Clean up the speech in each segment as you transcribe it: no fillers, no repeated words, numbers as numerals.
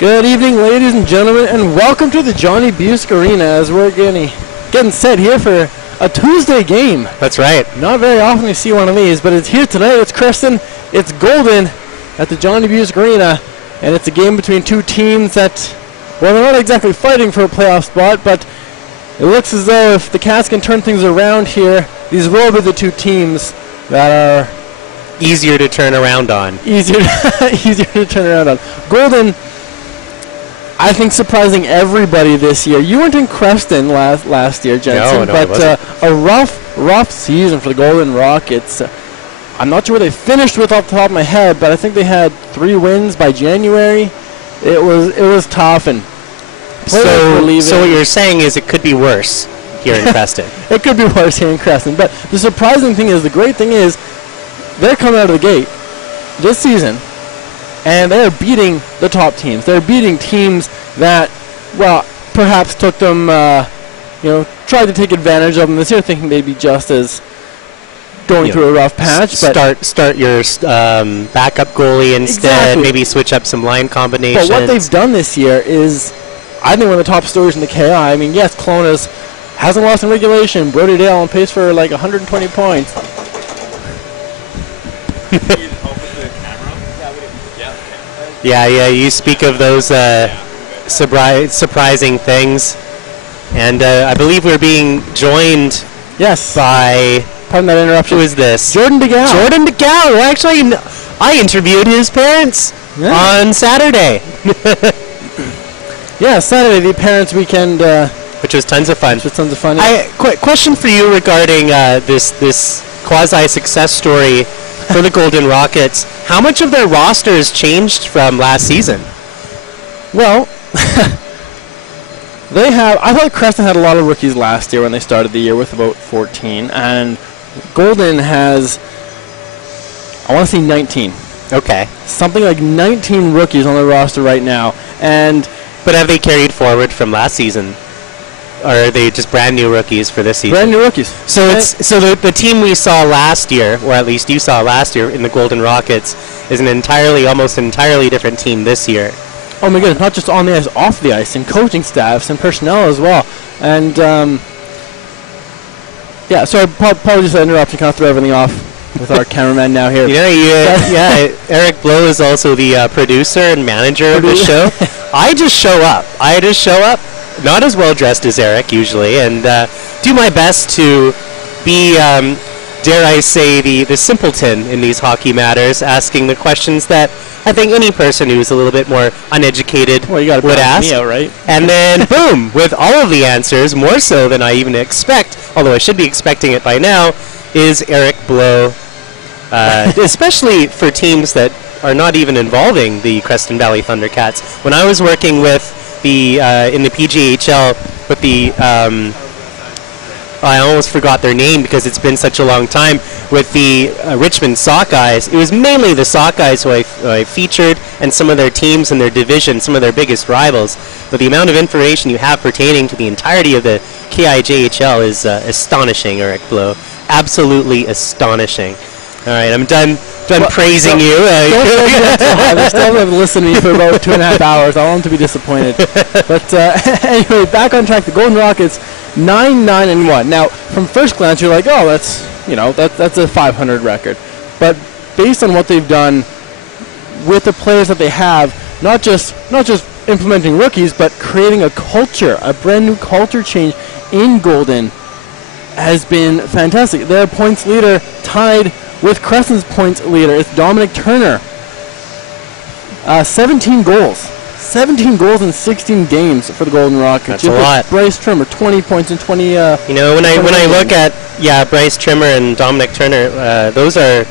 Good evening, ladies and gentlemen, and welcome to the Johnny Busk Arena as we're getting set here for a Tuesday game. That's right. Not very often you see one of these, but it's here today. It's Creston, it's Golden at the Johnny Busk Arena, and it's a game between two teams that, well, they're not exactly fighting for a playoff spot, but it looks as though if the Cats can turn things around here, these will be the two teams that are easier to turn around on. Easier to turn around on. Golden, I think, surprising everybody this year. You weren't in Creston last year, Jensen, but a rough season for the Golden Rockets. I'm not sure where they finished with off the top of my head, but I think they had 3 wins by January. It was tough, and so what you're saying is it could be worse here in Creston. It could be worse here in Creston, but the surprising thing is, the great thing is, they're coming out of the gate this season, and they're beating the top teams. They're beating teams that, well, perhaps took them, tried to take advantage of them this year, thinking they'd be just as going through a rough patch. Start your backup goalie instead. Exactly. Maybe switch up some line combinations. But what they've done this year is, I think, one of the top stories in the KI. I mean, yes, Kelowna's hasn't lost in regulation. Brody Dale on pace for like 120 points. Yeah, you speak of those surprising things. And I believe we're being joined by... Pardon that interruption. Who is this? Jordan DeGale. Jordan DeGale. Well, actually, I interviewed his parents on Saturday. Yeah, Saturday, the parents' weekend. Which was tons of fun. Yeah. Question for you regarding this quasi-success story for the Golden Rockets. How much of their roster has changed from last season? Well, I thought Creston had a lot of rookies last year when they started the year with about 14, and Golden has, I want to say 19. Okay. Something like 19 rookies on the roster right now. But have they carried forward from last season? Or are they just brand new rookies for this season? Brand new rookies. So the team we saw last year, or at least you saw last year in the Golden Rockets, is almost entirely different team this year. Oh my goodness, not just on the ice, off the ice, and coaching staffs and personnel as well. And so apologies for the interruption, kind of throw everything off with our cameraman now here. Eric Blow is also the producer and manager of the show. I just show up. Not as well dressed as Eric usually, and do my best to be, dare I say, the simpleton in these hockey matters, asking the questions that I think any person who's a little bit more uneducated would ask. Me out, right? And then, boom, with all of the answers, more so than I even expect, although I should be expecting it by now, is Eric Blow, especially for teams that are not even involving the Creston Valley Thundercats. When I was working with in the PGHL with the I almost forgot their name because it's been such a long time, with the Richmond Sockeyes. It was mainly the Sockeyes who I featured, and some of their teams in their division, some of their biggest rivals. But the amount of information you have pertaining to the entirety of the KIJHL is astonishing, Eric Blow. Absolutely astonishing. All right, I'm done praising you. They still haven't listened to me for about 2.5 hours. I want them to be disappointed. But anyway, back on track. The Golden Rockets, 9-9-1. Now, from first glance, you're like, oh, that's a 500 record. But based on what they've done with the players that they have, not just implementing rookies, but creating a culture, a brand new culture change in Golden, has been fantastic. Their points leader tied with Creston's points leader. It's Dominic Turner. 17 goals. 17 goals in 16 games for the Golden Rockets. That's a lot. Bryce Trimmer, 20 points in 20. When I look at Bryce Trimmer and Dominic Turner, those are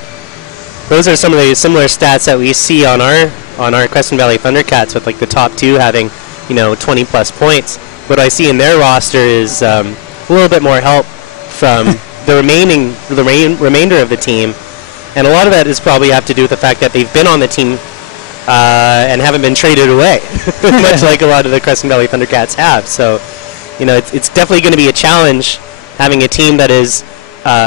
some of the similar stats that we see on our Creston Valley Thundercats, with like the top two having 20 plus points. What I see in their roster is a little bit more help from the remainder of the team, and a lot of that is probably have to do with the fact that they've been on the team and haven't been traded away, much like a lot of the Creston Valley Thundercats have. So, it's definitely going to be a challenge having a team that has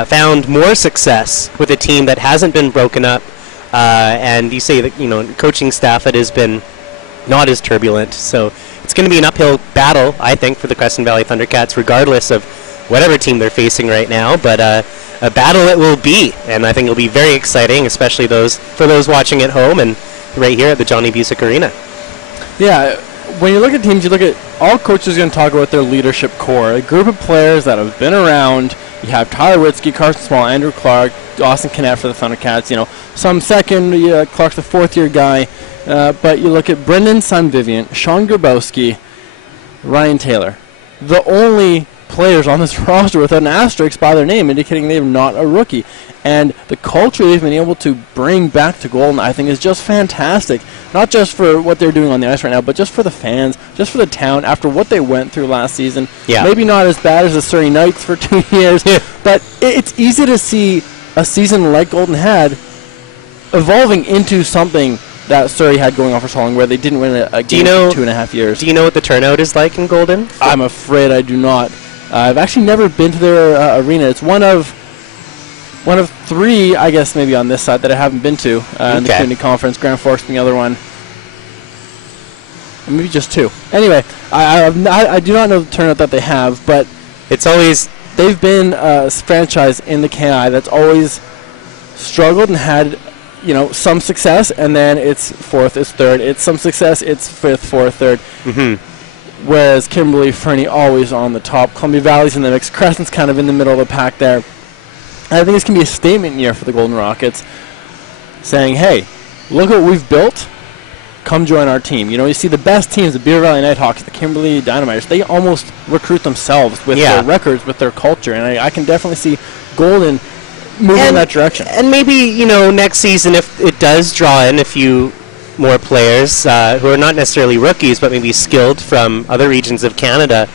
found more success with a team that hasn't been broken up, and you say that coaching staff that has been not as turbulent. So it's going to be an uphill battle, I think, for the Crescent Valley Thundercats, regardless of whatever team they're facing right now. But a battle it will be, and I think it'll be very exciting, especially for those watching at home and right here at the Johnny Busick Arena. Yeah, when you look at teams, you look at all coaches are going to talk about their leadership core, a group of players that have been around. You have Tyler Witzke, Carson Small, Andrew Clark, Austin Kennett for the Thundercats. You know, some second, Clark's the fourth-year guy. But you look at Brendan Sunvivian, Sean Grabowski, Ryan Taylor. The only players on this roster with an asterisk by their name, indicating they're not a rookie. And the culture they've been able to bring back to Golden, I think, is just fantastic. Not just for what they're doing on the ice right now, but just for the fans, just for the town, after what they went through last season. Yeah. Maybe not as bad as the Surrey Knights for 2 years, but it's easy to see a season like Golden had evolving into something that Surrey had going on for so long, where they didn't win a game for 2.5 years. Do you know what the turnout is like in Golden? I'm afraid I do not. I've actually never been to their arena. It's one of three, I guess, maybe on this side that I haven't been to in the community conference. Grand Forks being the other one. Maybe just two. Anyway, I do not know the turnout that they have, but it's always they've been a franchise in the KI that's always struggled and had, some success, and then it's fourth, it's third. It's some success, it's fifth, fourth, third. Mm-hmm. Whereas Kimberly, Fernie always on the top. Columbia Valley's in the mix. Crescent's kind of in the middle of the pack there. And I think this can be a statement year for the Golden Rockets, saying, hey, look what we've built. Come join our team. You see the best teams, the Beaver Valley Nighthawks, the Kimberly Dynamiters, they almost recruit themselves with their records, with their culture. And I can definitely see Golden moving in that direction. And maybe, next season, if it does draw in a few more players who are not necessarily rookies, but maybe skilled from other regions of Canada,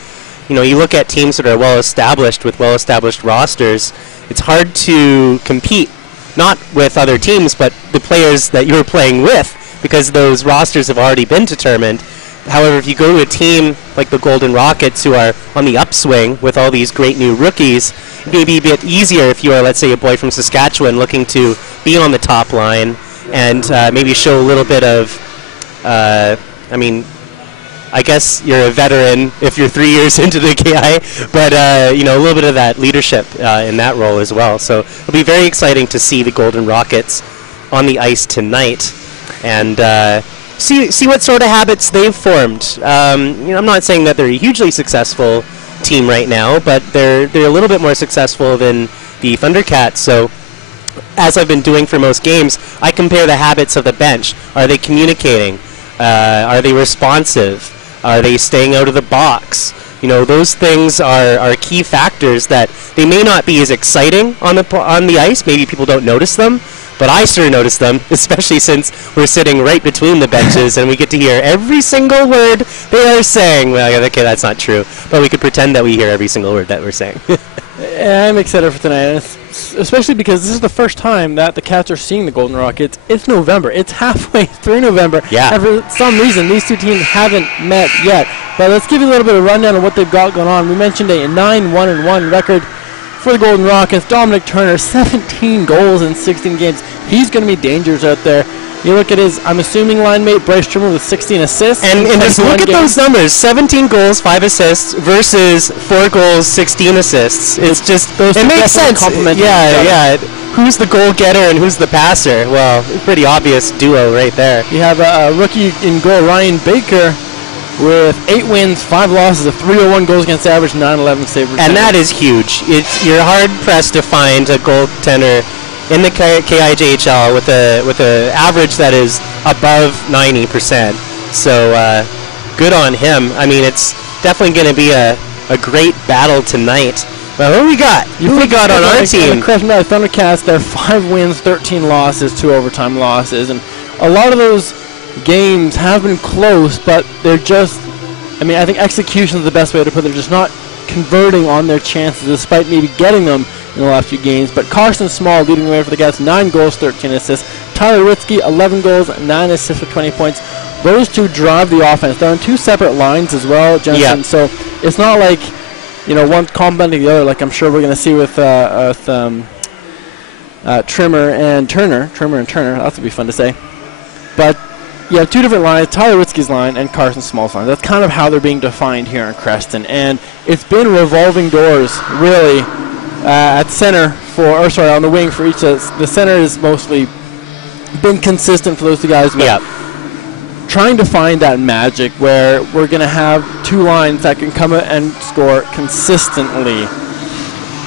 you look at teams that are well-established with well-established rosters, it's hard to compete, not with other teams, but the players that you're playing with, because those rosters have already been determined. However, if you go to a team like the Golden Rockets, who are on the upswing with all these great new rookies, it may be a bit easier if you are, let's say, a boy from Saskatchewan looking to be on the top line and maybe show a little bit of, I guess you're a veteran if you're 3 years into the KI, but, a little bit of that leadership in that role as well. So it'll be very exciting to see the Golden Rockets on the ice tonight and see what sort of habits they've formed. I'm not saying that they're a hugely successful team right now, but they're a little bit more successful than the Thundercats. So as I've been doing for most games, I compare the habits of the bench. Are they communicating? Are they responsive? Are they staying out of the box? Those things are key factors that they may not be as exciting on the ice. Maybe people don't notice them, but I sure notice them, especially since we're sitting right between the benches and we get to hear every single word they are saying. Well, okay, that's not true, but we could pretend that we hear every single word that we're saying. I'm excited for tonight, especially because this is the first time that the Cats are seeing the Golden Rockets. It's November. It's halfway through November. Yeah. And for some reason, these two teams haven't met yet. But let's give you a little bit of a rundown of what they've got going on. We mentioned a 9-1-1 record for the Golden Rockets. Dominic Turner, 17 goals in 16 games. He's going to be dangerous out there. You look at his, I'm assuming, line mate, Bryce Trimmer, with 16 assists. And just look at those numbers. 17 goals, 5 assists versus 4 goals, 16 assists. It's just, it makes sense. Yeah. Who's the goal getter and who's the passer? Well, pretty obvious duo right there. You have a rookie in goal, Ryan Baker, with 8 wins, 5 losses, a 301 goals against average, 911 save percentage. And that is huge. You're hard-pressed to find a goaltender in the KIJHL with a average that is above 90%. So good on him. It's definitely going to be a great battle tonight. Well, who we got? Who we got on our team? The Crescent Valley Thundercats, they're 5 wins, 13 losses, 2 overtime losses. And a lot of those games have been close, but they're just, I think execution is the best way to put it. They're just not converting on their chances, despite maybe getting them in the last few games. But Carson Small leading the way for the Cats, 9 goals, 13 assists. Tyler Witzke, 11 goals, 9 assists for 20 points. Those two drive the offense. They're on 2 separate lines as well, Jensen. Yep. So it's not like, one complementing the other, like I'm sure we're going to see with Trimmer and Turner. That would be fun to say. But you have two different lines, Tyler Witzke's line and Carson Small's line. That's kind of how they're being defined here in Creston. And it's been revolving doors, really, at center on the wing for each. The center has mostly been consistent for those two guys. Yeah. Trying to find that magic where we're going to have two lines that can come and score consistently.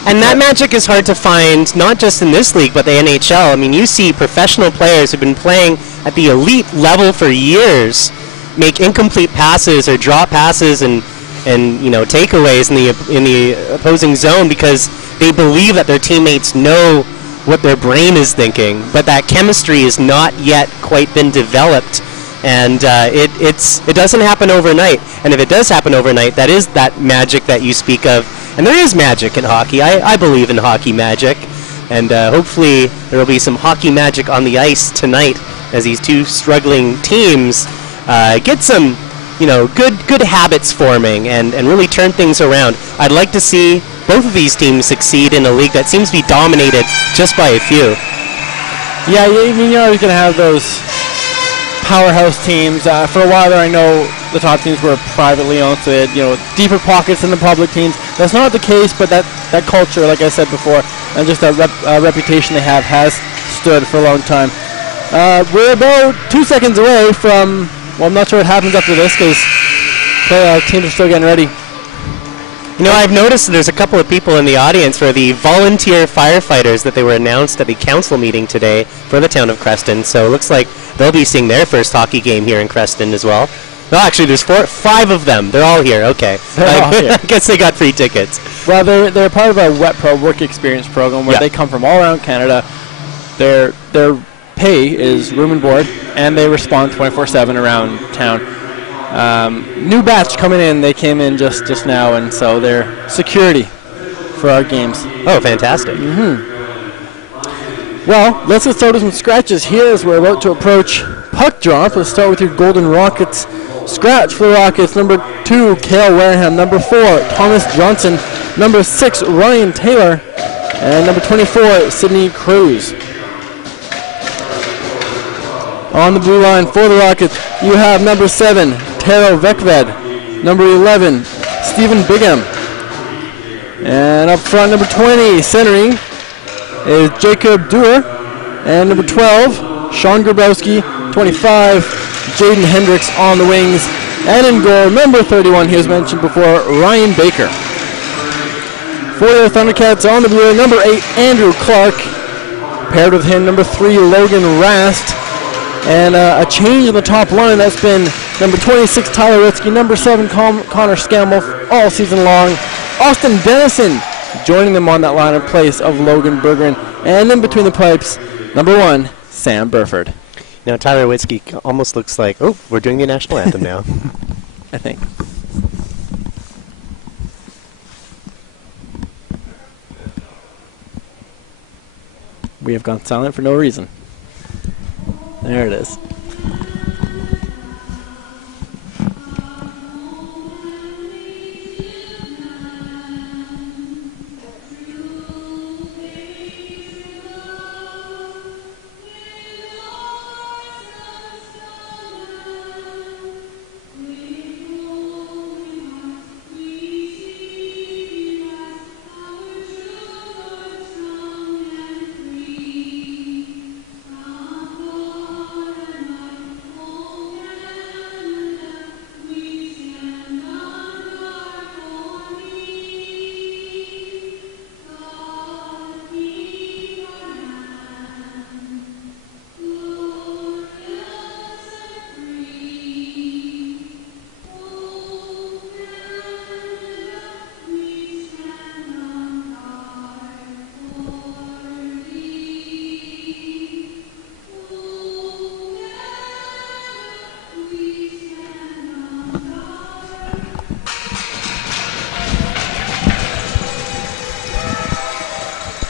And that magic is hard to find, not just in this league, but the NHL. I mean, you see professional players who've been playing at the elite level for years make incomplete passes or drop passes and takeaways in the opposing zone because they believe that their teammates know what their brain is thinking, but that chemistry has not yet quite been developed. And it doesn't happen overnight. And if it does happen overnight, that is that magic that you speak of. And there is magic in hockey. I believe in hockey magic. And hopefully there will be some hockey magic on the ice tonight as these two struggling teams get some good habits forming and really turn things around. I'd like to see both of these teams succeed in a league that seems to be dominated just by a few. Yeah, you're always going to have those powerhouse teams. For a while there, I know the top teams were privately owned, so they had deeper pockets than the public teams. That's not the case, but that culture, like I said before, and just that reputation they have has stood for a long time. We're about 2 seconds away from, well, I'm not sure what happens after this because teams are still getting ready. I've noticed there's a couple of people in the audience for the volunteer firefighters that they were announced at the council meeting today for the town of Creston. So it looks like they'll be seeing their first hockey game here in Creston as well. No, actually, there's 5 of them. They're all here. Okay. I guess they got free tickets. Well, they're part of a Wet Pro work experience program where they come from all around Canada. Their pay is room and board, and they respond 24/7 around town. New batch coming in. They came in just now, and so they're security for our games. Oh, fantastic. Mm-hmm. Well, let's get started with some scratches here as we're about to approach puck drop. Let's start with your Golden Rockets scratch for the Rockets. Number 2, Cale Wareham. Number 4, Thomas Johnson. Number 6, Ryan Taylor. And number 24, Sidney Cruz. On the blue line for the Rockets, you have number 7, Taro Vekved. Number 11, Stephen Bigham. And up front, number 20, centering, is Jacob Dewar. And number 12, Sean Grabowski. 25, Jaden Hendricks on the wings. And in goal, number 31, he was mentioned before, Ryan Baker. For the Thundercats on the blue, number 8, Andrew Clark. Paired with him, number 3, Logan Rast. And a change in the top line. That's been number 26, Tyler Witzke. Number 7, Connor Scammell all season long. Austin Dennison joining them on that line in place of Logan Bergeron. And in between the pipes, number 1, Sam Burford. Tyler Witzke almost looks like, we're doing the national anthem now. I think. We have gone silent for no reason. There it is.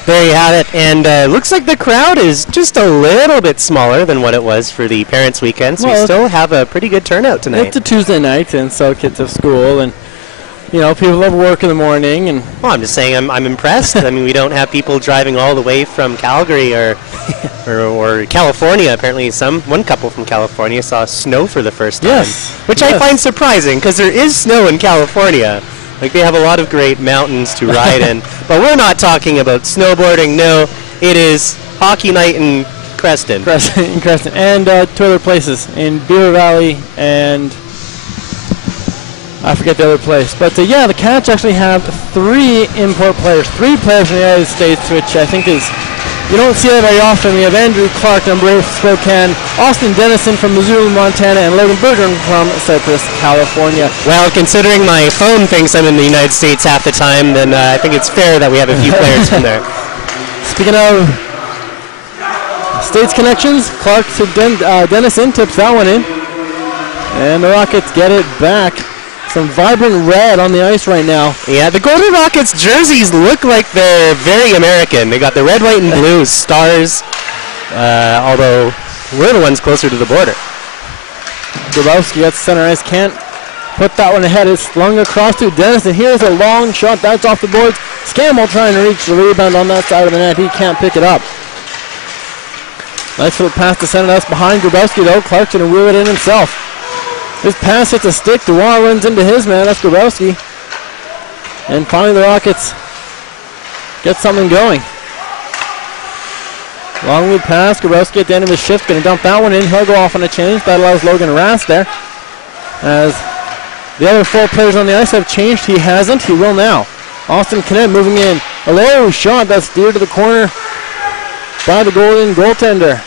There you have it, and looks like the crowd is just a little bit smaller than what it was for the Parents' Weekend, so we still have a pretty good turnout tonight. It's a Tuesday night, and so kids have school, and people have work in the morning, and Well, I'm just saying I'm impressed. I mean, we don't have people driving all the way from Calgary or California. Apparently, one couple from California saw snow for the first time, Yes, which I yes. find surprising because there is snow in California. Like, they have a lot of great mountains to ride in. But we're not talking about snowboarding. No, it is hockey night in Creston. Creston, and two other places in Beaver Valley, and I forget the other place. But yeah, the Cats actually have 3 import players, 3 players from the United States, which I think is, you don't see that very often. We have Andrew Clark, number 8 from Spokane, Austin Dennison from Missoula, Montana, and Logan Bergeron from Cypress, California. Well, considering my phone thinks I'm in the United States half the time, then I think it's fair that we have a few players from there. Speaking of States connections, Clark to Dennison tips that one in. And the Rockets get it back. Some vibrant red on the ice right now. Yeah, the Golden Rockets jerseys look like they're very American. They got the red, white, and blue stars, although we're the ones closer to the border. Grabowski gets center ice, can't put that one ahead. It's slung across to Dennison. Here's a long shot. That's off the boards. Scammell trying to reach the rebound on that side of the net. He can't pick it up. Nice little pass to center ice behind Grabowski, though. Clark's going to wheel it in himself. His pass hits a stick. Dubois runs into his man. That's Grabowski. And finally the Rockets get something going. Long lead pass. Grabowski at the end of his shift going to dump that one in. He'll go off on a change. That allows Logan Rass there. As the other 4 players on the ice have changed. He hasn't. He will now. Austin Kennett moving in. A low shot that's steered to the corner by the Golden goaltender.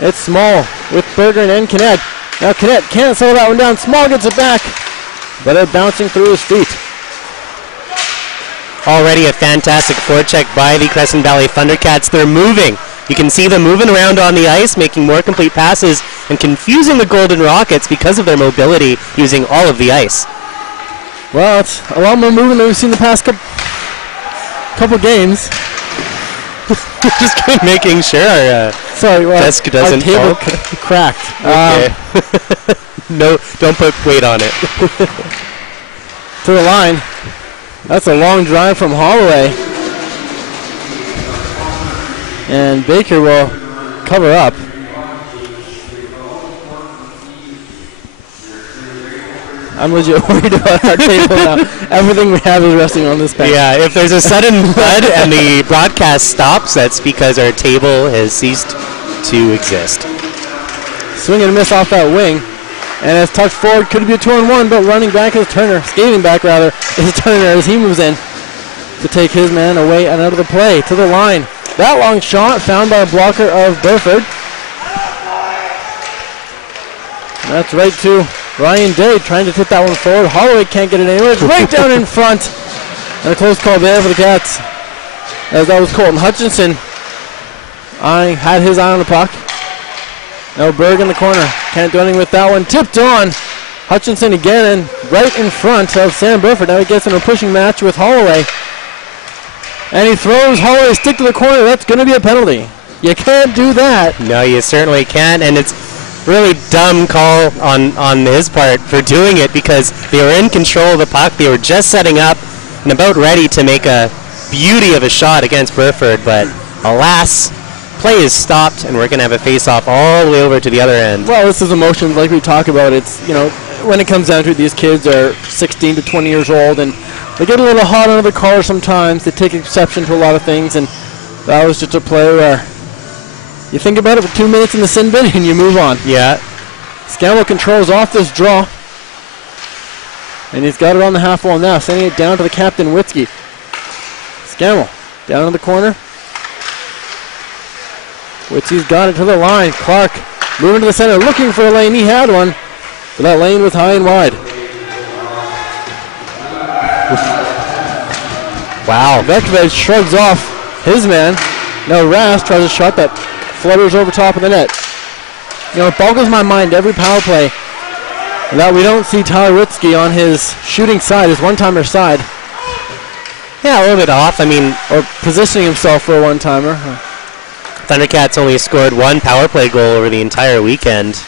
It's Small with Bergeron and Kennett. Now Kennett can't settle that one down. Small gets it back, but it's bouncing through his feet. Already a fantastic forecheck by the Crescent Valley Thundercats. They're moving. You can see them moving around on the ice, making more complete passes, and confusing the Golden Rockets because of their mobility using all of the ice. Well, it's a lot more movement than we've seen the past couple games. Just making sure our desk doesn't our table fall. cracked. Okay. No, don't put weight on it. To the line. That's a long drive from Holloway. And Baker will cover up. I'm legit worried about our table now. Everything we have is resting on this bench. Yeah, if there's a sudden thud and the broadcast stops, that's because our table has ceased to exist. Swing and miss off that wing. And it's tucked forward. Could be a 2-on-1, but running back is Turner. Skating back, rather, is Turner as he moves in to take his man away and out of the play. To the line. That long shot found by a blocker of Burford. That's right to Ryan Day trying to tip that one forward. Holloway can't get it anywhere. It's right down in front. And a close call there for the Cats. As that was Colton Hutchinson. Had his eye on the puck. Now Berg in the corner. Can't do anything with that one. Tipped on. Hutchinson again and right in front of Sam Burford. Now he gets in a pushing match with Holloway. And he throws Holloway's stick to the corner. That's going to be a penalty. You can't do that. No, you certainly can't. And it's really dumb call on his part for doing it because they were in control of the puck. They were just setting up and about ready to make a beauty of a shot against Burford, but alas, play is stopped and we're going to have a face-off all the way over to the other end. Well, this is emotion like we talk about. It's, when it comes down to it, these kids are 16 to 20 years old and they get a little hot under the collar sometimes. They take exception to a lot of things, and that was just a play where you think about it for 2 minutes in the sin bin and you move on. Yeah. Scammell controls off this draw. And he's got it on the half wall now, sending it down to the captain, Witzke. Scammell down in the corner. Witzke's got it to the line. Clark moving to the center, looking for a lane. He had one, but that lane was high and wide. Wow. Vekovic shrugs off his man. Now Rass tries a shot that flutters over top of the net. It boggles my mind every power play that we don't see Tyler Witzke on his shooting side, his one-timer side. Yeah, a little bit off. Or positioning himself for a one-timer. Thundercats only scored 1 power play goal over the entire weekend.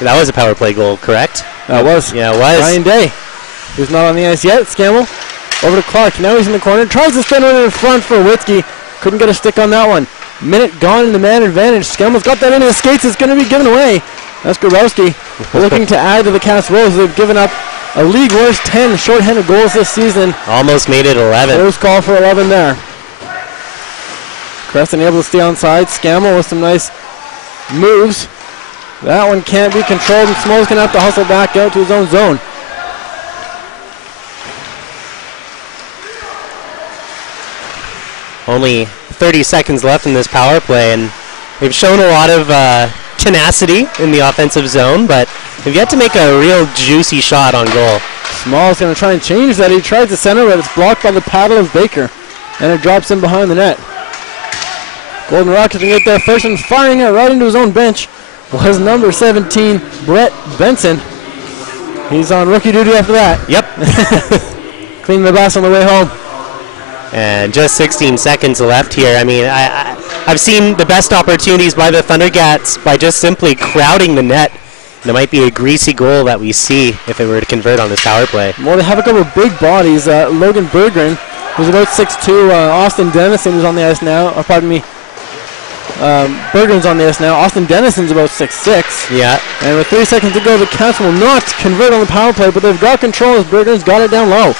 That was a power play goal, correct? That was. Yeah, it was. Ryan Day. who's not on the ice yet. Scammell over to Clark. Now he's in the corner. Tries to spin it in front for Witzke. Couldn't get a stick on that one. Minute gone in the man advantage. Scammell's got that into his skates. It's going to be given away. That's Grabowski looking to add to the Cats' woes. They've given up a league worst 10 shorthanded goals this season. Almost made it 11. Close call for 11 there. Creston able to stay on side. Scammell with some nice moves. That one can't be controlled, and Small's going to have to hustle back out to his own zone. Only 30 seconds left in this power play, and they've shown a lot of tenacity in the offensive zone, but they've yet to make a real juicy shot on goal. Small's going to try and change that. He tries to center, but it's blocked by the paddle of Baker, and it drops in behind the net. Golden Rockets can get there first, and firing it right into his own bench was number 17, Brett Benson. He's on rookie duty after that. Yep. Cleaning the glass on the way home. And just 16 seconds left here. I mean, I've seen the best opportunities by the Thundercats by just simply crowding the net. And it might be a greasy goal that we see if they were to convert on this power play. Well, they have a couple of big bodies. Logan Berggren, who's about 6'2". Austin Dennison is on the ice now. Pardon me. Berggren's on the ice now. Austin Dennison's about 6'6". Yeah. And with 3 seconds to go, the Cats will not convert on the power play, but they've got control as Berggren's got it down low.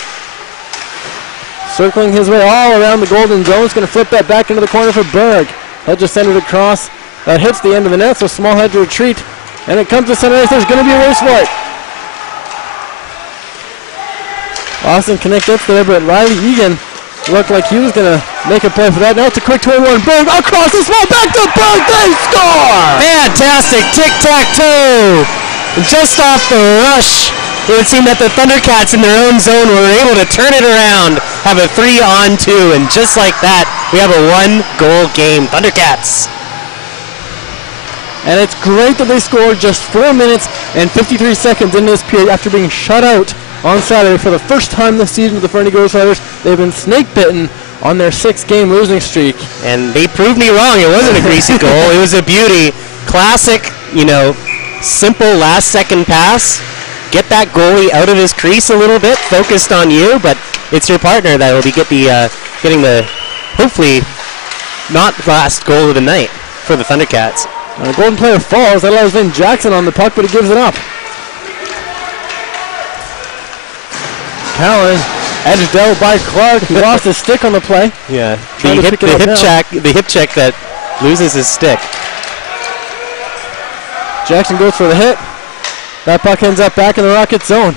Circling his way all around the golden zone. He's going to flip that back into the corner for Berg. He'll just send it across. That hits the end of the net, so Small had to retreat. And it comes to center ice. There's going to be a race for it. Austin connected there, but Riley Egan looked like he was going to make a play for that. Now it's a quick 2-1. Berg across the Small, back to Berg. They score! Fantastic tic-tac-toe! Just off the rush, it would seem that the Thundercats in their own zone were able to turn it around, have a 3-on-2, and just like that, we have a 1-goal game. Thundercats. And it's great that they scored just 4 minutes and 53 seconds in this period after being shut out on Saturday for the first time this season with the Fernie Ghost Riders. They've been snake-bitten on their 6-game losing streak. And they proved me wrong. It wasn't a greasy goal. It was a beauty. Classic, simple last-second pass. Get that goalie out of his crease a little bit, focused on you, but it's your partner that will be getting the, hopefully, not last goal of the night for the Thundercats. The golden player falls. That allows Vin Jackson on the puck, but he gives it up. Callan edged out by Clark. He lost his stick on the play. Yeah, the hip check that loses his stick. Jackson goes for the hit. That puck ends up back in the Rocket zone.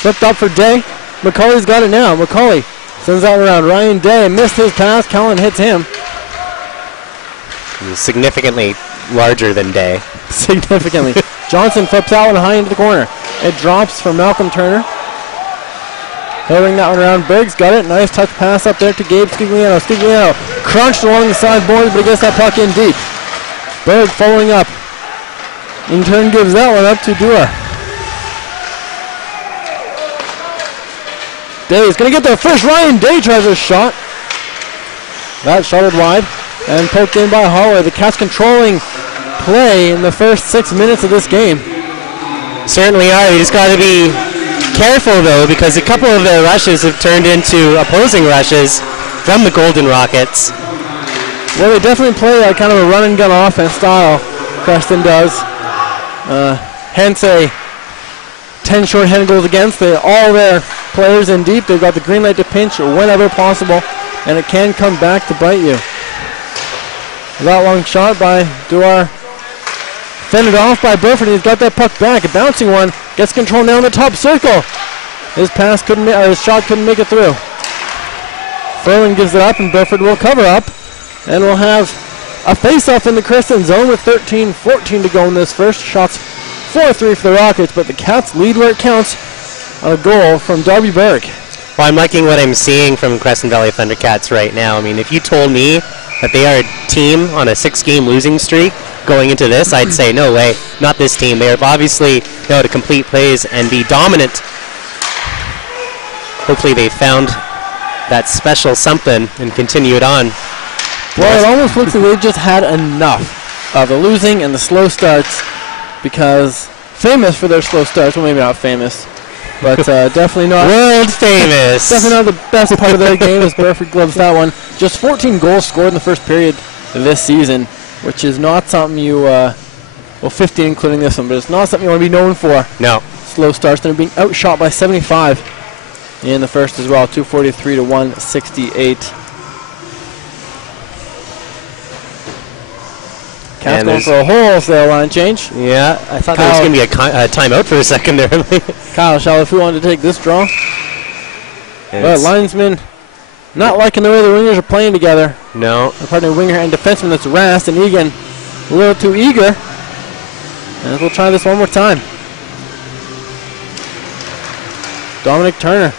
Flipped up for Day. McCauley's got it now. McCauley sends that around. Ryan Day missed his pass. Callan hits him. He's significantly larger than Day. Significantly. Johnson flips that one high into the corner. It drops for Malcolm Turner. He'll ring that one around. Berg's got it. Nice touch pass up there to Gabe Scigliano. Scigliano crunched along the side boards, but he gets that puck in deep. Berg following up. In turn gives that one up to Dewar. Day is going to get there first. Ryan Day tries a shot. That shotted wide and poked in by Holloway. The Cats controlling play in the first 6 minutes of this game. Certainly are. You just got to be careful, though, because a couple of their rushes have turned into opposing rushes from the Golden Rockets. Well, they definitely play a kind of a run-and-gun offense style, Creston does. Hence a 10 short-handed goals against. All their players in deep. They've got the green light to pinch whenever possible, and it can come back to bite you. That long shot by Dewar. Fended off by Burford. He's got that puck back. A bouncing one. Gets control now in the top circle. His shot couldn't make it through. Ferland gives it up, and Burford will cover up. And we'll have a face-off in the Creston zone with 13-14 to go in this first. Shots 4-3 for the Rockets, but the Cats lead where it counts on a goal from Darby Berg. Well, I'm liking what I'm seeing from Crescent Valley Thundercats right now. I mean, if you told me that they are a team on a 6-game losing streak going into this, I'd say, no way, not this team. They have obviously know how to complete plays and be dominant. Hopefully they found that special something and continue it on. Well, it almost looks like they've just had enough of the losing and the slow starts, because famous for their slow starts, well, maybe not famous, But definitely not world famous. Definitely not the best part of their game as Burford gloves that one. Just 14 goals scored in the first period this season, which is not something you, well, 15 including this one, but it's not something you want to be known for. No. Slow starts. They're being outshot by 75 in the first as well, 243 to 168. Cats going for a wholesale line change. Yeah, I thought there was going to be a timeout for a second there. Kyle Shalafou wanted to take this draw. But linesman not liking the way the wingers are playing together. No. Our partner winger and defenseman, that's Rast, and Egan a little too eager. And we'll try this one more time. Dominic Turner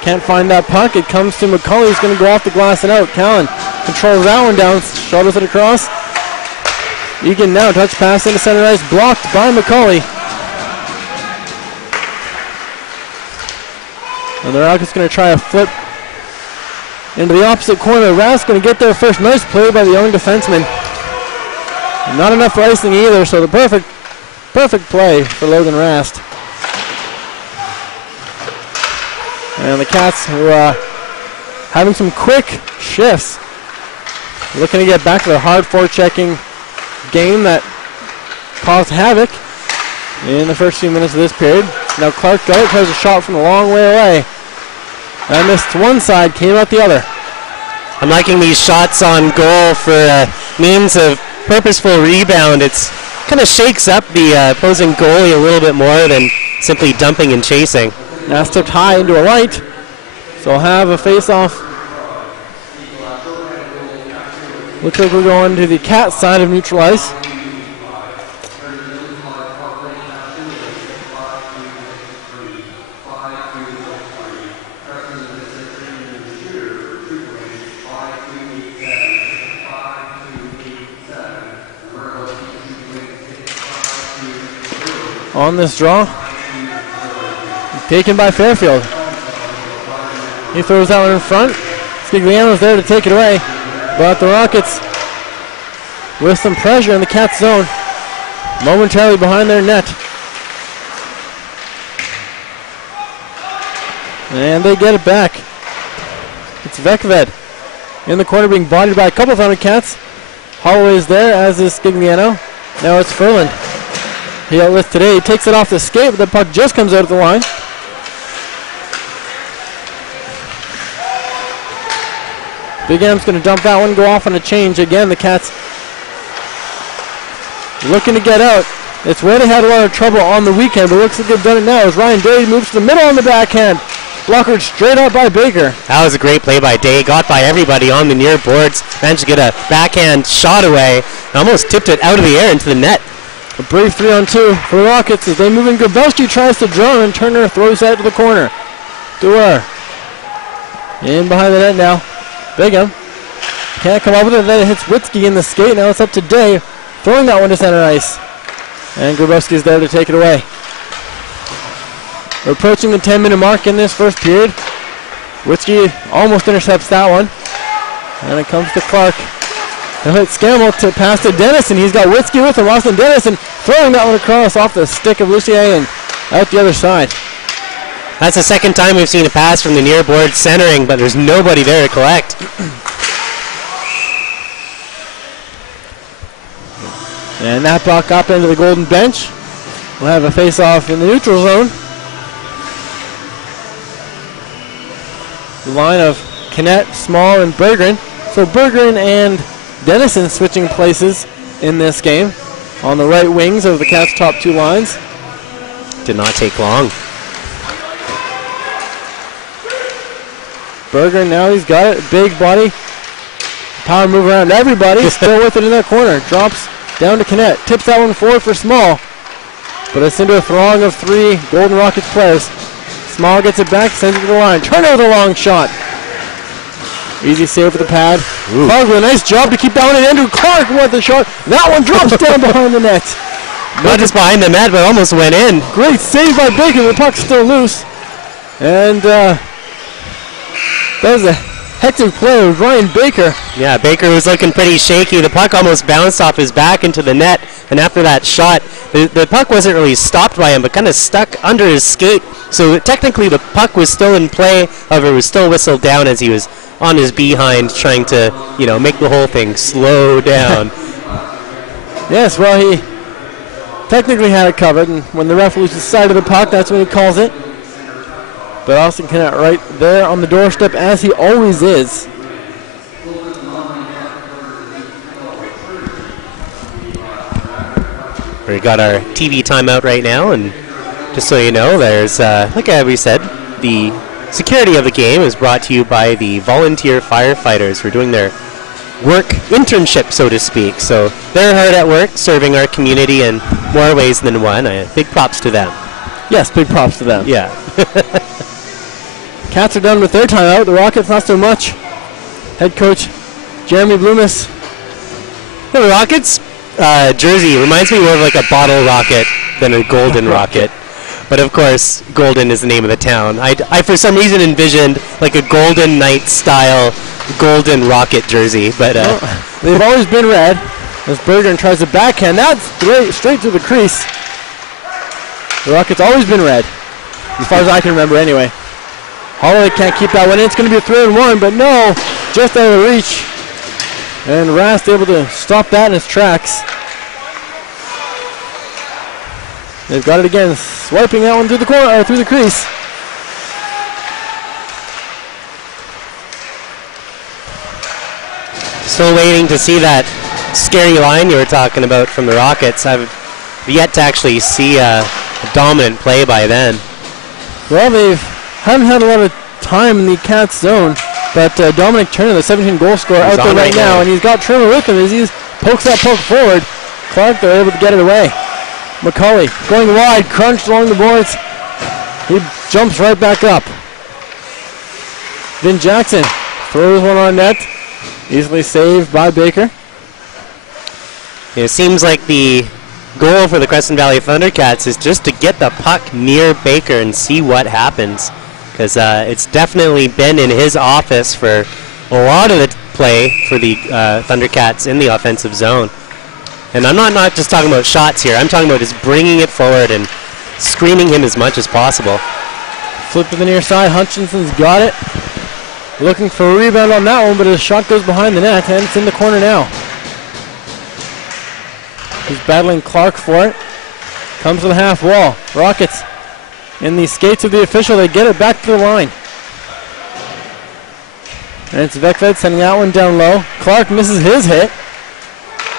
can't find that puck. It comes to McCulley, who's going to go off the glass and out. Callan controls that one down, shuttles it across. Egan now, touch pass into center ice, blocked by McCulley. And the Rockets going to try a flip into the opposite corner. Rast going to get there first. Nice play by the young defenseman. Not enough icing either, so the perfect play for Logan Rast. And the Cats who are having some quick shifts. Looking to get back to their hard forechecking game that caused havoc in the first few minutes of this period. Now Clark Goat tries a shot from a long way away. I missed one side, came out the other. I'm liking these shots on goal for means of purposeful rebound. It's kind of shakes up the opposing goalie a little bit more than simply dumping and chasing. Now stepped high into a light, so we'll have a face-off. Looks like we're going to the Cat side of neutral ice. On this draw, taken by Fairfield. He throws that one in front. Scigliano's there to take it away, but the Rockets, with some pressure in the Cats zone, momentarily behind their net. And they get it back. It's Vekved in the corner being bodied by a couple of hundred Cats. Holloway's there, as is Scigliano. Now it's Furland. He outlifts today. He takes it off the skate, but the puck just comes out of the line. Big M's going to dump that one, go off on a change. Again, the Cats looking to get out. It's where they had a lot of trouble on the weekend, but looks like they've done it now as Ryan Day moves to the middle on the backhand. Blockered straight out by Baker. That was a great play by Day. Got by everybody on the near boards. Managed to get a backhand shot away. Almost tipped it out of the air into the net. A brief 3-on-2 for the Rockets as they move in. Grabowski tries to draw and Turner throws that to the corner. Dewar in behind the net now. Bigham can't come up with it. Then it hits Witzke in the skate. Now it's up to Day, throwing that one to center ice. And Grabowski's there to take it away. We're approaching the 10-minute mark in this first period. Witzke almost intercepts that one. And it comes to Clark. He'll hit Scammell to pass to Dennison. He's got Witzke with him. Austin Dennison throwing that one across off the stick of Lucier and out the other side. That's the second time we've seen a pass from the near board centering, but there's nobody there to collect. And that puck up into the golden bench. We'll have a face-off in the neutral zone. The line of Knet, Small, and Berggren. So Berggren and Dennison switching places in this game on the right wings of the Cats' top two lines. Did not take long. Berggren now, he's got it. Big body. Power move around everybody. Still with it in that corner. Drops down to Knet. Tips that one forward for Small. But it's into a throng of three Golden Rockets players. Small gets it back, sends it to the line. Turner with a long shot. Easy save with the pad. Clark with a nice job to keep that one in. Andrew Clark with the shot. That one drops down behind the net. Not just behind the net, but almost went in. Great save by Baker. The puck's still loose. And that was a hectic play with Ryan Baker. Yeah, Baker was looking pretty shaky. The puck almost bounced off his back into the net. And after that shot, the puck wasn't really stopped by him, but kind of stuck under his skate So technically the puck was still in play, however it was still whistled down as he was on his behind trying to, make the whole thing slow down. Yes, well, he technically had it covered, and when the ref loses sight of the puck, that's when he calls it. But Austin Kennett right there on the doorstep, as he always is. We got our TV timeout right now, and just so you know, there's, like we said, the security of the game is brought to you by the volunteer firefighters for doing their work internship, so to speak. So they're hard at work serving our community in more ways than one. Big props to them. Yes, big props to them. Yeah. Cats are done with their timeout. The Rockets not so much. Head coach Jeremy Bloomis. The Rockets jersey reminds me more of like a bottle rocket than a golden rocket. But of course, Golden is the name of the town. I for some reason envisioned like a Golden Knight style golden rocket jersey, but they've always been red. As Bergeron tries to backhand, that's straight to the crease. The Rockets always been red, as far as I can remember anyway. Holloway can't keep that one in. It's going to be a 3-and-1, but no, just out of reach. And Rast able to stop that in its tracks. They've got it again, swiping that one through the corner, through the crease. Still waiting to see that scary line you were talking about from the Rockets. I've yet to actually see a dominant play by then. Well, they haven't had a lot of time in the Cats zone, but Dominic Turner, the 17-goal scorer, out there right now, and he's got Trimmer with him as he pokes that puck forward. Clark, they're able to get it away. McCauley going wide, crunched along the boards. He jumps right back up. Vin Jackson throws one on net. Easily saved by Baker. It seems like the goal for the Crescent Valley Thundercats is just to get the puck near Baker and see what happens. Because it's definitely been in his office for a lot of the play for the Thundercats in the offensive zone. And I'm not just talking about shots here. I'm talking about just bringing it forward and screening him as much as possible. Flip to the near side. Hutchinson's got it. Looking for a rebound on that one, but his shot goes behind the net, and it's in the corner now. He's battling Clark for it. Comes to the half wall. Rockets in the skates of the official. They get it back to the line. And it's Vekved sending that one down low. Clark misses his hit.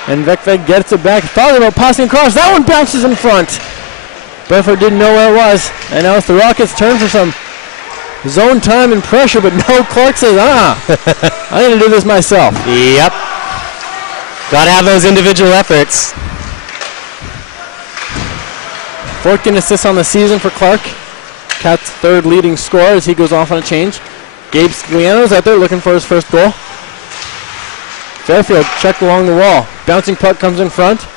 And Vekved gets it back. Thought about passing across. That one bounces in front. Burford didn't know where it was. And now it's the Rockets' turn for some zone time and pressure, but no, Clark says, I'm going to do this myself. Yep. Got to have those individual efforts. 14 assists on the season for Clark. Cat's third leading scorer as he goes off on a change. Gabe Scagliano's out there looking for his first goal. Fairfield checked along the wall. Bouncing puck comes in front.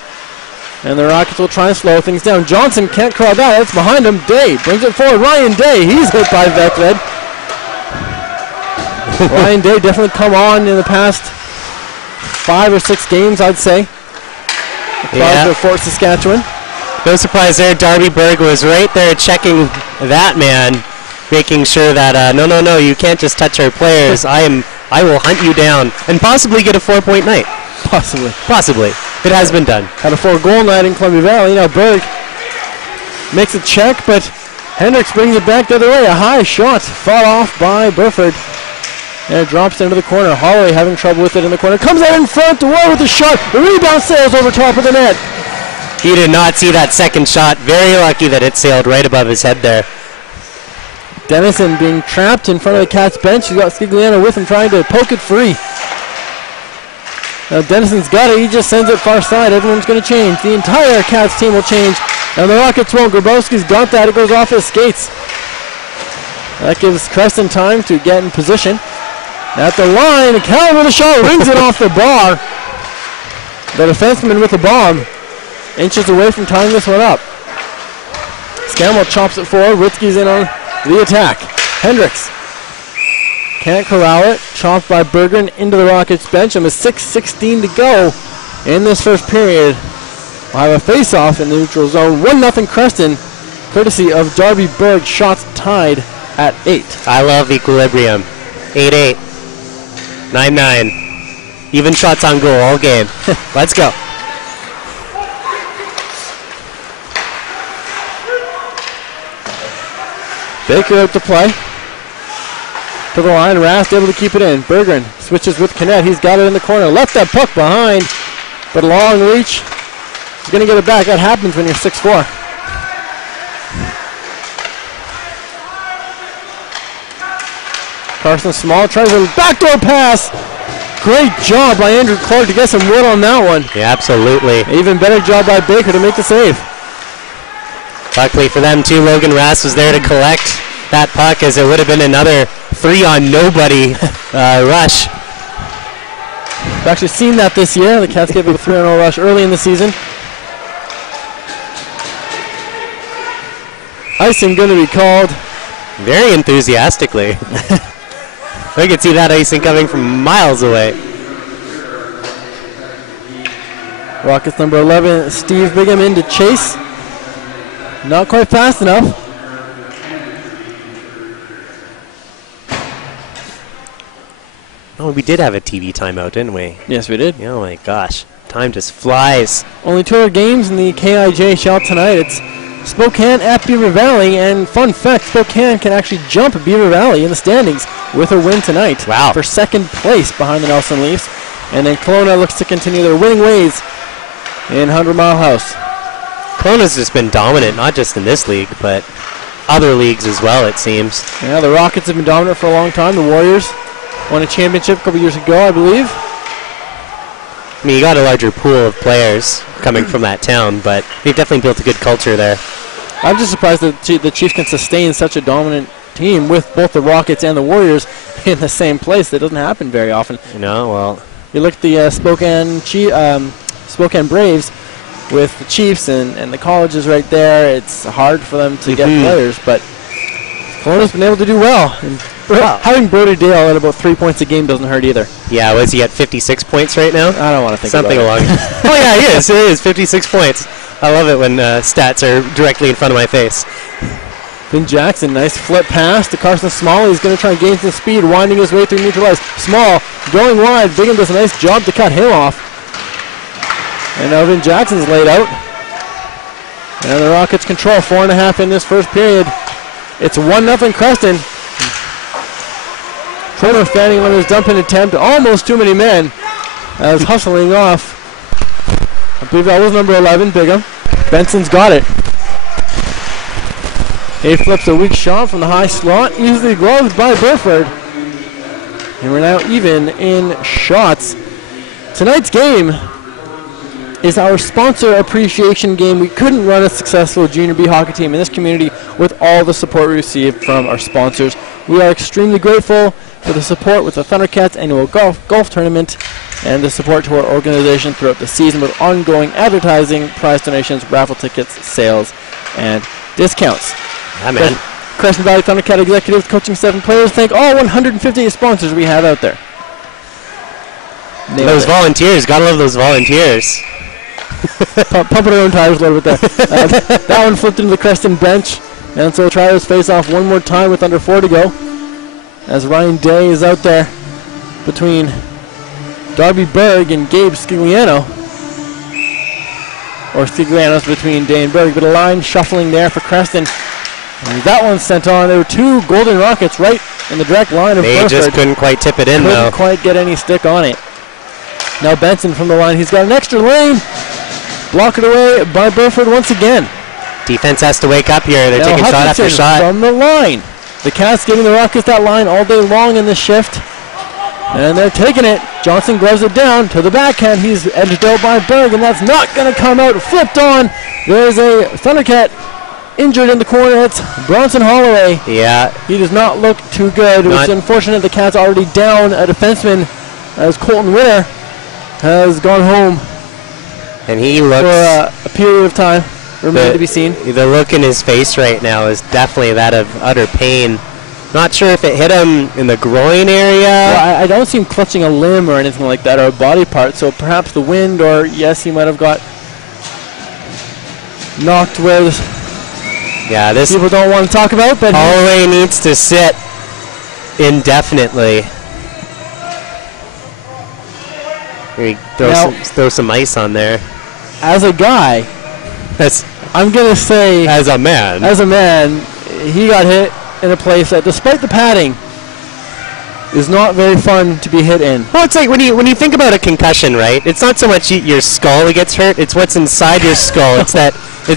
And the Rockets will try and slow things down. Johnson can't corral that. That's behind him. Day brings it forward. Ryan Day, he's hit by Vekved. Ryan Day definitely come on in the past 5 or 6 games, I'd say. Across to Fort Saskatchewan. No surprise there. Darby Berg was right there checking that man, making sure that, no, you can't just touch our players. I will hunt you down and possibly get a 4-point night. Possibly. It has been done. Had a 4-goal night in Columbia Valley. Now Berg makes a check, but Hendricks brings it back the other way. A high shot fought off by Burford. And it drops into the corner. Holloway having trouble with it in the corner. Comes out in front to Ward with the shot. The rebound sails over top of the net. He did not see that second shot. Very lucky that it sailed right above his head there. Dennison being trapped in front of the Cats bench. He's got Scagliano with him trying to poke it free. Now Dennison's got it. He just sends it far side. Everyone's going to change. The entire Cats team will change. And the Rockets won't. Grabowski's got that. It goes off his skates. That gives Creston time to get in position. At the line, Cal with a shot. Rings it off the bar. The defenseman with the bomb. Inches away from tying this one up. Scammell chops it forward. Ritzky's in on the attack. Hendricks can't corral it. Chopped by Bergeron into the Rockets bench. And with 6:16 to go in this first period, we'll have a face-off in the neutral zone. 1-0 Creston courtesy of Darby Berg. Shots tied at 8. I love equilibrium. 8-8. 9-9. Even shots on goal all game. Let's go. Baker out to play. To the line, Rast able to keep it in. Berggren switches with Knet. He's got it in the corner. Left that puck behind, but long reach. He's going to get it back. That happens when you're 6'4". Carson Small tries a backdoor pass. Great job by Andrew Clark to get some wood on that one. Yeah, absolutely. Even better job by Baker to make the save. Luckily for them too, Logan Rast was there to collect that puck, as it would have been another 3-on-nobody rush. We've actually seen that this year. The Cats gave up a 3-on-0 rush early in the season. Icing going to be called. Very enthusiastically. I could see that icing coming from miles away. Rockets number 11, Steve Bigham in to chase. Not quite fast enough. Oh, we did have a TV timeout, didn't we? Yes, we did. Oh my gosh, time just flies. Only 2 other games in the KIJHL tonight. It's Spokane at Beaver Valley, and fun fact, Spokane can actually jump Beaver Valley in the standings with a win tonight. Wow. For second place behind the Nelson Leafs. And then Kelowna looks to continue their winning ways in 100 Mile House. Kelowna's just been dominant, not just in this league, but other leagues as well, it seems. Yeah, the Rockets have been dominant for a long time. The Warriors won a championship a couple years ago, I believe. I mean, you got a larger pool of players coming from that town, but they've definitely built a good culture there. I'm just surprised that the Chiefs can sustain such a dominant team with both the Rockets and the Warriors in the same place. That doesn't happen very often. You know, well, You look at the Spokane Braves with the Chiefs and the colleges right there. It's hard for them to get players, but Kelowna's been able to do well. And having Brody Dale at about 3 points a game doesn't hurt either. yeah, was he at 56 points right now? I don't want to think Something about along. Oh yeah, he is. It is 56 points. I love it when stats are directly in front of my face. Finn Jackson, nice flip pass to Carson Small. He's going to try and gain some speed, winding his way through neutral ice. Small going wide. Bigham does a nice job to cut him off. And now Finn Jackson's laid out. And the Rockets control 4.5 in this first period. It's 1-0 Creston. Turner fanning on his dumping attempt. Almost too many men. As hustling off. I believe that was number 11, Bigham. Benson's got it. He flips a weak shot from the high slot. Easily gloved by Burford. And we're now even in shots. Tonight's game is our sponsor appreciation game. We couldn't run a successful junior B hockey team in this community with all the support we received from our sponsors. We are extremely grateful for the support with the Thundercats annual golf tournament and the support to our organization throughout the season with ongoing advertising, prize donations, raffle tickets, sales, and discounts. Yeah, man. Crescent Valley Thundercat executives, coaching staff, and players thank all 150 sponsors we have out there. Those volunteers, gotta love those volunteers. Pumping our own tires a little bit there. That one flipped into the Creston bench, and so try this face off one more time with under 4 to go. As Ryan Day is out there between Darby Berg and Gabe Scigliano. Or Scigliano's between Day and Berg, but a line shuffling there for Creston. And that one's sent on. There were 2 Golden Rockets right in the direct line of Burford. They just couldn't quite tip it in, though. Couldn't quite get any stick on it. Now Benson from the line. He's got an extra lane. Blocked away by Burford once again. Defense has to wake up here. They're Now taking shot after shot. From the line. The Cats giving the Rockets that line all day long in the shift. And they're taking it. Johnson gloves it down to the backhand. He's edged out by Berg, and that's not going to come out. Flipped on. There's a Thundercat injured in the corner. It's Bronson Holloway. Yeah. He does not look too good. It's unfortunate the Cats already down a defenseman as Colton Witter has gone home. And he looks... For a period of time. Remain to be seen. The look in his face right now is definitely that of utter pain. Not sure if it hit him in the groin area. Well, I don't see him clutching a limb or anything like that, or a body part, so perhaps the wind, or yes, he might have got knocked with Yeah, this people don't want to talk about, but Holloway needs to sit indefinitely. Here we throw some ice on there. As a guy, I'm going to say... As a man, he got hit in a place that, despite the padding, is not very fun to be hit in. Well, it's like when you think about a concussion, right? It's not so much your skull that gets hurt; it's what's inside your skull. It's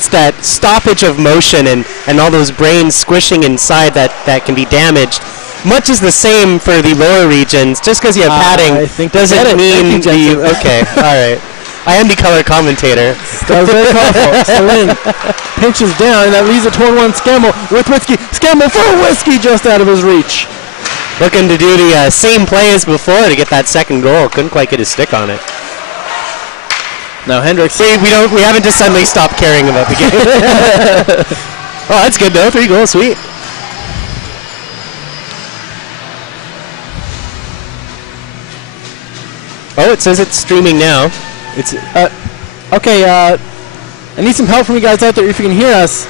that stoppage of motion and all those brains squishing inside that can be damaged. Much is the same for the lower regions. Just because you have padding doesn't mean okay. All right. I am the color commentator. That was very powerful. Celine pinches down, and that leaves a 21 Scammell with Whiskey. Scammell for Whiskey just out of his reach. Looking to do the same play as before to get that second goal. Couldn't quite get his stick on it. Now Hendricks. See, we haven't just suddenly stopped caring about the game. Oh, that's good though. 3 goals, sweet. Oh, it says it's streaming now. It's okay. I need some help from you guys out there. If you can hear us,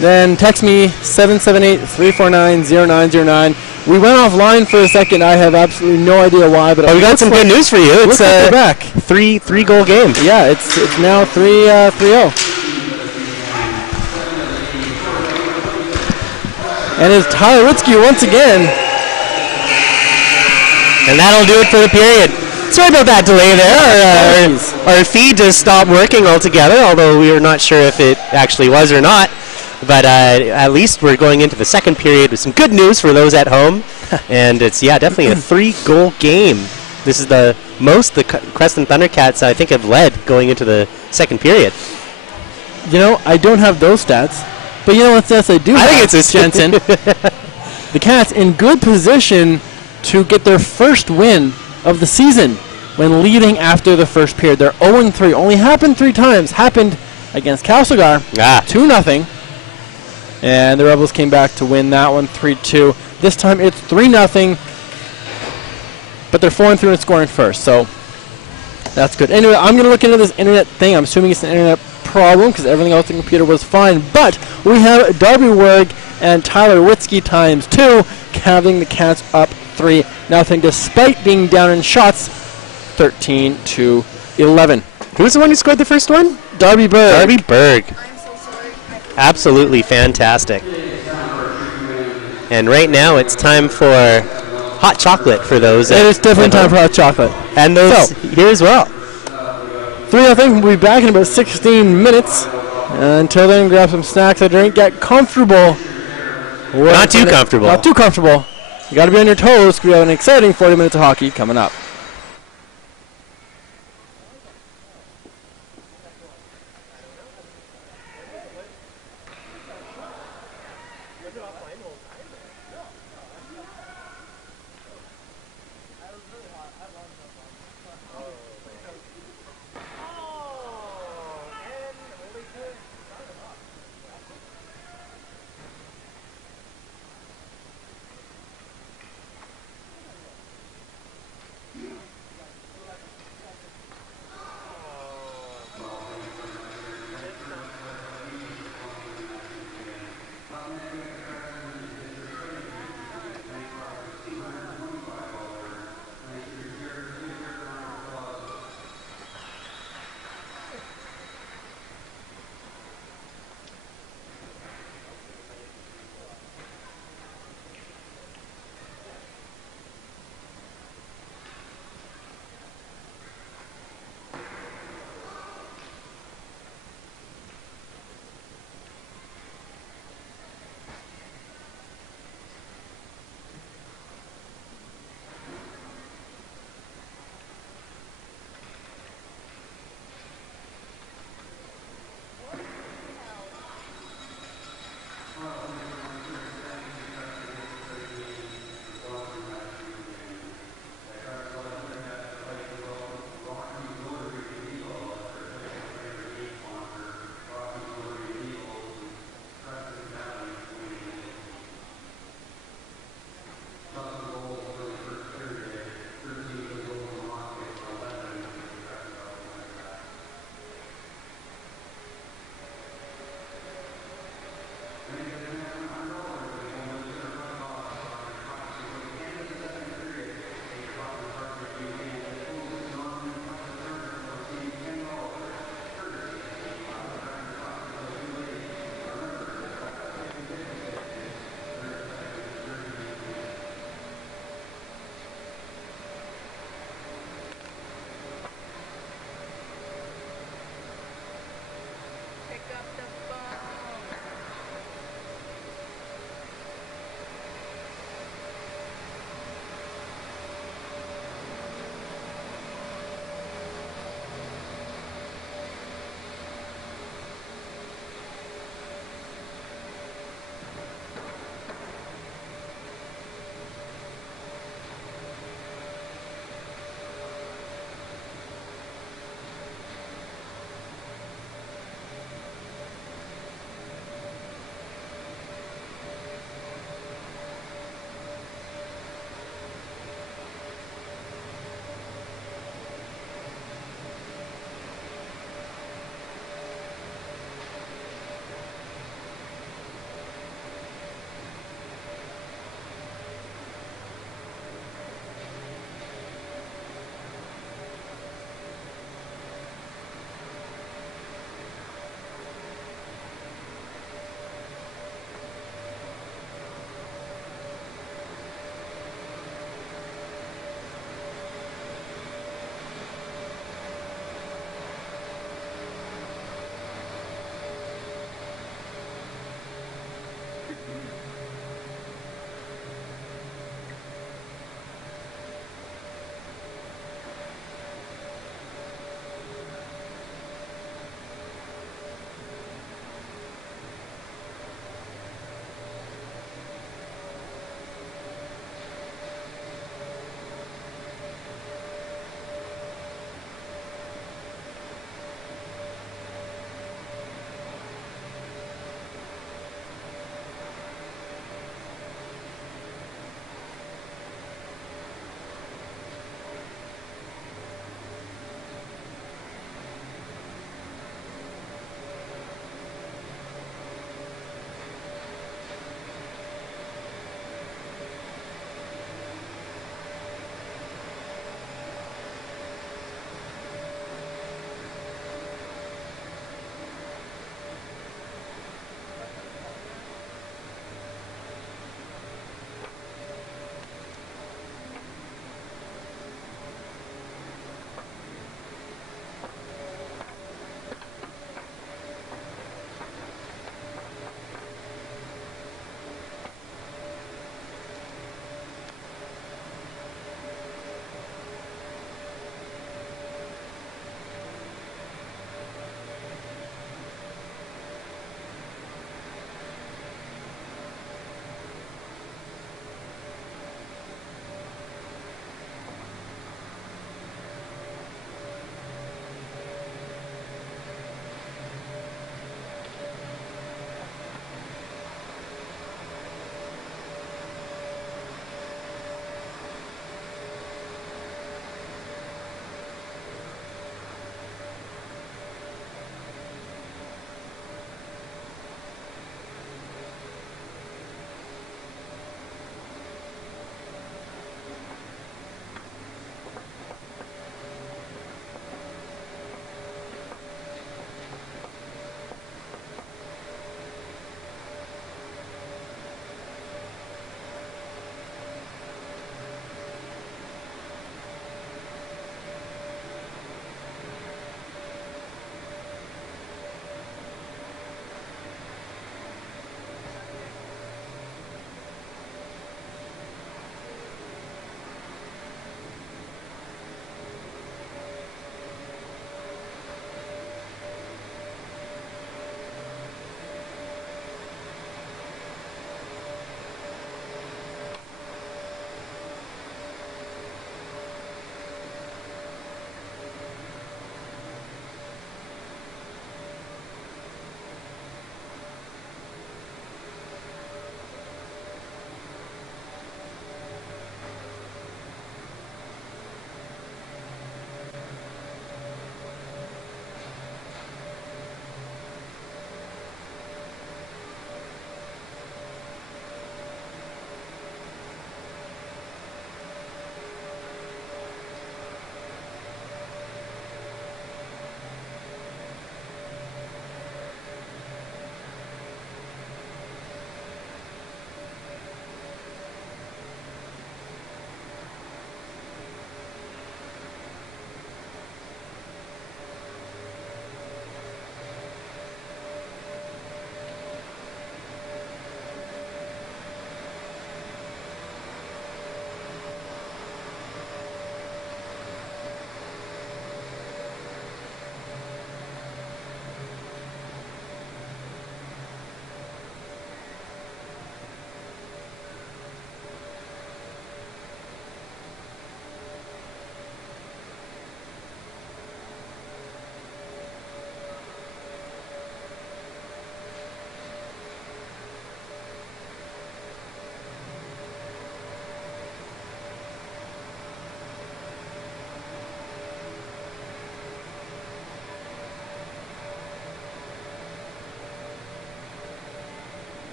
then text me 778-349-0909. We went offline for a second. I have absolutely no idea why, but we got some good news for you. It's back. Three goal game. Yeah, it's now 3-0. And it's Tyler Witzke once again. And that'll do it for the period. Sorry about that delay there. Our feed just stopped working altogether, although we were not sure if it actually was or not. But at least we're going into the second period with some good news for those at home. And it's, definitely a 3-goal game. This is the most the Creston Thundercats, I think, have led going into the second period. You know, I don't have those stats. But you know what stats I do have, think it's Jensen? The Cats in good position to get their first win of the season when leading after the first period. They're 0-3. Only happened 3 times. Happened against Castlegar, 2-0. And the Rebels came back to win that one 3-2. This time it's 3-0. But they're 4-3 and scoring first. So that's good. Anyway, I'm going to look into this internet thing. I'm assuming it's an internet problem because everything else on the computer was fine. But we have Darby Werg and Tyler Witzke ×2 having the Cats up 3-0 despite being down in shots 13-11. Who's the one who scored the first one? Darby Berg. Darby Berg. Absolutely fantastic. And right now it's time for hot chocolate for those. It is definitely time for hot chocolate. And those here as well. 3-0. We'll be back in about 16 minutes. Until then, grab some snacks, a drink, get comfortable. Not too comfortable. Not too comfortable. You got to be on your toes because we have an exciting 40 minutes of hockey coming up.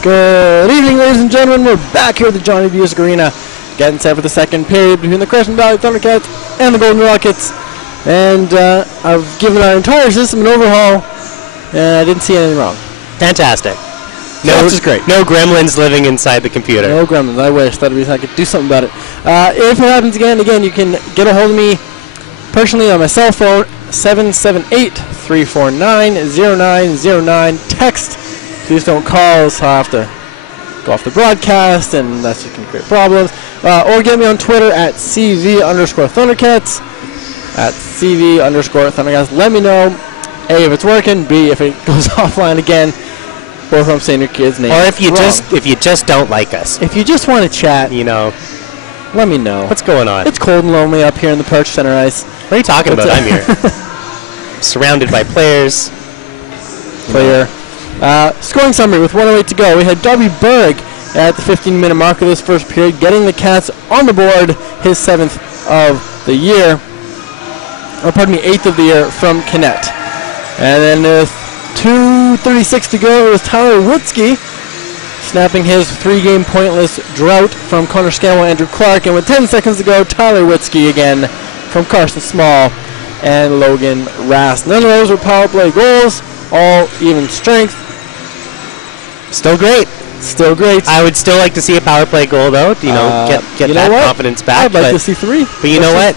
Good evening, ladies and gentlemen. We're back here at the Johnny Busick Arena, getting set for the second period between the Crescent Valley Thundercats and the Golden Rockets. And I've given our entire system an overhaul, and I didn't see anything wrong. Fantastic. No, which is great. No gremlins living inside the computer. No gremlins. I wish that I could do something about it. If it happens again, you can get a hold of me personally on my cell phone, 778-349-0909. Text. Please don't call, so I'll have to go off the broadcast, and that's just going to create problems. Or get me on Twitter at CV_Thundercats. At CV_Thundercats. Let me know, A, if it's working, B, if it goes offline again, or if I'm saying your kid's name. Or if you just don't like us. If you just want to chat, let me know. What's going on? It's cold and lonely up here in the Perch Center Ice. What are you talking about? I'm here. Surrounded by players. Scoring summary with 1:08 to go. We had Darby Berg at the 15-minute mark of this first period, getting the Cats on the board, his 7th of the year. 8th of the year from Kinnett. And then with 2:36 to go, it was Tyler Witzke snapping his 3-game pointless drought from Connor Scanwell and Andrew Clark. And with 10 seconds to go, Tyler Witzke again from Carson Small and Logan Rass. None of those were power play goals, all even strength. Still great. Still great. I would still like to see a power play goal, though. Get that confidence back. I'd like to see 3. But you know what?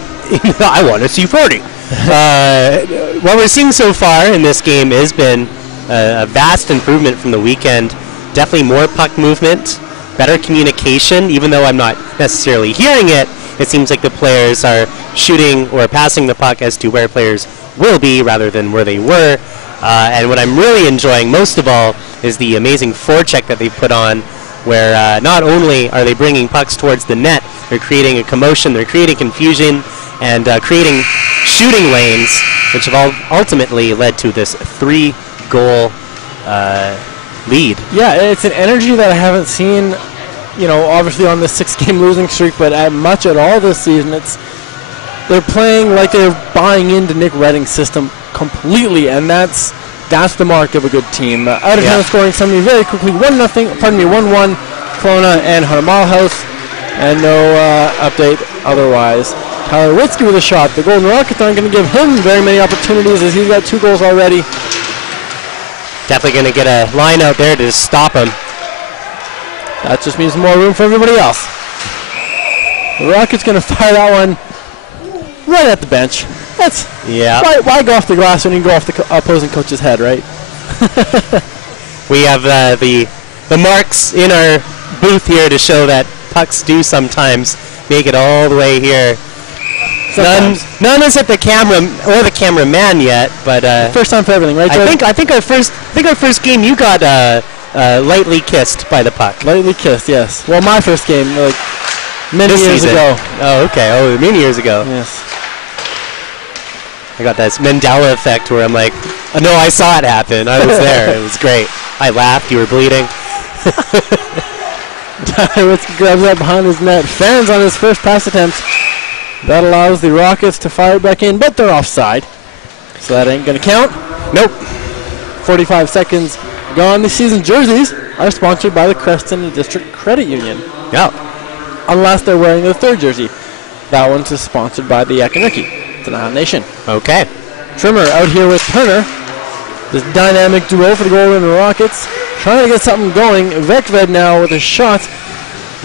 I want to see 40. What we're seeing so far in this game has been a vast improvement from the weekend. Definitely more puck movement, better communication. Even though I'm not necessarily hearing it, it seems like the players are shooting or passing the puck as to where players will be rather than where they were. And what I'm really enjoying most of all is the amazing forecheck that they put on, where not only are they bringing pucks towards the net, they're creating a commotion, they're creating confusion, and creating shooting lanes, which have ultimately led to this 3-goal lead. Yeah, it's an energy that I haven't seen, obviously on the 6-game losing streak, but much at all this season. They're playing like they're buying into Nick Redding's system completely, and that's the mark of a good team. Out of town scoring something very quickly, 1-1, Kelowna and Hunter Milehouse, and no update otherwise. Tyler Witzke with a shot. The Golden Rockets aren't going to give him very many opportunities as he's got 2 goals already. Definitely going to get a line out there to stop him. That just means more room for everybody else. The Rockets going to fire that one right at the bench. Why go off the glass when you can go off the opposing coach's head, right? We have the marks in our booth here to show that pucks do sometimes make it all the way here. None is at the camera or the cameraman yet, but first time for everything, right, Jordan? I think our first game you got lightly kissed by the puck. Lightly kissed, yes. Well, my first game, many years ago. Oh, okay. Oh, many years ago. Yes. I got this Mandela effect where I'm like, no, I saw it happen. I was there. It was great. I laughed. You were bleeding. Witzke grabs that behind his net. Fans on his first pass attempt. That allows the Rockets to fire back in, but they're offside. So that ain't going to count. Nope. 45 seconds gone. This season's jerseys are sponsored by the Creston District Credit Union. Yeah. Unless they're wearing the 3rd jersey. That one's just by the Yakaniki. It's an Island Nation. Okay. Trimmer out here with Turner. This dynamic duo for the Golden Rockets. Trying to get something going. Vekved now with a shot.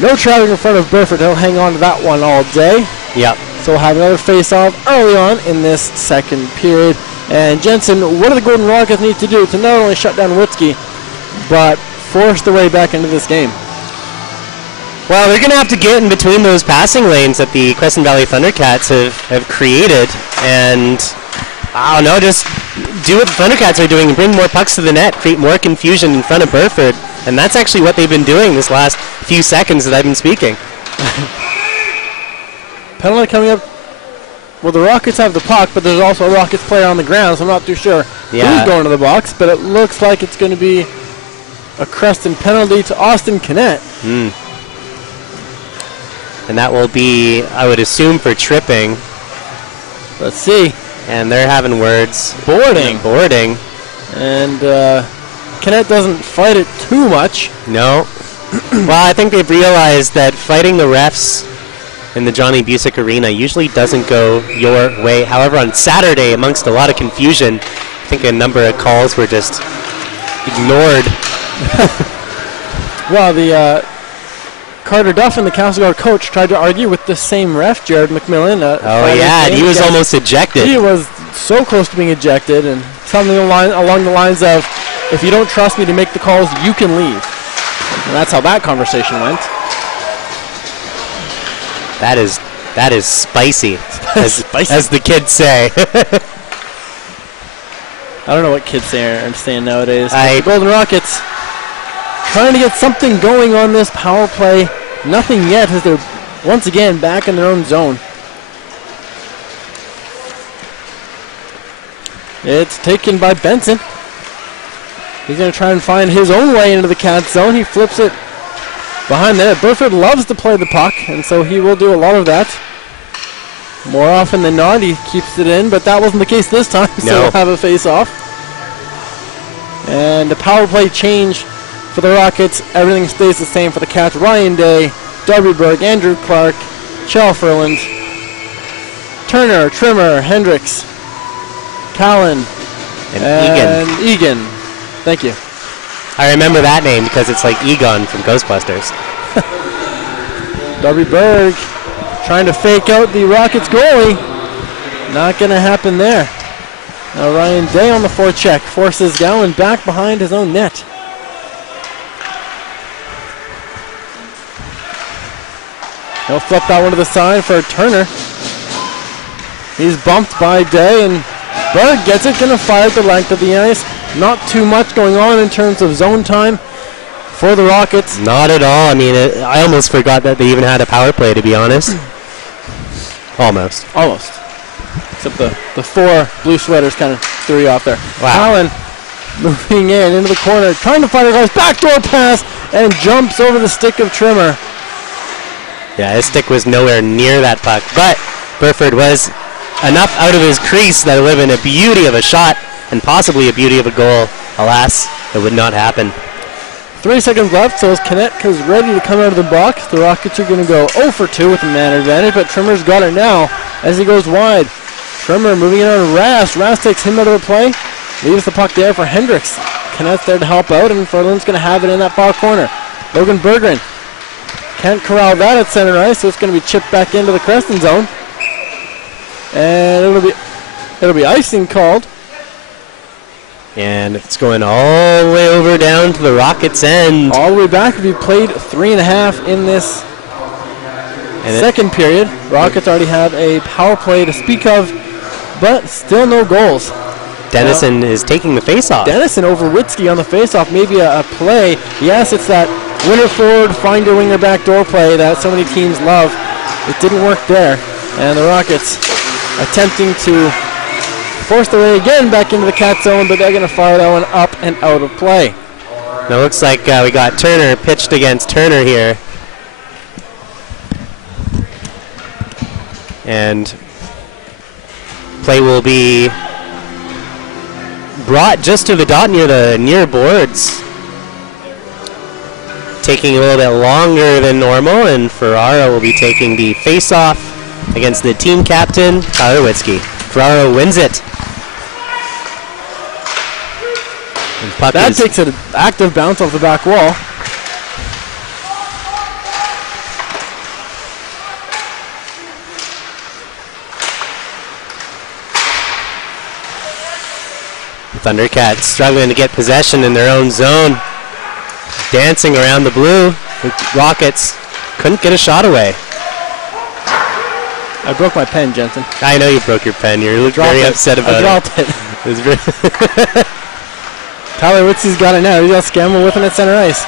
No traffic in front of Burford. He'll hang on to that one all day. Yep. So we'll have another face-off early on in this second period. And Jensen, what do the Golden Rockets need to do to not only shut down Witzke, but force their way back into this game? Well, they're going to have to get in between those passing lanes that the Crescent Valley Thundercats have created. And, I don't know, just do what the Thundercats are doing and bring more pucks to the net, create more confusion in front of Burford. And that's actually what they've been doing this last few seconds that I've been speaking. Penalty coming up. Well, the Rockets have the puck, but there's also a Rockets player on the ground, so I'm not too sure who's going to the box. But it looks like it's going to be a Creston penalty to Austin Kinnett. And that will be, I would assume, for tripping. Let's see. And they're having words. Boarding. And Kinnett doesn't fight it too much. No. Well, I think they've realized that fighting the refs in the Johnny Busick Arena usually doesn't go your way. However, on Saturday, amongst a lot of confusion, I think a number of calls were just ignored. Well, the Carter Duffin, the Castlegar coach, tried to argue with the same ref, Jared McMillan. He was almost ejected. He was so close to being ejected, and something along the lines of, if you don't trust me to make the calls, you can leave. And that's how that conversation went. That is spicy, as the kids say. I don't know what kids are saying nowadays. The Golden Rockets trying to get something going on this power play. Nothing yet as they're once again back in their own zone. It's taken by Benson. He's going to try and find his own way into the Cats zone. He flips it behind there. Burford loves to play the puck, and so he will do a lot of that. More often than not, he keeps it in, but that wasn't the case this time, so we'll have a face-off. And the power play change for the Rockets. Everything stays the same for the Cats. Ryan Day, Darby Berg, Andrew Clark, Chell Furland, Turner, Trimmer, Hendricks, Callan, and Egan. Thank you. I remember that name because it's like Egon from Ghostbusters. Darby Berg trying to fake out the Rockets goalie. Not going to happen there. Now Ryan Day on the forecheck forces Gowan back behind his own net. He'll flip that one to the side for Turner. He's bumped by Day, and Berg gets it, going to fire the length of the ice. Not too much going on in terms of zone time for the Rockets. Not at all. I mean, I almost forgot that they even had a power play, to be honest. Almost. Except the four blue sweaters kind of threw you off there. Wow. Allen moving into the corner, trying to find a guy's backdoor pass, and jumps over the stick of Trimmer. Yeah, his stick was nowhere near that puck, but Burford was enough out of his crease that it would have been a beauty of a shot and possibly a beauty of a goal. Alas, it would not happen. 3 seconds left, so as Konechka's ready to come out of the box, the Rockets are going to go 0 for 2 with the man advantage, but Trimmer's got it now as he goes wide. Trimmer moving it on Rast. Rast takes him out of the play, leaves the puck there for Hendricks. Konechka there to help out, and Furland's going to have it in that far corner. Logan Berggren can't corral that at center ice, so it's going to be chipped back into the Creston zone. And it'll be icing called. And it's going all the way over down to the Rockets' end. All the way back. We played 3.5 in this second period. Rockets already have a power play to speak of, but still no goals. Dennison is taking the faceoff. Dennison over Witzke on the faceoff. Maybe a play. Yes, it's that winner forward, find your winger backdoor play that so many teams love. It didn't work there. And the Rockets attempting to force their way again back into the Cat zone, but they're going to fire that one up and out of play. Now it looks like we got Turner pitched against Turner here. And play will be brought just to the dot near the near boards. Taking a little bit longer than normal, and Ferraro will be taking the face-off against the team captain, Tyler Witzke. Ferraro wins it. That takes an active bounce off the back wall. Thundercats struggling to get possession in their own zone. Dancing around the blue. The Rockets couldn't get a shot away. I broke my pen, Jensen. I know you broke your pen. You look very upset about it. I dropped it. Tyler Witzke's got it now. He's got Scammell whipping at center ice.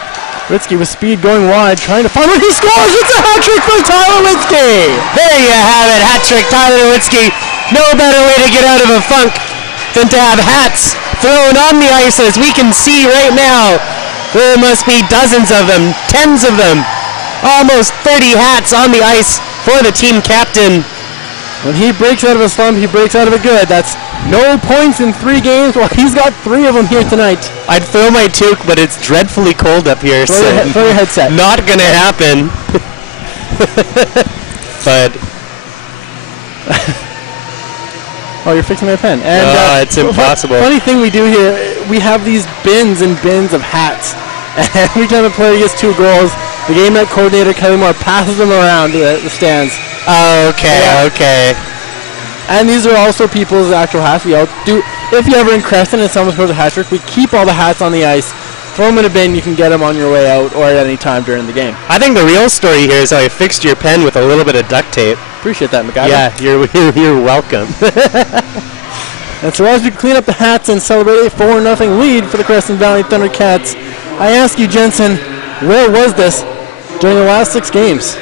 Witzke with speed going wide, trying to find where he scores. It's a hat trick for Tyler Witzke. There you have it. Hat trick, Tyler Witzke. No better way to get out of a funk than to have hats thrown on the ice, as we can see right now. There must be dozens of them, tens of them. Almost 30 hats on the ice for the team captain. When he breaks out of a slump, he breaks out of it good. That's no points in 3 games. Well, he's got 3 of them here tonight. I'd throw my toque, but it's dreadfully cold up here, throw your headset. Not going to happen. But oh, you're fixing my pen. And it's impossible. Funny thing we do here, we have these bins and bins of hats. And every time a player gets 2 goals, the game night coordinator, Kelly Moore, passes them around to the stands. Oh, okay, yeah. Okay. And these are also people's actual hats. We all do. If you're ever in Creston and someone scores a hat trick, we keep all the hats on the ice, throw them in a bin. You can get them on your way out or at any time during the game. I think the real story here is how I fixed your pen with a little bit of duct tape. Appreciate that, McGuire. Yeah, you're welcome. And so as we clean up the hats and celebrate a 4-0 lead for the Creston Valley Thundercats, I ask you, Jensen, where was this during the last 6 games?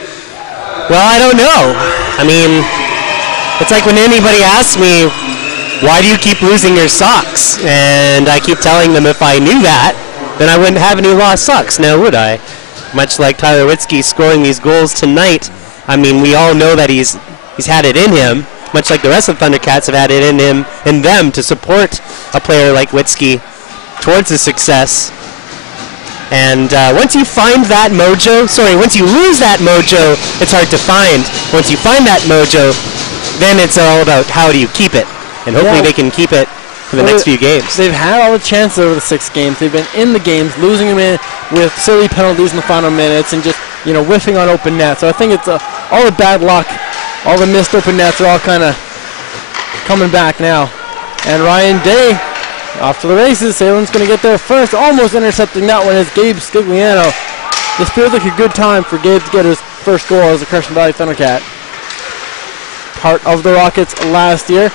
Well, I don't know. I mean, it's like when anybody asks me, why do you keep losing your socks? And I keep telling them if I knew that, then I wouldn't have any lost socks, now would I? Much like Tyler Witzke scoring these goals tonight. I mean, we all know that he's He's had it in him, much like the rest of the Thundercats have had it in them to support a player like Witzke towards his success. And once you find that mojo, once you lose that mojo, it's hard to find. Once you find that mojo, then it's all about how do you keep it. And hopefully they can keep it for the next few games. They've had all the chances over the 6 games. They've been in the games, losing them in with silly penalties in the final minutes and just, whiffing on open nets. So I think it's all the bad luck, all the missed open nets are all kind of coming back now. And Ryan Day off to the races. Salem's going to get there first, almost intercepting that one as Gabe Scigliano. This feels like a good time for Gabe to get his first goal as a Crescent Valley Thundercat. Part of the Rockets last year.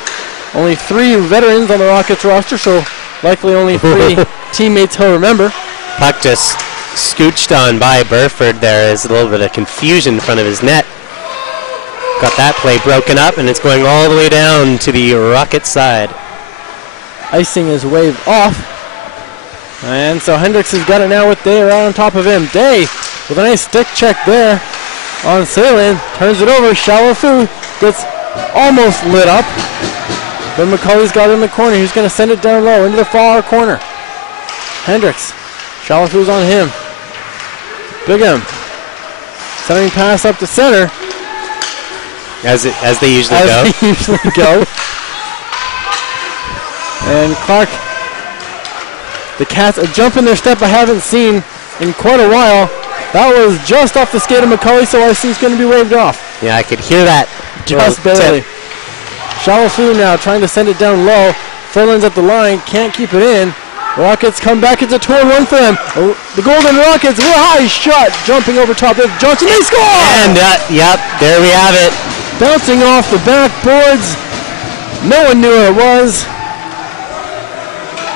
Only 3 veterans on the Rockets roster, so likely only 3 teammates he'll remember. Puck just scooched on by Burford there. There's a little bit of confusion in front of his net. Got that play broken up, and it's going all the way down to the Rocket side. Icing is waved off. And so Hendricks has got it now with Day right on top of him. Day with a nice stick check there on Salin. Turns it over. Shalafu gets almost lit up. But McCulley's got it in the corner. He's going to send it down low into the far corner. Hendricks. Shalafu's on him. Bigham. Sending pass up to center. As they usually go. And Clark, the Cats are jumping their step I haven't seen in quite a while. That was just off the skate of McCulley, so I see it's going to be waved off. Yeah, I could hear that. Just barely. Shalafu now trying to send it down low. Furlan's at the line, can't keep it in. Rockets come back, it's a 2-on-1 for them. The Golden Rockets, with a high shot, jumping over top of Johnson, they score! And, yep, there we have it. Bouncing off the backboards. No one knew who it was,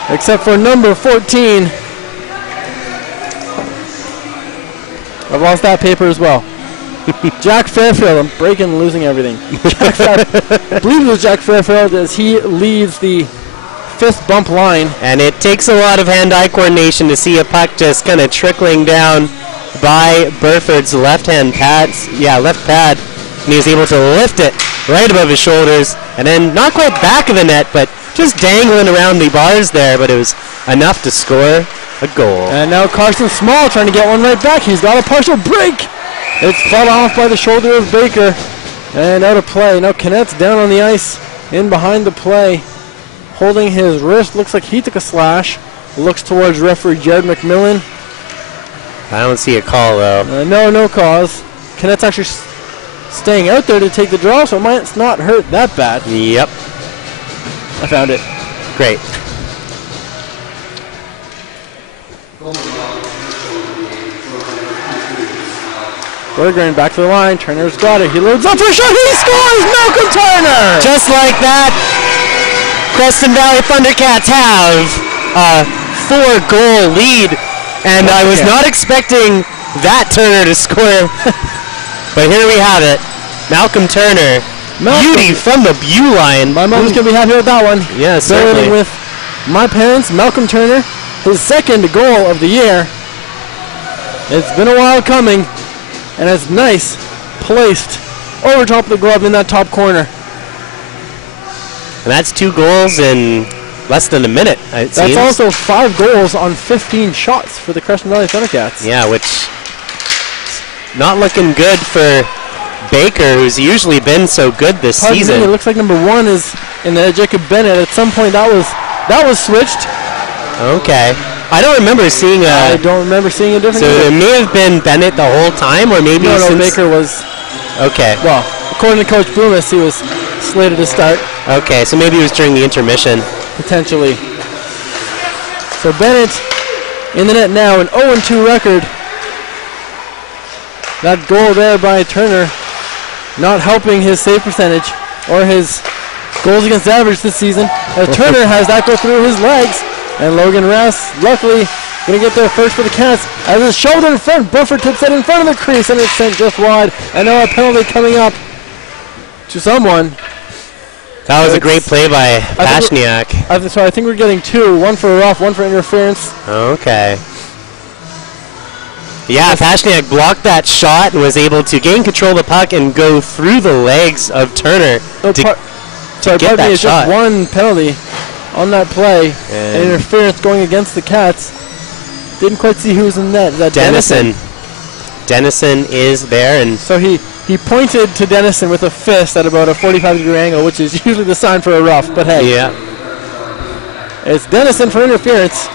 except for number 14. I've lost that paper as well. Jack Fairfield, I'm breaking and losing everything. I believe it was Jack Fairfield as he leads the 5th bump line. And it takes a lot of hand-eye coordination to see a puck just kind of trickling down by Burford's left pad. And he was able to lift it right above his shoulders and then not quite back of the net, but just dangling around the bars there, but it was enough to score a goal. And now Carson Small trying to get one right back. He's got a partial break. It's fought off by the shoulder of Baker and out of play. Now Canette's down on the ice in behind the play, holding his wrist. Looks like he took a slash. Looks towards referee Jared McMillan. I don't see a call, though. No cause. Canette's actually staying out there to take the draw, so it might not hurt that bad. Yep. I found it. Great. Berggren back to the line. Turner's got it. He loads up for a shot. He scores! Malcolm Turner! Just like that, Crescent Valley Thundercats have a 4-goal lead. And I was not expecting that Turner to score. But here we have it. Malcolm Turner. Beauty from the blue line. My mom's going to be happy with that one. Yeah, certainly. With my parents, Malcolm Turner, his 2nd goal of the year. It's been a while coming, and it's nice, placed over top of the glove in that top corner. And that's 2 goals in less than a minute, it That's seems. also 5 goals on 15 shots for the Crescent Valley Thundercats. Yeah, which not looking good for Baker, who's usually been so good this season. It looks like number 1 is in there, Jacob Bennett. At some point that was switched. Okay. I don't remember seeing a... I don't remember seeing a difference. So it may have been Bennett the whole time, or maybe No, Baker was... Okay. Well, according to Coach Bloomis, he was slated to start. Okay, so maybe it was during the intermission. Potentially. So Bennett in the net now, an 0-2 record. That goal there by Turner not helping his save percentage or his goals against average this season, as Turner has that go through his legs. And Logan Rouse, luckily, going to get there first for the Cats. As his shoulder in front, Burford tips it in front of the crease, and it's sent just wide. And now a penalty coming up to someone. That was a great play by Pashniak. I think we're getting 2. One for a rough, one for interference. Okay. Yeah, Pashniak blocked that shot and was able to gain control of the puck and go through the legs of Turner to get that it's shot. Just one penalty on that play. And interference going against the Cats. Didn't quite see who was in net. Is that Dennison? Dennison is there, and so he pointed to Dennison with a fist at about a 45-degree angle, which is usually the sign for a rough. But hey, yeah, it's Dennison for interference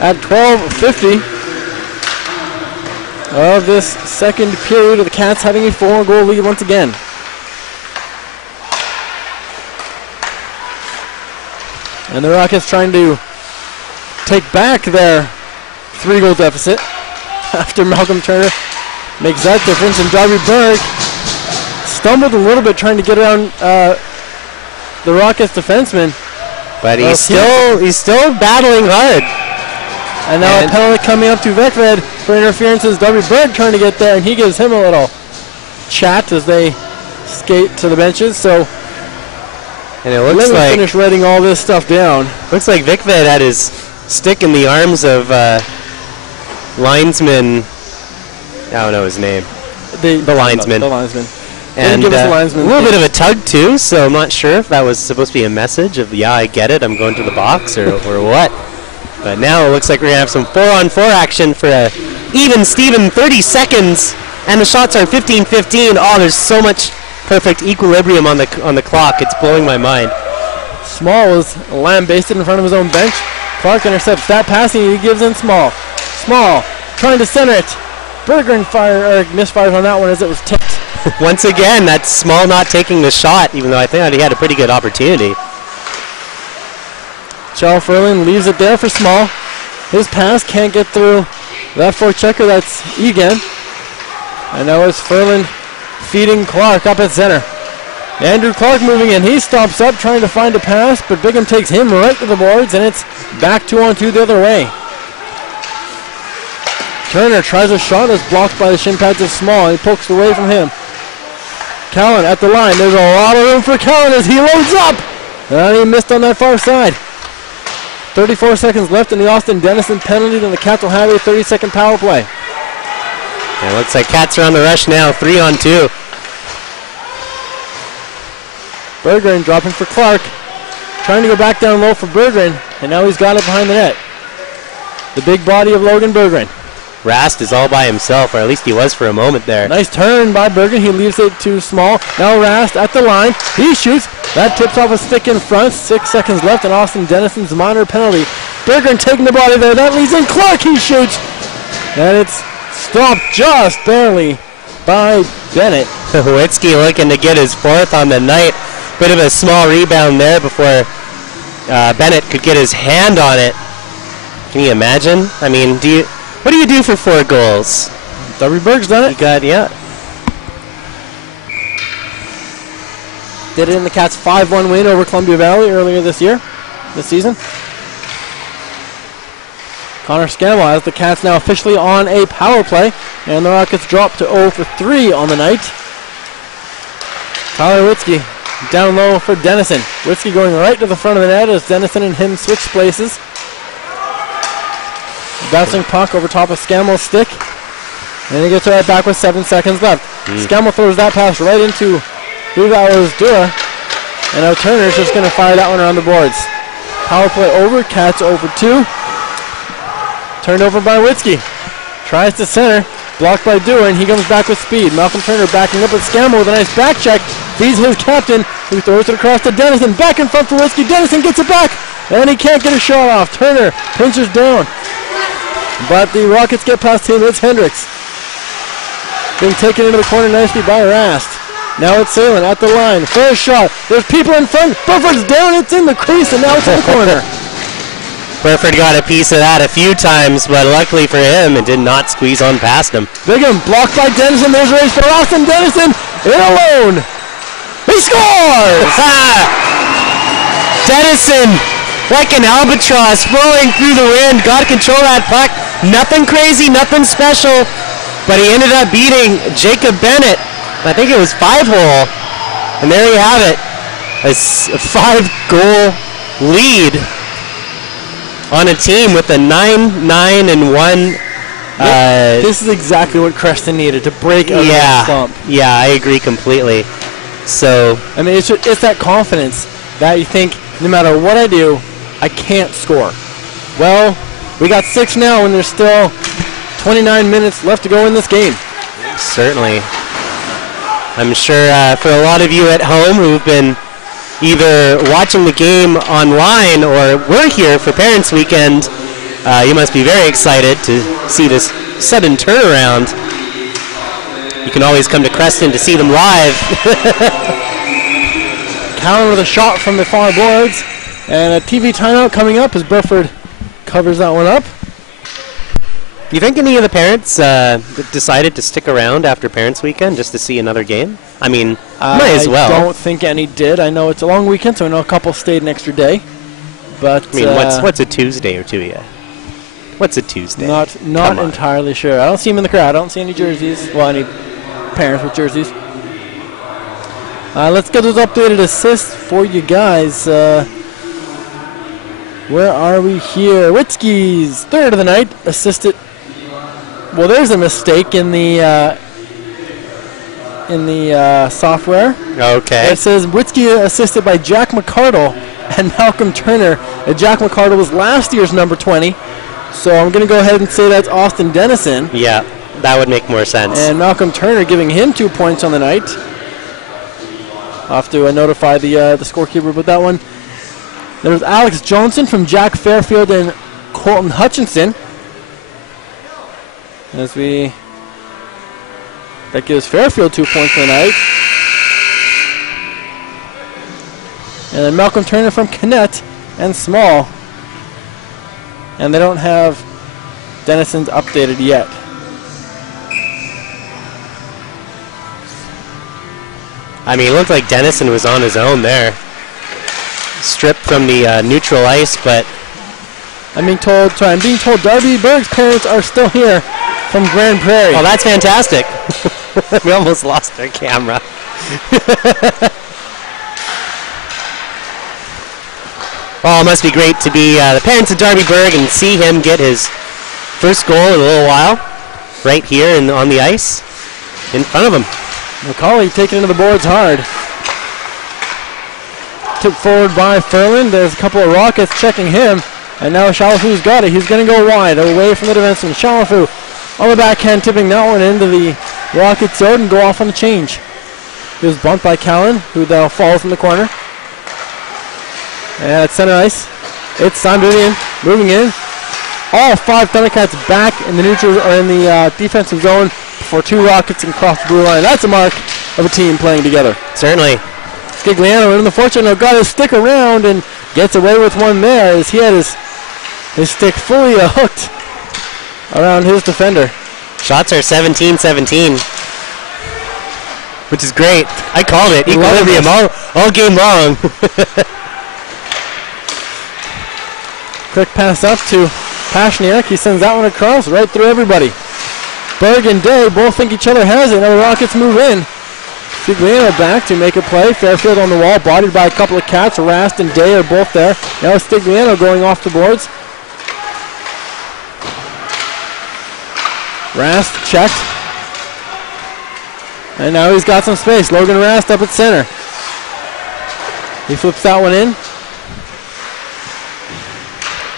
at 12:50 of this second period of the Cats having a 4-goal lead once again. And the Rockets trying to take back their 3-goal deficit after Malcolm Turner makes that difference. And Darby Berg stumbled a little bit trying to get around the Rockets defenseman. But he's still battling hard. And now a penalty coming up to Vekved for interference as Darby Berg trying to get there, and he gives him a little chat as they skate to the benches. So and it looks like finish writing all this stuff down. Looks like Vekved had his stick in the arms of linesman. I don't know his name. The linesman. The linesman. And a little bit of a tug too, so I'm not sure if that was supposed to be a message of, yeah, I get it, I'm going to the box, or what. But now it looks like we're going to have some 4-on-4 action for a even Steven 30 seconds, and the shots are 15-15. Oh, there's so much perfect equilibrium on the clock. It's blowing my mind. Small was lambasted in front of his own bench. Clark intercepts that passing, he gives in Small. Small trying to center it. Berggren misfired on that one as it was tipped. Once again, that's Small not taking the shot, even though I think he had a pretty good opportunity. Charles Ferlin leaves it there for Small. His pass can't get through that forechecker. That's Egan. And now it's Ferlin feeding Clark up at center. Andrew Clark moving in. He stops up trying to find a pass, but Bigham takes him right to the boards, and it's back 2-on-2 the other way. Turner tries a shot that's blocked by the shin pads of Small. He pokes away from him. Callan at the line. There's a lot of room for Callan as he loads up. And he missed on that far side. 34 seconds left in the Austin Dennison penalty, and the Cats will have a 30-second power play. And it looks like Cats are on the rush now, 3-on-2. Berggren dropping for Clark. Trying to go back down low for Berggren, and now he's got it behind the net. The big body of Logan Berggren. Rast is all by himself, or at least he was for a moment there. Nice turn by Berggren. He leaves it to Small. Now Rast at the line. He shoots. That tips off a stick in front. 6 seconds left, and Austin Dennison's minor penalty. Berggren taking the body there. That leads in Clark. He shoots. And it's stopped just barely by Bennett. Witzke looking to get his 4th on the night. Bit of a small rebound there before Bennett could get his hand on it. Can you imagine? I mean, what do you do for 4 goals? W. Berg's done it. Yeah. Did it in the Cats' 5-1 win over Columbia Valley earlier this season. Connor Scammell has the Cats now officially on a power play, and the Rockets drop to 0 for 3 on the night. Tyler Witzke down low for Dennison. Witzke going right to the front of the net as Dennison and him switch places. Bouncing puck over top of Scammell's stick. And he gets right back with 7 seconds left. Scammell throws that pass right into Hugauer's Dura. And now Turner's just going to fire that one around the boards. Power play over. Cats over 2. Turned over by Witzke. Tries to center. Blocked by Dura, and he comes back with speed. Malcolm Turner backing up with Scammell with a nice back check. Feeds his captain, who throws it across to Dennison. Back in front for Witzke. Dennison gets it back, and he can't get a shot off. Turner pinches down. But the Rockets get past him. It's Hendricks. Being taken into the corner nicely by Rast. Now it's Salin at the line. First shot. There's people in front. Burford's down. It's in the crease, and now it's in the corner. Burford got a piece of that a few times, but luckily for him, it did not squeeze on past him. Bigham blocked by Dennison. There's a race for Austin Dennison. In alone. He scores! Dennison, like an albatross, rolling through the wind, got to control that puck. Nothing crazy, nothing special, but he ended up beating Jacob Bennett. I think it was 5-hole, and there you have it. A 5-goal lead on a team with a 9-9-1 This is exactly what Creston needed to break out of that slump. Yeah, I agree completely. So I mean, it's that confidence that you think no matter what I do, I can't score. Well, we got 6 now, and there's still 29 minutes left to go in this game. Certainly. I'm sure for a lot of you at home who've been either watching the game online or were here for Parents Weekend, you must be very excited to see this sudden turnaround. You can always come to Creston to see them live. Callan with a shot from the far boards, and a TV timeout coming up as Burford covers that one up. Do you think any of the parents decided to stick around after Parents Weekend just to see another game? I mean, might as well. I don't think any did. I know it's a long weekend, so I know a couple stayed an extra day. But I mean, what's a Tuesday or two yet? What's a Tuesday? Not entirely sure. I don't see them in the crowd. I don't see any jerseys. Well, any parents with jerseys. Let's get those updated assists for you guys. Where are we here? Witzke's third of the night, assisted. Well, there's a mistake in the software. Okay. It says Witzke assisted by Jack McCardle and Malcolm Turner. And Jack McCardle was last year's number 20. So I'm going to go ahead and say that's Austin Dennison. Yeah, that would make more sense. And Malcolm Turner giving him 2 points on the night. I'll have to notify the scorekeeper about that one. There's Alex Johnson from Jack Fairfield and Colton Hutchinson. That gives Fairfield 2 points on the night. And then Malcolm Turner from Connect and Small. And they don't have Dennison's updated yet. I mean, it looked like Dennison was on his own there. Stripped from the neutral ice, but I'm being told Darby Berg's parents are still here from Grand Prairie. Oh, that's fantastic. We almost lost our camera. Oh, it must be great to be the parents of Darby Berg and see him get his first goal in a little while, right here on the ice, in front of him. McCauley taking it to the boards hard. Tipped forward by Ferland. There's a couple of Rockets checking him. And now Chalafu's got it. He's going to go wide, away from the defenseman. Chalafu on the backhand, tipping that one into the Rockets zone and go off on the change. He was bumped by Callan, who now falls in the corner. And at center ice, it's Sondrian moving in. All 5 Thundercats back in the neutral or in the defensive zone before 2 Rockets can cross the blue line. That's a mark of a team playing together. Certainly. Scigliano in the fortune got his stick around and gets away with one there as he had his stick fully hooked around his defender. Shots are 17-17, which is great. I called it. Equilibrium all game long. Quick pass up to Pashniak. He sends that one across right through everybody. Berg and Day both think each other has it. Now the Rockets move in. Scigliano back to make a play. Fairfield on the wall, bodied by a couple of Cats. Rast and Day are both there. Now Scigliano going off the boards. Rast checked. And now he's got some space. Logan Rast up at center. He flips that one in.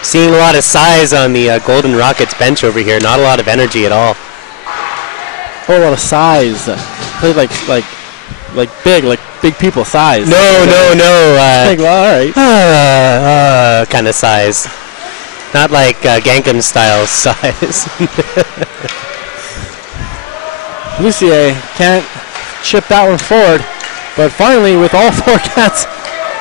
Seeing a lot of size on the Golden Rockets bench over here. Not a lot of energy at all. Oh, a lot of size. Played like big people size. No. Well, all right. Kind of size. Not like Gankum style size. Lucier can't chip that one forward. But finally, with all 4 Cats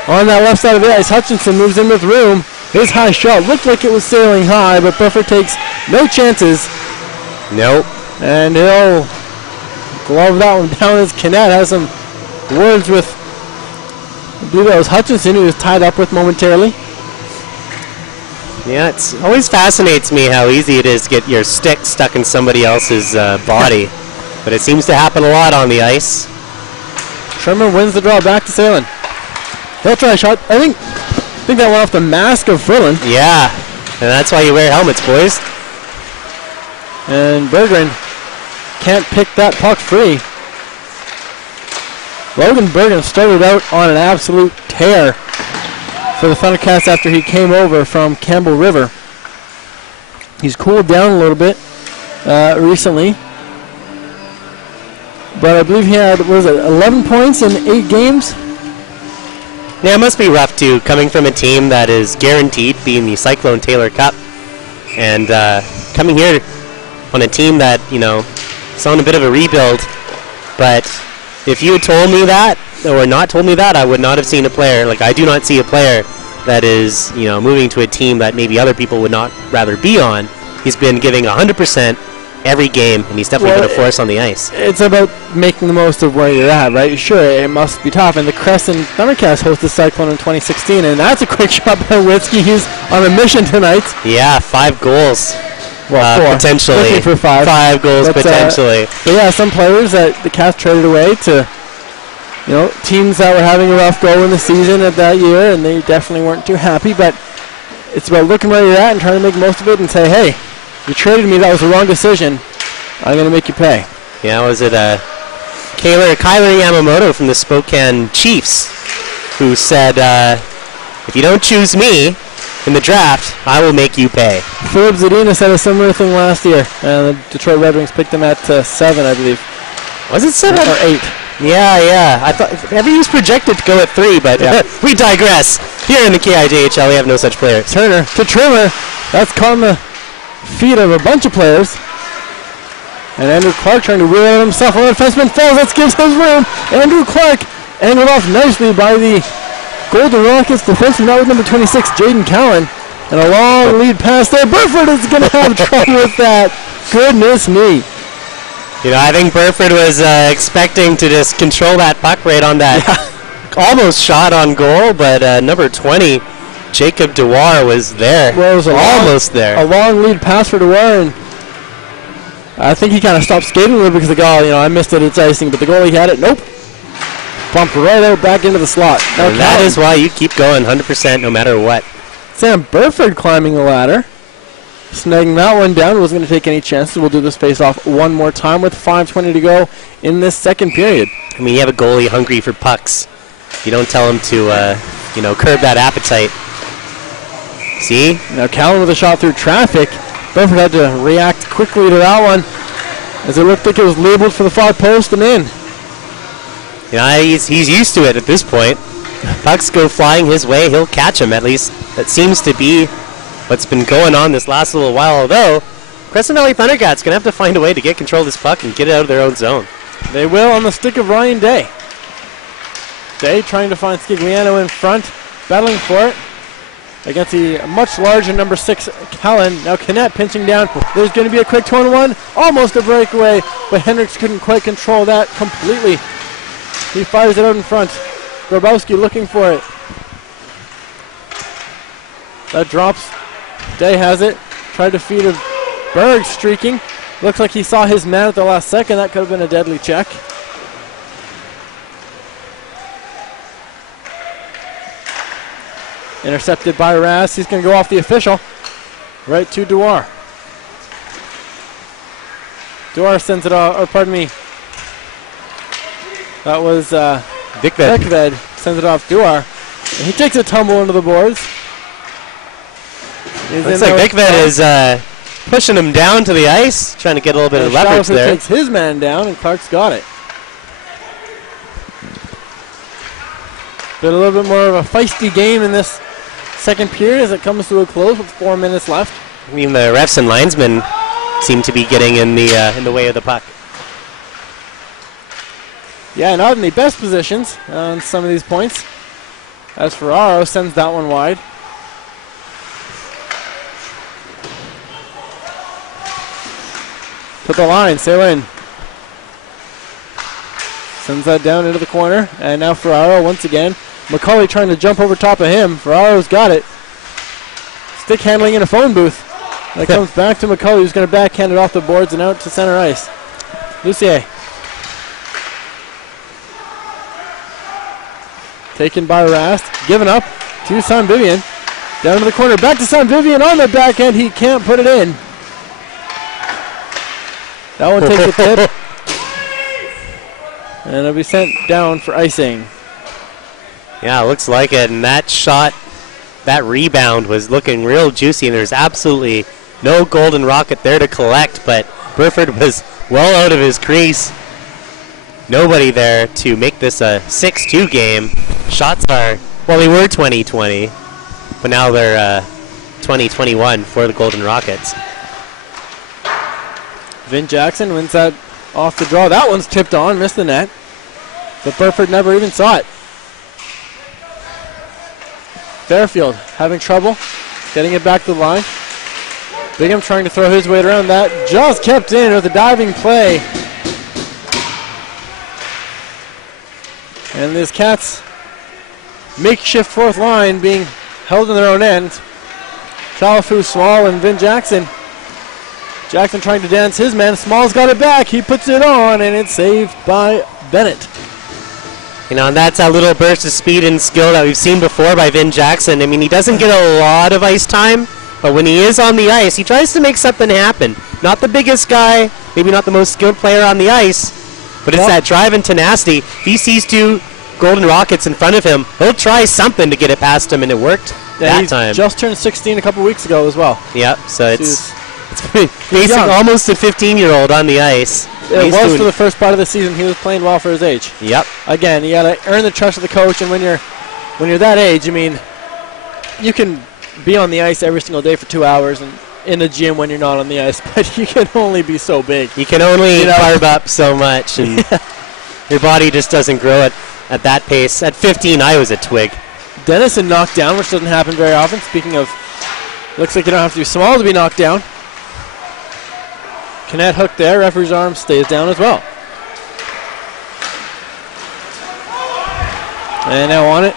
on that left side of the ice, Hutchinson moves in with room. His high shot looked like it was sailing high, but Burford takes no chances. Nope. And he'll glove that one down as Kinnett has some words with, I believe that was Hutchinson, who was tied up with momentarily. Yeah, it always fascinates me how easy it is to get your stick stuck in somebody else's body. But it seems to happen a lot on the ice. Sherman wins the draw back to Salem. He'll try a shot. I think that went off the mask of Ferland. Yeah, and that's why you wear helmets, boys. And Berggren can't pick that puck free. Logan Berggren started out on an absolute tear for the Thundercats after he came over from Campbell River. He's cooled down a little bit recently. But I believe he had, 11 points in 8 games? Yeah, it must be rough, too, coming from a team that is guaranteed being the Cyclone Taylor Cup. And coming here on a team that, is on a bit of a rebuild. But if you had told me that, or not told me that, I would not have seen a player. Like, I do not see a player that is, moving to a team that maybe other people would not rather be on. He's been giving 100% every game, and he's definitely been a force on the ice. It's about making the most of where you're at, right? Sure, it must be tough. And the Crescent Thundercats hosted Cyclone in 2016, and that's a quick shot by Witzke. He's on a mission tonight. Yeah, 5 goals. Well, 4. Potentially. Looking for 5. 5 goals potentially. But yeah, some players that the Cats traded away to, teams that were having a rough go in the season of that year, and they definitely weren't too happy. But it's about looking where you're at and trying to make the most of it and say, hey, you traded me, that was the wrong decision. I'm going to make you pay. Yeah, was it Kyler Yamamoto from the Spokane Chiefs who said, if you don't choose me in the draft, I will make you pay. Philip Zadina said a similar thing last year. The Detroit Red Wings picked him at 7, I believe. Was it 7? Or 8. Yeah. I thought he was projected to go at 3, but we digress. Here in the KIJHL, we have no such players. Turner to Trimmer. That's caught in the feet of a bunch of players. And Andrew Clark trying to wheel it himself. A defenseman falls. That gives him room. Andrew Clark angled off nicely by the Golden Rockets defenseman. That was number 26, Jaden Cowan. And a long lead pass there. Burford is going to have trouble with that. Goodness me. I think Burford was expecting to just control that puck right on that almost shot on goal, but number 20, Jacob Dewar, was there. Well, it was almost there. A long lead pass for Dewar, and I think he kind of stopped skating a little because the goal, I missed it, it's icing, but the goalie had it. Nope. Bumped right out back into the slot. Now that is why you keep going 100% no matter what. Sam Burford climbing the ladder. Snagging that one down. Wasn't going to take any chances. We'll do this face-off one more time with 5:20 to go in this second period. I mean, you have a goalie hungry for pucks. You don't tell him to, curb that appetite. See? Now Callan with a shot through traffic. Burford had to react quickly to that one as it looked like it was labeled for the far post and in. Yeah, he's used to it at this point. Pucks go flying his way, he'll catch them at least. That seems to be what's been going on this last little while, although Crescent Valley Thundercats going to have to find a way to get control of this puck and get it out of their own zone. They will on the stick of Ryan Day. Day trying to find Scigliano in front, battling for it against the much larger number 6, Callan. Now Canet pinching down. There's going to be a quick 2-on-1, almost a breakaway, but Hendricks couldn't quite control that completely. He fires it out in front. Grabowski looking for it. That drops. Day has it. Tried to feed a Berg streaking. Looks like he saw his man at the last second. That could have been a deadly check. Intercepted by Raz. He's going to go off the official. Right to Dewar. Dewar sends it off, or pardon me. That was Vikved sends it off Dewar. And he takes a tumble into the boards. Looks like Vikved is pushing him down to the ice, trying to get a little bit of leverage there. Takes his man down, and Clark's got it. Been a little bit more of a feisty game in this second period as it comes to a close with 4 minutes left. I mean, the refs and linesmen seem to be getting in the way of the puck. Yeah, not in the best positions on some of these points. As Ferraro sends that one wide. To the line, sail in. Sends that down into the corner, and now Ferraro once again. McCauley trying to jump over top of him. Ferraro's got it. Stick handling in a phone booth. That comes back to McCauley, who's going to backhand it off the boards and out to center ice. Lucier. Taken by Rast. Given up to San Vivian. Down to the corner. Back to San Vivian on the backhand. He can't put it in. That one takes a tip. And it'll be sent down for icing. Yeah, looks like it. And that shot, that rebound was looking real juicy, and there's absolutely no Golden Rocket there to collect, but Burford was well out of his crease. Nobody there to make this a 6-2 game. Shots are, well, they were 20-20, but now they're 20-21 for the Golden Rockets. Vin Jackson wins that off the draw. That one's tipped on, missed the net. But Burford never even saw it. Fairfield having trouble getting it back to the line. Bingham trying to throw his weight around that. Just kept in with a diving play. And this Cats makeshift fourth line being held in their own end. Chalafu, Small, and Vin Jackson. Jackson trying to dance his man. Small's got it back. He puts it on, and it's saved by Bennett. You know, and that's a little burst of speed and skill that we've seen before by Vin Jackson. I mean, he doesn't get a lot of ice time, but when he is on the ice, he tries to make something happen. Not the biggest guy, maybe not the most skilled player on the ice, but it's that drive and tenacity. If he sees two Golden Rockets in front of him, he'll try something to get it past him, and it worked that time. Just turned 16 a couple weeks ago as well. Yep, so it's basically almost a 15-year-old on the ice. It was for the first part of the season. He was playing well for his age. Yep. Again, you got to earn the trust of the coach, and when you're that age, I mean, you can be on the ice every single day for 2 hours and in the gym when you're not on the ice, but you can only be so big. You can only carve up so much, and your body just doesn't grow at that pace. At 15, I was a twig. Dennison knocked down, which doesn't happen very often. Speaking of, looks like you don't have to be small to be knocked down. Canet hook there. Referee's arm stays down as well. And now on it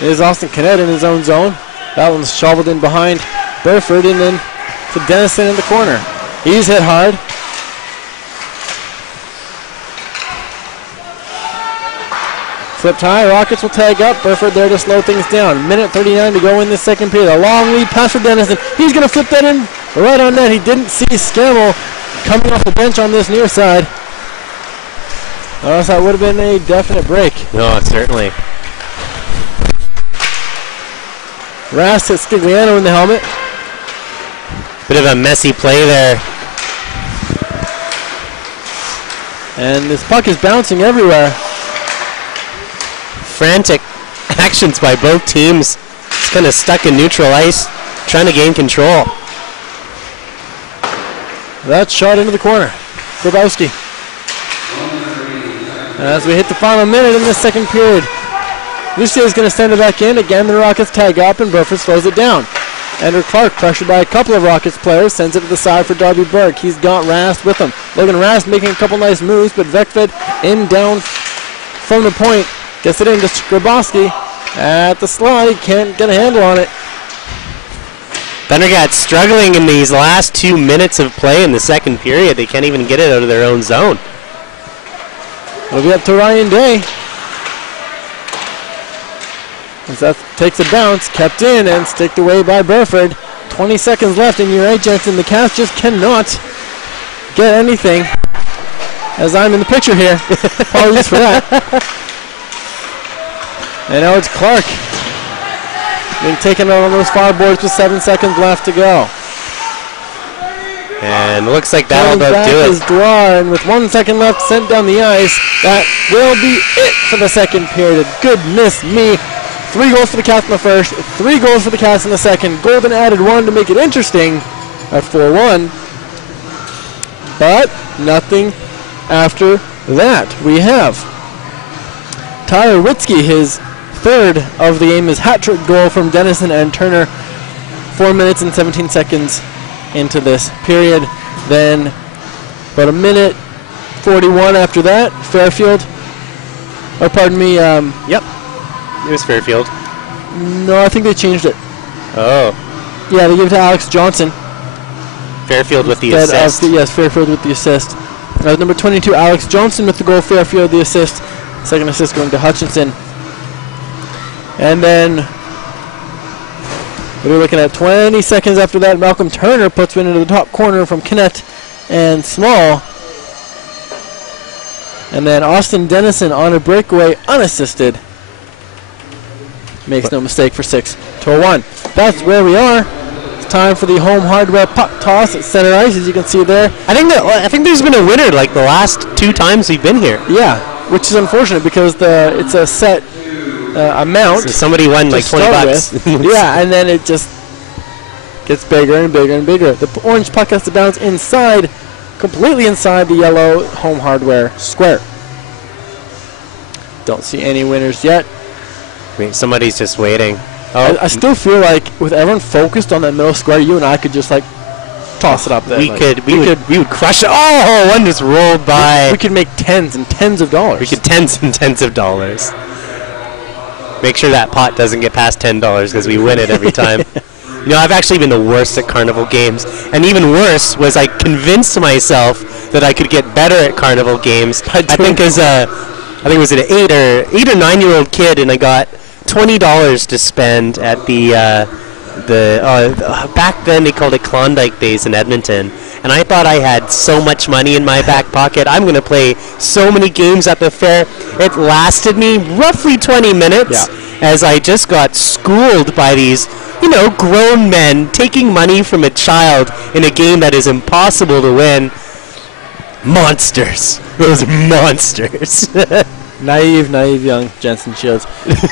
is Austin Canet in his own zone. That one's shoveled in behind Burford, and then to Dennison in the corner. He's hit hard. Flipped high. Rockets will tag up. Burford there to slow things down. Minute 39 to go in this second period. A long lead pass for Dennison. He's going to flip that in right on net. He didn't see Scammell coming off the bench on this near side. Or else that would have been a definite break. No, certainly. Rast hit Scigliano in the helmet. Bit of a messy play there. And this puck is bouncing everywhere. Frantic actions by both teams. It's kind of stuck in neutral ice, trying to gain control. That shot into the corner. Grabowski. As we hit the final minute in this second period, Lucia is going to send it back in. Again, the Rockets tag up, and Burford slows it down. Andrew Clark, pressured by a couple of Rockets players, sends it to the side for Darby Burke. He's got Rast with him. Logan Rast making a couple nice moves, but Vekved in down from the point. Gets it into Grabowski at the slide. Can't get a handle on it. Thundercats struggling in these last 2 minutes of play in the second period. They can't even get it out of their own zone. It'll be up to Ryan Day. As that takes a bounce, kept in and sticked away by Burford. 20 seconds left, and you're right, Jensen. The Cats just cannot get anything. As I'm in the picture here. Apologies for that. And now it's Clark being taken out on those far boards with 7 seconds left to go. And it looks like that'll about do it. Dwar, and with 1 second left, sent down the ice. That will be it for the second period. Goodness me. 3 goals for the Cats in the first, 3 goals for the Cats in the second. Golden added 1 to make it interesting at 4-1. But nothing after that. We have Tyler Witzke, his third of the game, his hat-trick goal from Dennison and Turner. 4 minutes and 17 seconds into this period. Then about a minute 41 after that, Fairfield. Oh, pardon me. Yep. It was Fairfield. No, I think they changed it. Oh. Yeah, they gave it to Alex Johnson. Fairfield with the assist. Yes, Fairfield with the assist. Number 22, Alex Johnson with the goal. Fairfield the assist. Second assist going to Hutchinson. And then we're looking at 20 seconds after that. Malcolm Turner puts one into the top corner from Kinnett. and Small. And then Austin Dennison on a breakaway unassisted. Makes no mistake for 6-1. That's where we are. It's time for the home hardware puck toss at center ice, as you can see there. I think there's been a winner like the last 2 times we've been here. Yeah, which is unfortunate because it's a set amount. So somebody won like 20 bucks. Yeah, and then it just gets bigger and bigger and bigger. The orange puck has to bounce inside, completely inside the yellow home hardware square. Don't see any winners yet. Wait, somebody's just waiting. Oh, I still feel like with everyone focused on that middle square, you and I could just like toss it up there. We would crush it. Oh, one just rolled by. We could make tens and tens of dollars. We could tens and tens of dollars. Make sure that pot doesn't get past $10 because we win it every time. You know, I've actually been the worst at carnival games, and even worse was I convinced myself that I could get better at carnival games. I think it was an 8 or 9 year old kid, and I got $20 to spend at the back then they called it Klondike Days in Edmonton, and I thought I had so much money in my back pocket. I'm going to play so many games at the fair. It lasted me roughly 20 minutes as I just got schooled by these, grown men taking money from a child in a game that is impossible to win. Monsters. Those monsters. Naive young Jensen Shields.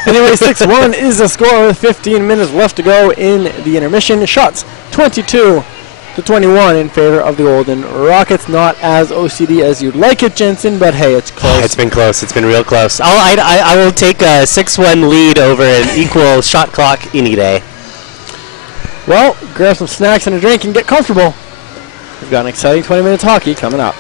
Anyway, 6-1 is the score with 15 minutes left to go in the intermission. Shots 22-21 in favor of the Golden Rockets. Not as OCD as you'd like it, Jensen, but hey, it's close. It's been close. It's been real close. I will take a 6-1 lead over an equal shot clock any day. Well, grab some snacks and a drink and get comfortable. We've got an exciting 20 minutes hockey coming up.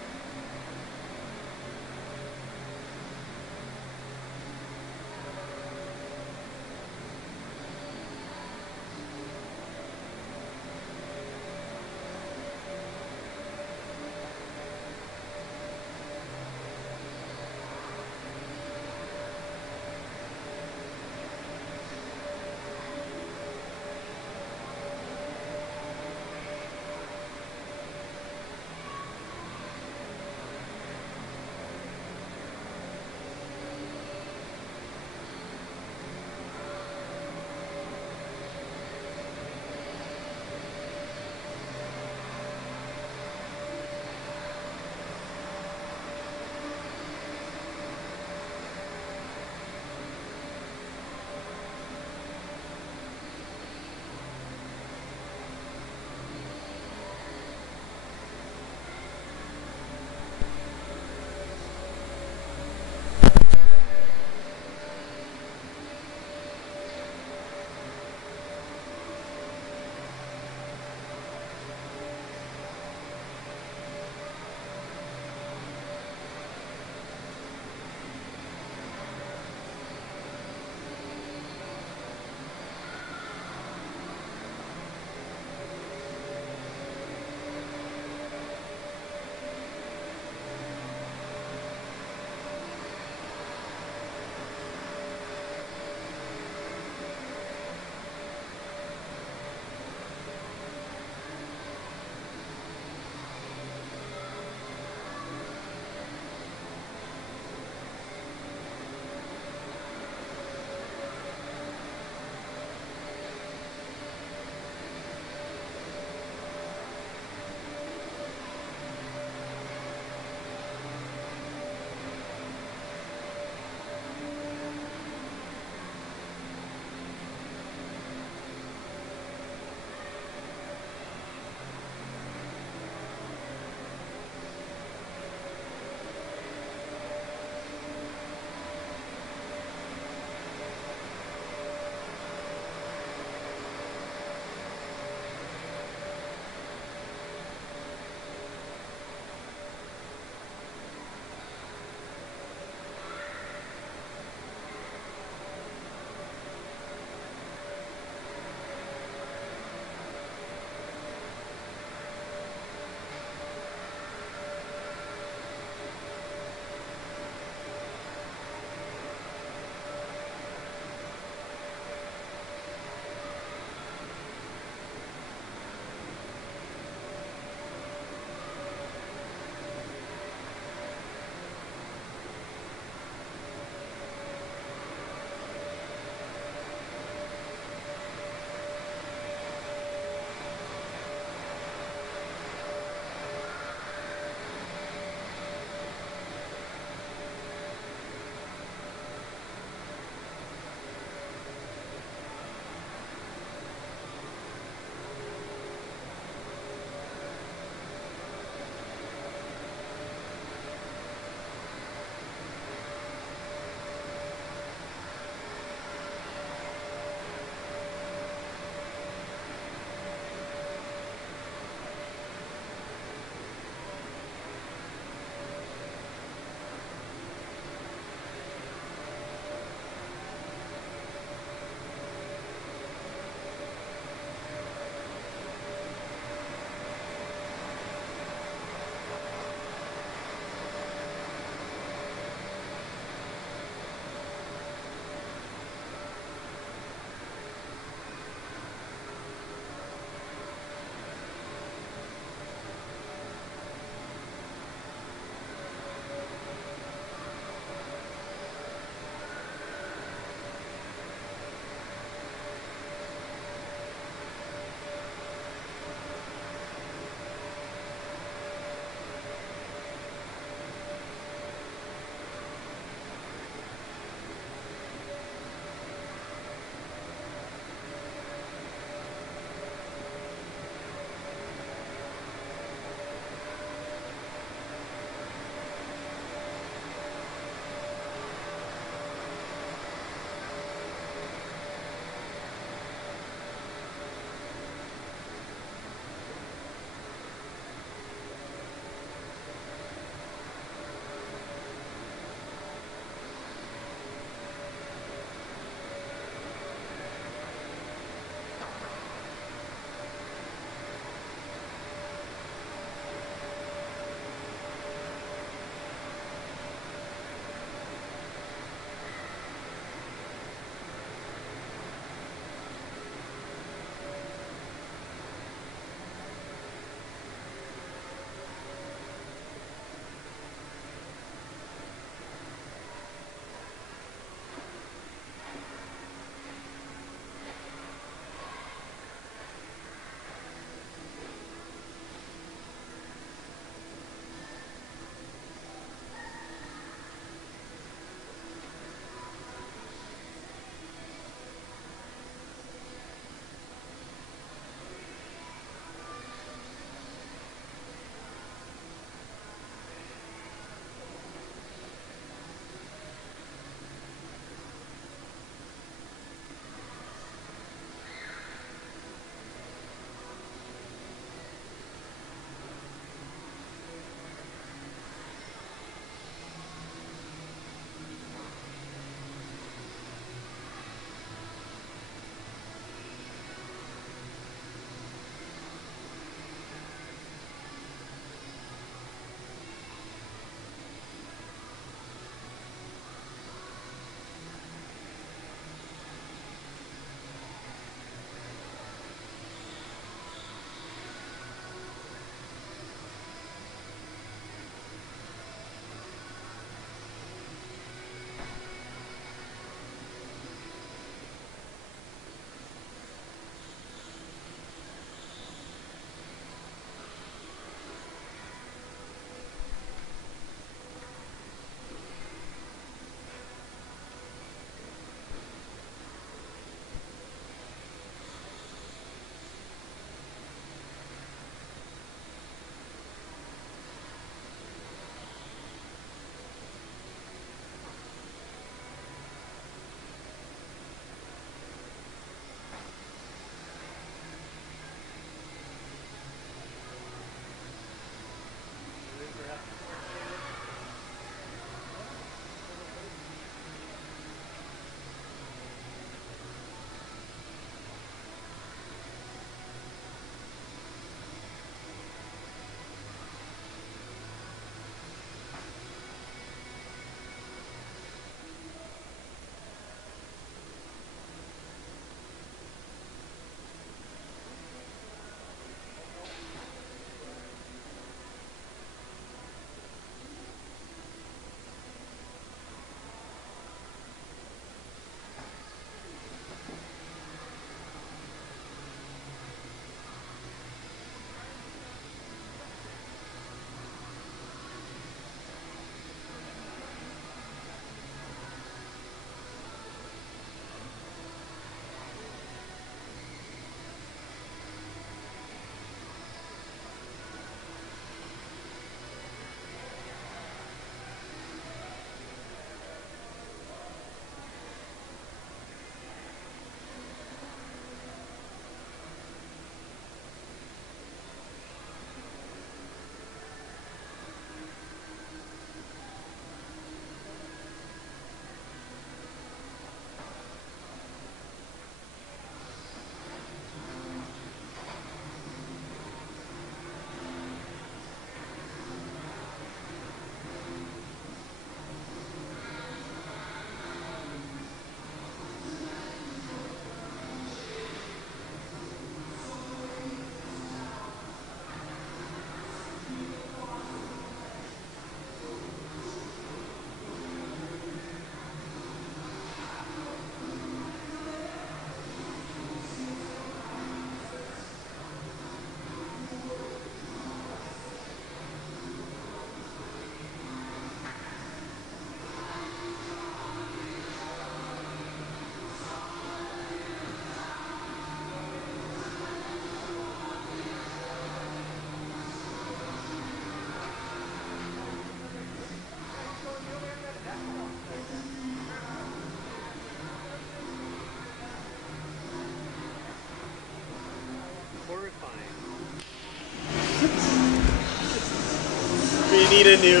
need a new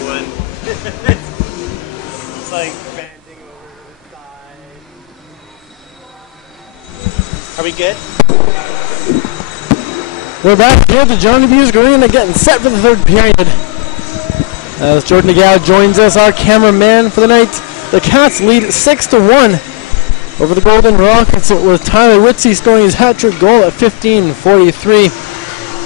one. It's like bending over to the side. Are we good? We're back here at the Johnny Music Arena getting set for the third period. As Jordan DeGale joins us, our cameraman for the night. The Cats lead 6-1 over the Golden Rockets with Tyler Whitsey scoring his hat-trick goal at 15:43.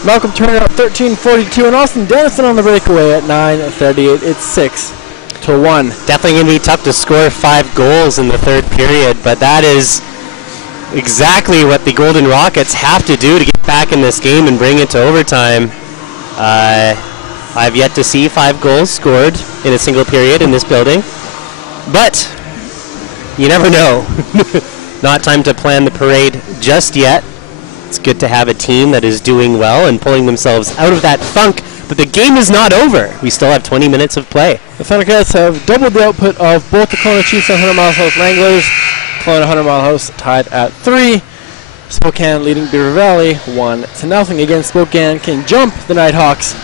Malcolm Turner at 13:42 and Austin Dennison on the breakaway at 9:38. It's 6-1. Definitely going to be tough to score 5 goals in the third period, but that is exactly what the Golden Rockets have to do to get back in this game and bring it to overtime. I've yet to see 5 goals scored in a single period in this building, but you never know. Not time to plan the parade just yet. It's good to have a team that is doing well and pulling themselves out of that funk, but the game is not over. We still have 20 minutes of play. The Thundercats have doubled the output of both the Kelowna Chiefs and 100 Mile House Wranglers. Kelowna 100 Mile House tied at 3. Spokane leading Beaver Valley 1-0. Again, Spokane can jump the Nighthawks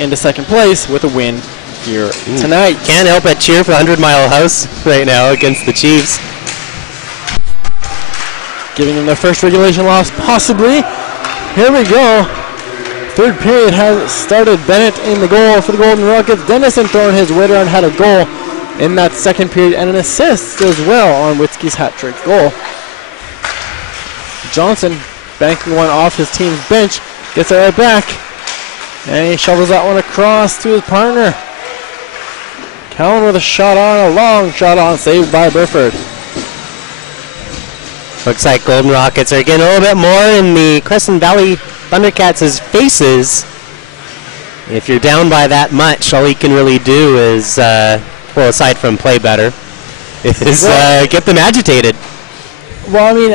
into second place with a win here tonight. Can't help but cheer for 100 Mile House right now against the Chiefs. Giving them their first regulation loss, possibly. Here we go. Third period has started. Bennett in the goal for the Golden Rockets. Dennison throwing his weight around, had a goal in that second period and an assist as well on Whitsky's hat-trick goal. Johnson banking one off his team's bench, gets it right back, and he shovels that one across to his partner. Cowan with a shot on, a long shot on, saved by Burford. Looks like Golden Rockets are getting a little bit more in the Crescent Valley Thundercats' faces. If you're down by that much, all you can really do is, well, aside from play better, is get them agitated. Well, I mean,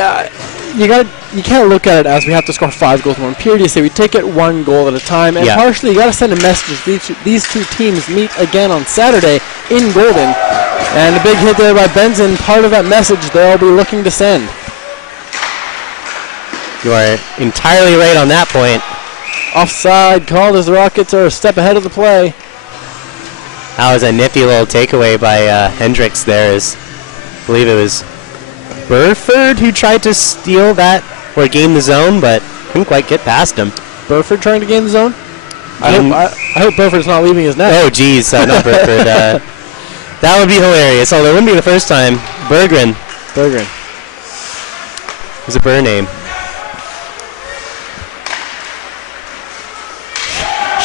you can't look at it as we have to score 5 goals in one period. You say we take it 1 goal at a time, and partially you got to send a message. These two teams meet again on Saturday in Golden, and a big hit there by Benson. Part of that message they'll be looking to send. You are entirely right on that point. Offside called as the Rockets are a step ahead of the play. That was a nifty little takeaway by Hendricks there. I believe it was Burford who tried to steal that or gain the zone, but couldn't quite get past him. Burford trying to gain the zone? I hope Burford's not leaving his net. Oh, geez, not Burford. That would be hilarious. Although it wouldn't be the first time. Berggren. It was a Burr name.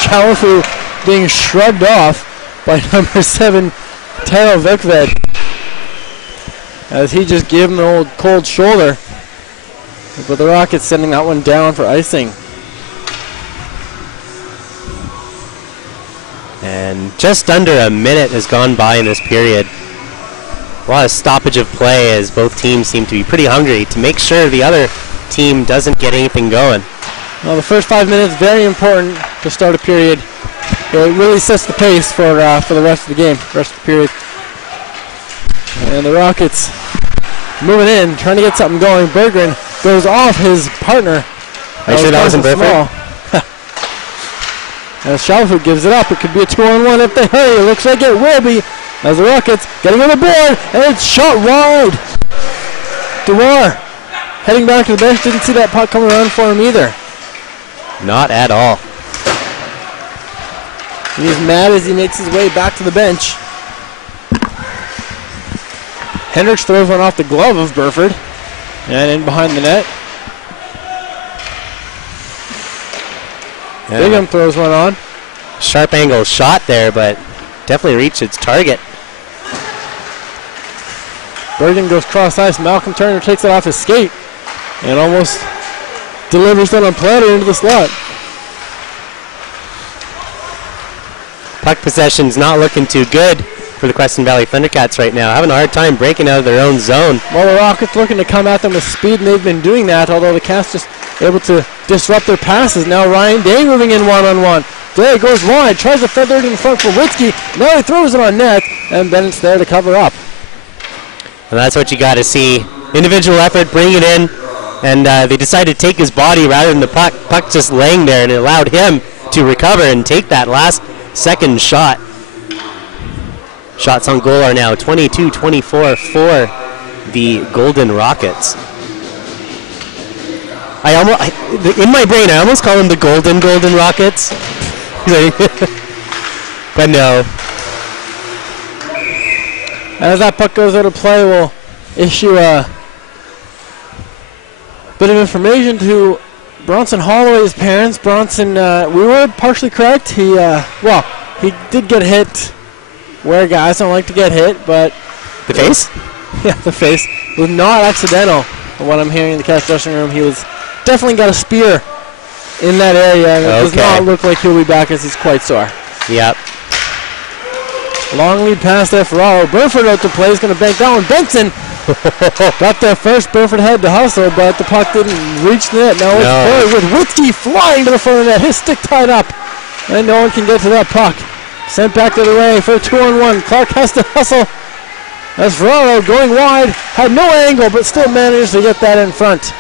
Chalafu being shrugged off by number 7, Taro Vikved, as he just gave him an old cold shoulder. But the Rockets sending that one down for icing. And just under a minute has gone by in this period. A lot of stoppage of play as both teams seem to be pretty hungry to make sure the other team doesn't get anything going. Well, the first 5 minutes, very important to start a period. It really sets the pace for the rest of the game, rest of the period. And the Rockets moving in, trying to get something going. Berggren goes off his partner. Are you sure that wasn't Burford? As Chalafu gives it up, it could be a 2-on-1 if they hurry. It looks like it will be, as the Rockets getting on the board, and it's shot wide. Dewar heading back to the bench, didn't see that puck coming around for him either. Not at all. He's mad as he makes his way back to the bench. Hendricks throws one off the glove of Burford and in behind the net. Bigham throws one on. Sharp angle shot there, but definitely reached its target. Bergen goes cross ice. Malcolm Turner takes it off his skate and almost delivers that on platter into the slot. Puck possession's not looking too good for the Crescent Valley Thundercats right now. Having a hard time breaking out of their own zone. Well, the Rockets looking to come at them with speed, and they've been doing that, although the Cats just able to disrupt their passes. Now Ryan Day moving in one-on-one. Day goes wide, tries to feather it in front for Whitsky. Now he throws it on net, and Bennett's there to cover up. And that's what you got to see. Individual effort, bring it in, and they decided to take his body rather than the puck. Puck just laying there, and it allowed him to recover and take that last second shot. Shots on goal are now 22-24 for the Golden Rockets. In my brain, I almost call them the Golden Rockets. But no. As that puck goes out of play, we'll issue a bit of information to Bronson Holloway's parents. Bronson, we were partially correct. He did get hit where guys don't like to get hit, but... The face? Yeah, the face. It was not accidental, from what I'm hearing in the cast dressing room. He was definitely got a spear in that area, and it does not look like he'll be back as he's quite sore. Yep. Long lead pass there for Ferraro. Burford out to play. He's going to bank that one. Benson got there first. Burford had to hustle, but the puck didn't reach the net. Now it's with Whiskey flying to the front of the net. His stick tied up, and no one can get to that puck. Sent back to the way for a 2-on-1. Clark has to hustle. As Ferraro going wide. Had no angle, but still managed to get that in front.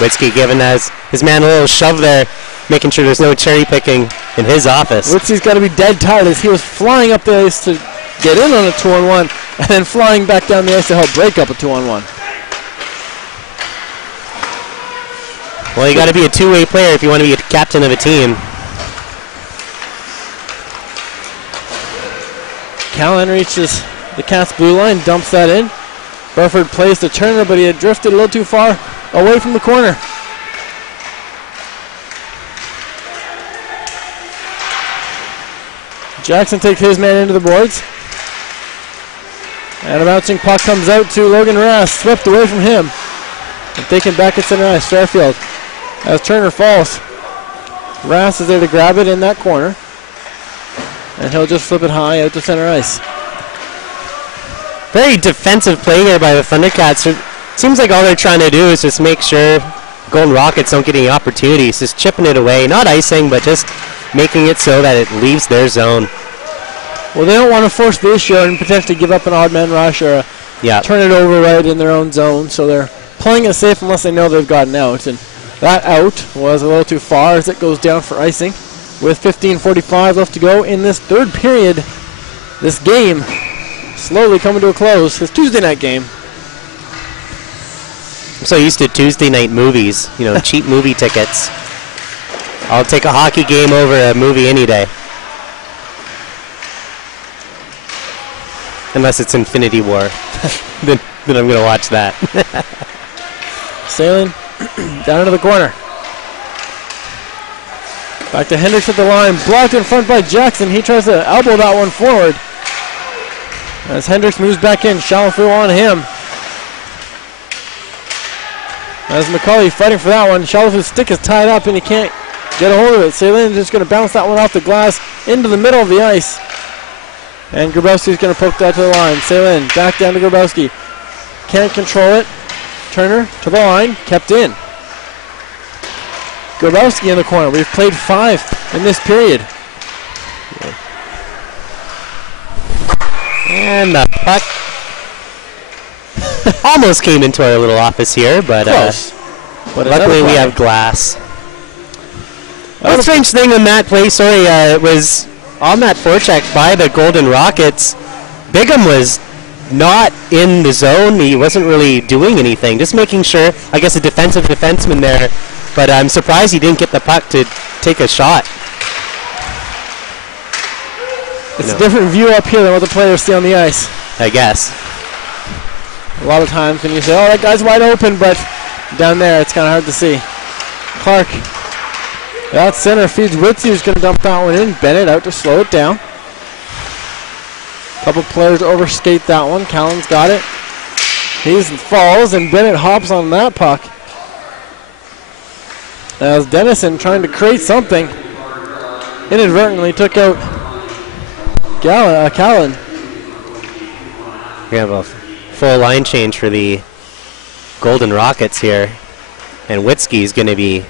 Whiskey giving his man a little shove there, making sure there's no cherry picking in his office. Whiskey's got to be dead tired as he was flying up the ice to get in on a 2-on-1 and then flying back down the ice to help break up a 2-on-1. Well, you got to be a two-way player if you want to be a captain of a team. Callan reaches the Cats blue line, dumps that in. Burford plays to Turner, but he had drifted a little too far away from the corner. Jackson takes his man into the boards. And a bouncing puck comes out to Logan Rass, swept away from him. And taken back at center ice, Fairfield. As Turner falls, Rass is there to grab it in that corner. And he'll just flip it high out to center ice. Very defensive play here by the Thundercats. It seems like all they're trying to do is just make sure Golden Rockets don't get any opportunities. Just chipping it away. Not icing, but just making it so that it leaves their zone. Well, they don't want to force the issue and potentially give up an odd man rush or turn it over right in their own zone. So they're playing it safe unless they know they've gotten out. And that out was a little too far as it goes down for icing. With 15:45 left to go in this third period, this game slowly coming to a close. This Tuesday night game. I'm so used to Tuesday night movies, cheap movie tickets. I'll take a hockey game over a movie any day. Unless it's Infinity War. then I'm going to watch that. Sailing down into the corner. Back to Hendricks at the line. Blocked in front by Jackson. He tries to elbow that one forward. As Hendricks moves back in. Chalafu on him. As McCauley fighting for that one. Chalafu's stick is tied up and he can't get a hold of it. Salin is just going to bounce that one off the glass into the middle of the ice. And Grabowski's going to poke that to the line. Salin back down to Grabowski. Can't control it. Turner to the line. Kept in. Grabowski in the corner. We've played 5 in this period. And the puck almost came into our little office here, but luckily we have glass. One strange thing on that play, was on that forecheck by the Golden Rockets. Bigham was not in the zone. He wasn't really doing anything, just making sure, I guess, a defensive defenseman there. But I'm surprised he didn't get the puck to take a shot. It's a different view up here than what the players see on the ice. I guess. A lot of times when you say, oh, that guy's wide open, but down there it's kind of hard to see. Clark, that center feeds Ritzy, who's going to dump that one in. Bennett out to slow it down. Couple players overskate that one. Callan's got it. He falls, and Bennett hops on that puck. As Dennison trying to create something, inadvertently took out Callan. We have a full line change for the Golden Rockets here. And Witzke's going to be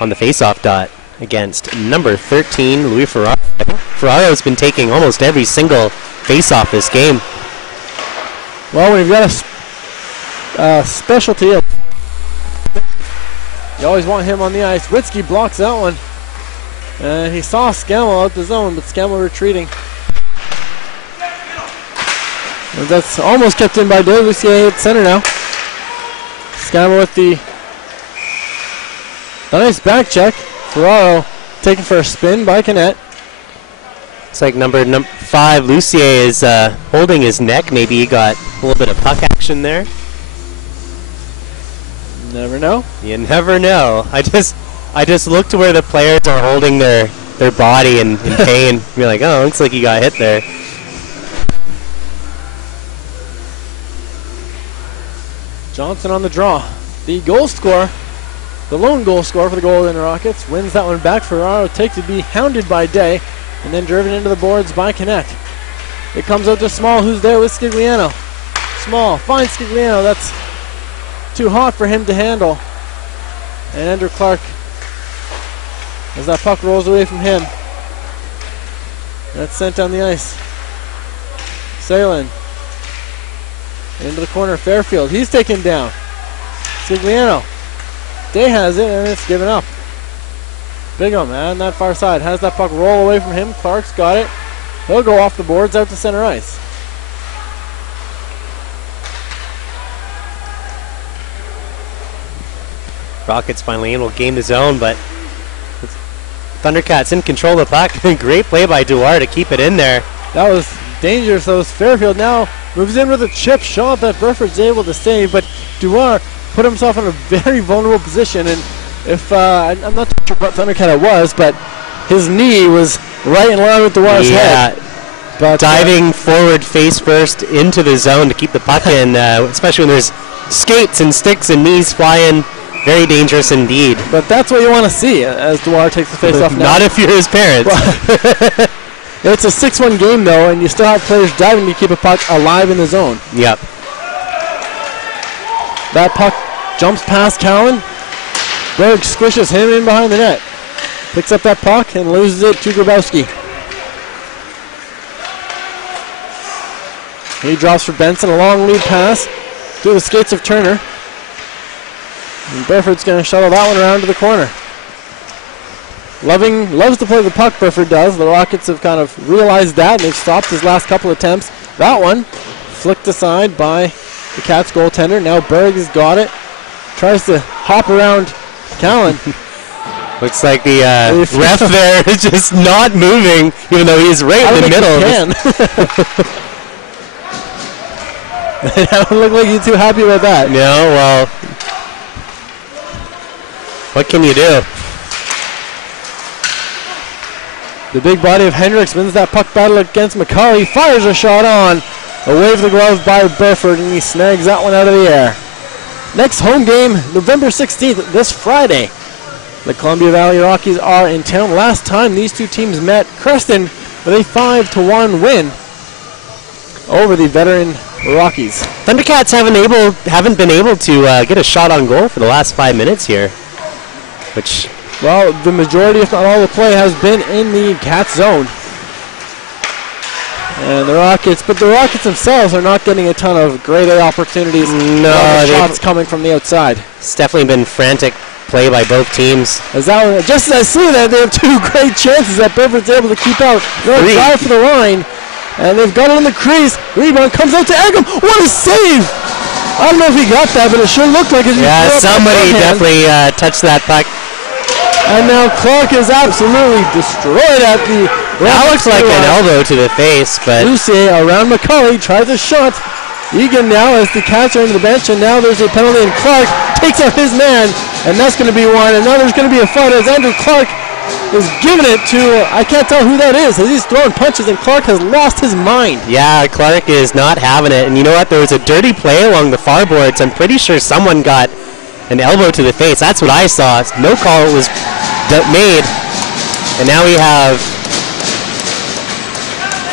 on the face-off dot against number 13, Louis Ferraro. I think Ferraro's been taking almost every single face-off this game. Well, we've got a specialty. You always want him on the ice. Witzke blocks that one. And he saw Scammell out the zone, but Scammell retreating. And that's almost kept in by Lucier at center now. Scammell with the nice back check. Ferraro taken for a spin by Canet. It's like number 5, Lucier is holding his neck. Maybe he got a little bit of puck action there. Never know. You never know. I just look to where the players are holding their body in pain. You're like, oh, looks like he got hit there. Johnson on the draw. The goal scorer, the lone goal scorer for the Golden Rockets, wins that one back. Ferraro takes to be hounded by Day, and then driven into the boards by Canet. It comes out to Small, who's there with Scigliano. Small finds Scigliano. That's too hot for him to handle. And Andrew Clark, as that puck rolls away from him, that's sent down the ice. Salen into the corner. Fairfield, he's taken down. Scigliano, Day has it, and it's given up. Bigham on that far side has that puck roll away from him. Clark's got it. He'll go off the boards out to center ice. Rockets finally able to gain the zone, but Thundercats in control of the puck. Great play by Dewar to keep it in there. That was dangerous. That was Fairfield now moves in with a chip shot that Burford's able to save, but Dewar put himself in a very vulnerable position, and if I'm not sure what Thundercat it was, but his knee was right in line with Dewar's head. But diving forward face first into the zone to keep the puck in, especially when there's skates and sticks and knees flying. Very dangerous indeed. But that's what you want to see as Dewar takes the face off now. Not if you're his parents. It's a 6-1 game though, and you still have players diving to keep a puck alive in the zone. Yep. That puck jumps past Cowan. Berg squishes him in behind the net. Picks up that puck and loses it to Grabowski. He drops for Benson, a long lead pass through the skates of Turner. And Burford's going to shuttle that one around to the corner. Loves to play the puck, Burford does. The Rockets have kind of realized that, and they've stopped his last couple attempts. That one flicked aside by the Cats goaltender. Now Berg has got it. Tries to hop around Callan. Looks like the ref there is just not moving, even though he's right in the middle. It don't look like you're too happy about that. No, well, what can you do? The big body of Hendricks wins that puck battle against McCauley. Fires a shot on. Away with the glove by Burford, and he snags that one out of the air. Next home game, November 16th, this Friday. The Columbia Valley Rockies are in town. Last time these two teams met, Creston with a 5-1 win over the veteran Rockies. Thundercats haven't been able to get a shot on goal for the last 5 minutes here, which, well, the majority, if not all, the play has been in the Cats zone. And the Rockets themselves are not getting a ton of grade A opportunities. No, shots coming from the outside. It's definitely been frantic play by both teams. Just as I see that, they have two great chances that Burford's able to keep out. They'll drive for the line, and they've got it in the crease. Rebound comes out to Eggum. What a save! I don't know if he got that, but it sure looked like it. Yeah, somebody definitely touched that puck. And now Clark is absolutely destroyed at the... That looks like an elbow to the face, but... Lucier around McCauley, tries a shot. Egan now as the Cats are into the bench, and now there's a penalty, and Clark takes out his man, and that's going to be one. And now there's going to be a fight as Andrew Clark is giving it to... I can't tell who that is, as he's throwing punches, and Clark has lost his mind. Yeah, Clark is not having it. And you know what? There was a dirty play along the far boards. I'm pretty sure someone got an elbow to the face. That's what I saw. No call was made. And now we have...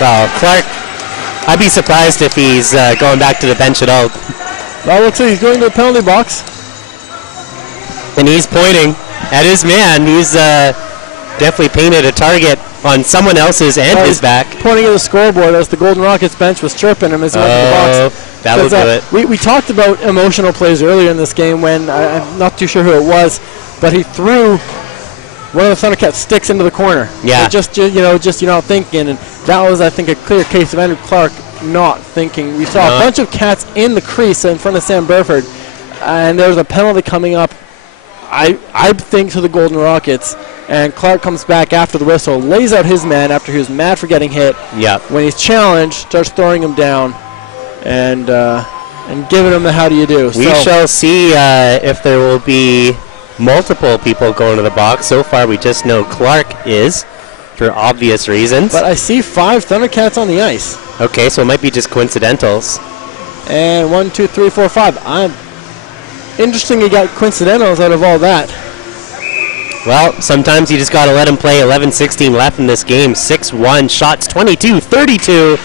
Well, Clark, I'd be surprised if he's going back to the bench at all. Well, looks like he's going to the penalty box. And he's pointing at his man. He's definitely painted a target on someone else's and his back. Pointing at the scoreboard as the Golden Rockets bench was chirping him as he went to the box. That will do it. We talked about emotional plays earlier in this game when I'm not too sure who it was, but he threw one of the Thundercats sticks into the corner. Yeah. Just you're not thinking, and that was, I think, a clear case of Andrew Clark not thinking. We saw a bunch of cats in the crease in front of Sam Burford, and there was a penalty coming up, I think, to the Golden Rockets, and Clark comes back after the whistle, lays out his man after he was mad for getting hit. Yeah. When he's challenged, starts throwing him down, and giving him the how do you do. We shall see if there will be multiple people going to the box. So far, we just know Clark is, for obvious reasons. But I see 5 Thundercats on the ice. Okay, so it might be just coincidentals. And 1, 2, 3, 4, 5. Interesting you got coincidentals out of all that. Well, sometimes you just got to let him play. 11-16 left in this game. 6-1, shots 22-32.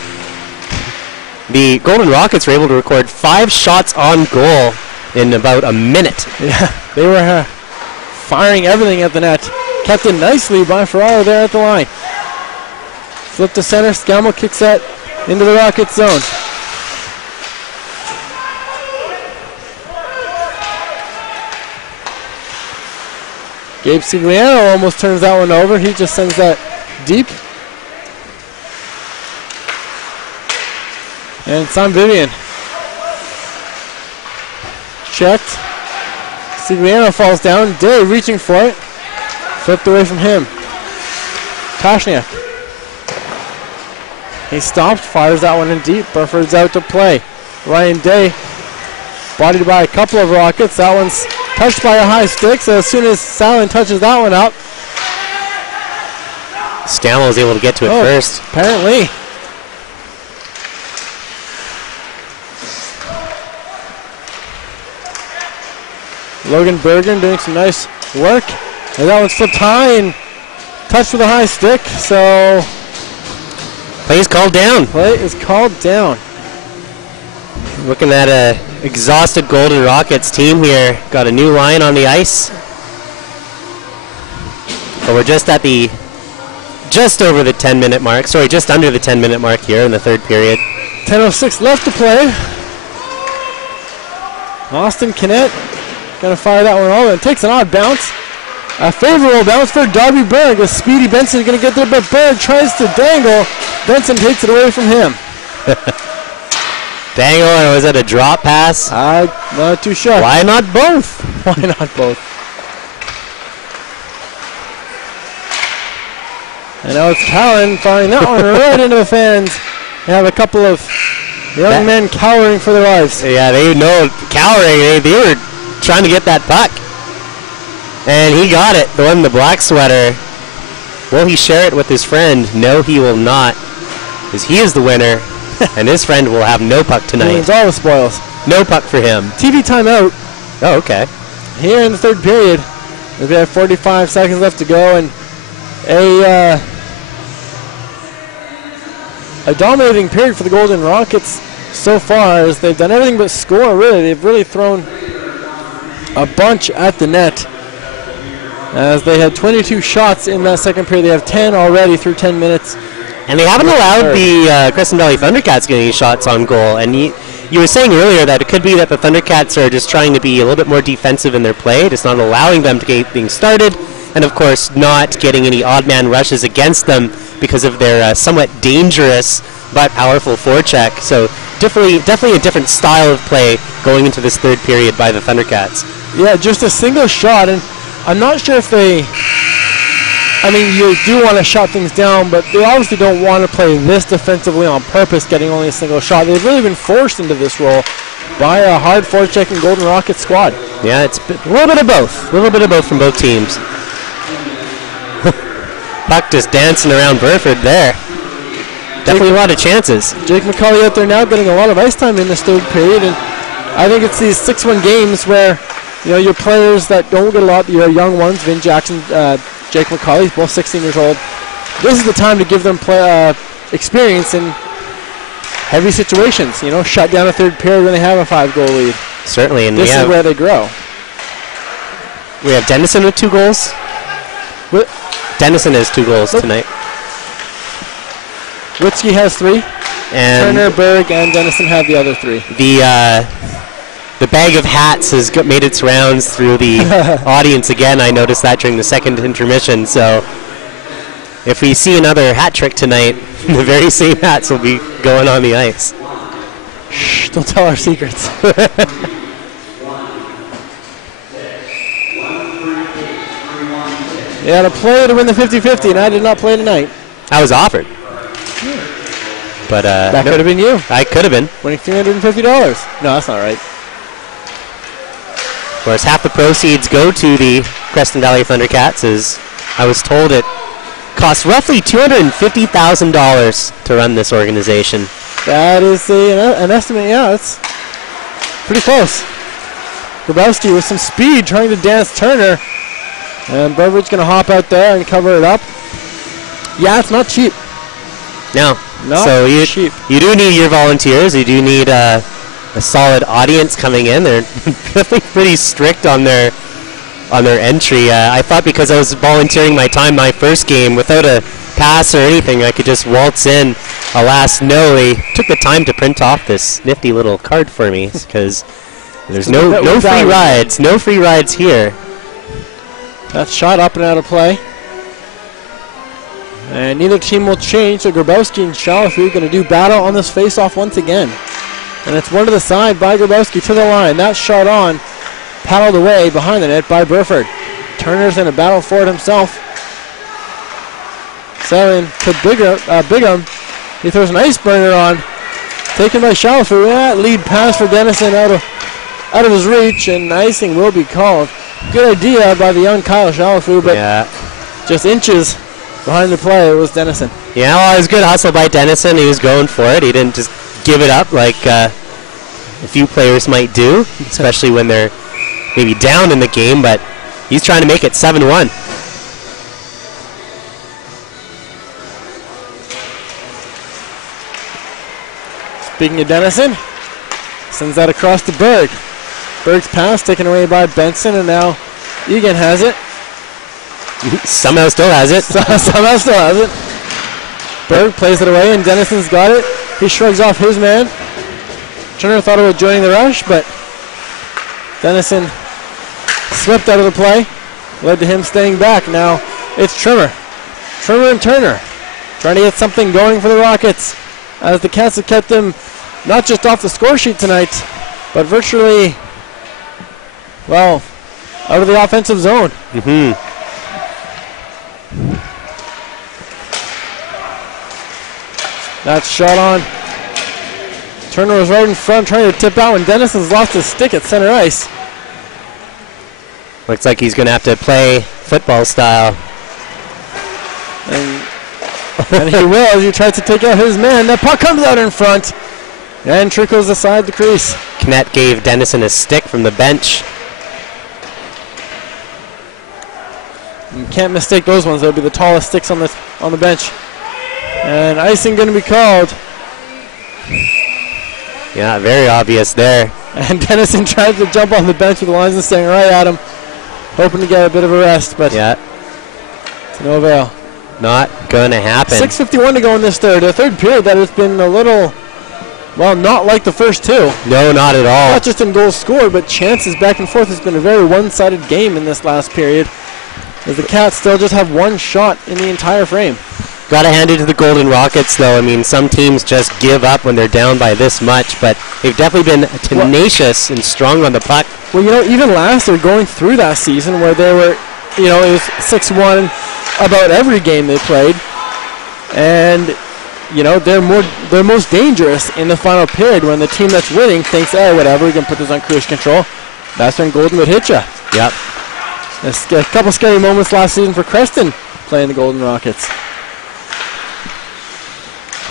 The Golden Rockets were able to record 5 shots on goal in about a minute. Yeah, they were firing everything at the net. Kept it nicely by Ferraro there at the line. Flip to center, Scammell kicks that into the Rockets zone. Gabe Cigliano almost turns that one over. He just sends that deep. And Sam Vivian checked. Cigliano falls down. Day reaching for it. Flipped away from him. Koshniak. He stops, fires that one in deep. Burford's out to play. Ryan Day, bodied by a couple of Rockets. That one's touched by a high stick, so as soon as Sallin touches that one up. Scammell was able to get to it first. Apparently. Logan Bergen doing some nice work. And that one's flipped high and touched with a high stick, so play is called down. Play is called down. Looking at a exhausted Golden Rockets team here. Got a new line on the ice. But we're just at the over the 10-minute mark. Sorry, just under the 10-minute mark here in the third period. 10:06 left to play. Austin Kinnett gonna fire that one over. It takes an odd bounce. A favorable bounce for Darby Berg. A speedy Benson is gonna get there, but Berg tries to dangle. Benson takes it away from him. Dangle, or was that a drop pass? I'm not too sure. Why not both? Why not both? And now it's Callan firing that one right into the fans. They have a couple of young men cowering for their lives. Yeah, they know cowering. They were trying to get that puck. And he got it. The one in the black sweater. Will he share it with his friend? No, he will not. Because he is the winner. And his friend will have no puck tonight. He wins all the spoils. No puck for him. TV timeout. Oh, okay. Here in the third period. We have 45 seconds left to go. And a dominating period for the Golden Rockets so far, as they've done everything but score, really. They've really thrown a bunch at the net. As they had 22 shots in that second period. They have 10 already through 10 minutes. And they haven't allowed the Crescent Valley Thundercats getting shots on goal. And you were saying earlier that it could be that the Thundercats are just trying to be a little bit more defensive in their play, just not allowing them to get things started, and of course not getting any odd man rushes against them because of their somewhat dangerous but powerful forecheck. So definitely a different style of play going into this third period by the Thundercats. Yeah, just a single shot, and I'm not sure if they... I mean, you do want to shut things down, but they obviously don't want to play this defensively on purpose, getting only a single shot. They've really been forced into this role by a hard forechecking Golden Rockets squad. Yeah, it's a little bit of both. A little bit of both from both teams. Puck just dancing around Burford there. Definitely a lot of chances. Jake McCauley out there now getting a lot of ice time in this third period, and I think it's these 6-1 games where, you know, your players that don't get a lot, your young ones, Vin Jackson, Jake McCauley, both 16 years old. This is the time to give them experience in heavy situations. You know, shut down a third period when they have a 5-goal lead. Certainly, and this is where they grow. We have Dennison with 2 goals. Dennison has 2 goals tonight. Witzke has 3. And Turner, Berg, and Dennison have the other 3. The bag of hats has made its rounds through the audience again. I noticed that during the second intermission. So if we see another hat trick tonight, the very same hats will be going on the ice. Shh, don't tell our secrets. You had to play to win the 50-50, and I did not play tonight. I was offered. But that could have been you. I could have been. Winning $350. No, that's not right. Of course, half the proceeds go to the Creston Valley Thundercats, as I was told it costs roughly $250,000 to run this organization. That is an estimate, yeah. It's pretty close. Grabowski with some speed trying to dance Turner. And Beveridge going to hop out there and cover it up. Yeah, it's not cheap. No. Not so cheap. You do need your volunteers. You do need a solid audience coming in. They're really pretty strict on their entry. I thought because I was volunteering my time my first game without a pass or anything, I could just waltz in. Alas, no. They took the time to print off this nifty little card for me because there's no free rides. No free rides here. That shot up and out of play. And neither team will change, so Grabowski and Chalafu going to do battle on this face-off once again. And it's one to the side by Grabowski to the line. That shot on, paddled away behind the net by Burford. Turner's in a battle for it himself. Selling to Bigham. He throws an ice burner on. Taken by Chalafu. Yeah, lead pass for Dennison out of his reach, and icing will be called. Good idea by the young Kyle Chalafu, but just inches behind the play was Dennison. Yeah, well, it was good hustle by Dennison. He was going for it. He didn't just give it up like a few players might do, especially when they're maybe down in the game, but he's trying to make it 7-1. Speaking of Dennison, sends that across to Berg. Berg's pass taken away by Benson, and now Egan has it. Somehow still has it. Somehow still has it. Berg plays it away, and Dennison's got it. He shrugs off his man. Turner thought about joining the rush, but Dennison slipped out of the play. Led to him staying back. Now it's Trimmer. Trimmer and Turner trying to get something going for the Rockets, as the Cats have kept them not just off the score sheet tonight, but virtually, well, out of the offensive zone. That shot on. Turner was right in front trying to tip out, and Dennison's lost his stick at center ice. Looks like he's going to have to play football style. And he will as he tries to take out his man. That puck comes out in front and trickles aside the crease. Knet gave Dennison a stick from the bench. You can't mistake those ones. They'll be the tallest sticks on the bench. And icing going to be called. Yeah, very obvious there. And Dennison tried to jump on the bench with the linesman staying right at him, hoping to get a bit of a rest, but yeah, to no avail. Not going to happen. 6:51 to go in this third. The third period that has been a little, well, not like the first two. No, not at all. Not just in goals scored, but chances back and forth. It's been a very one-sided game in this last period, as the Cats still just have one shot in the entire frame. Got to hand it to the Golden Rockets, though. I mean, some teams just give up when they're down by this much, but they've definitely been tenacious and strong on the puck. Well, you know, even last year, going through that season where they were, you know, it was 6-1 about every game they played, and you know, they're most dangerous in the final period when the team that's winning thinks, hey, whatever, we can put this on cruise control. That's when Golden would hit you. Yep. A couple scary moments last season for Creston playing the Golden Rockets.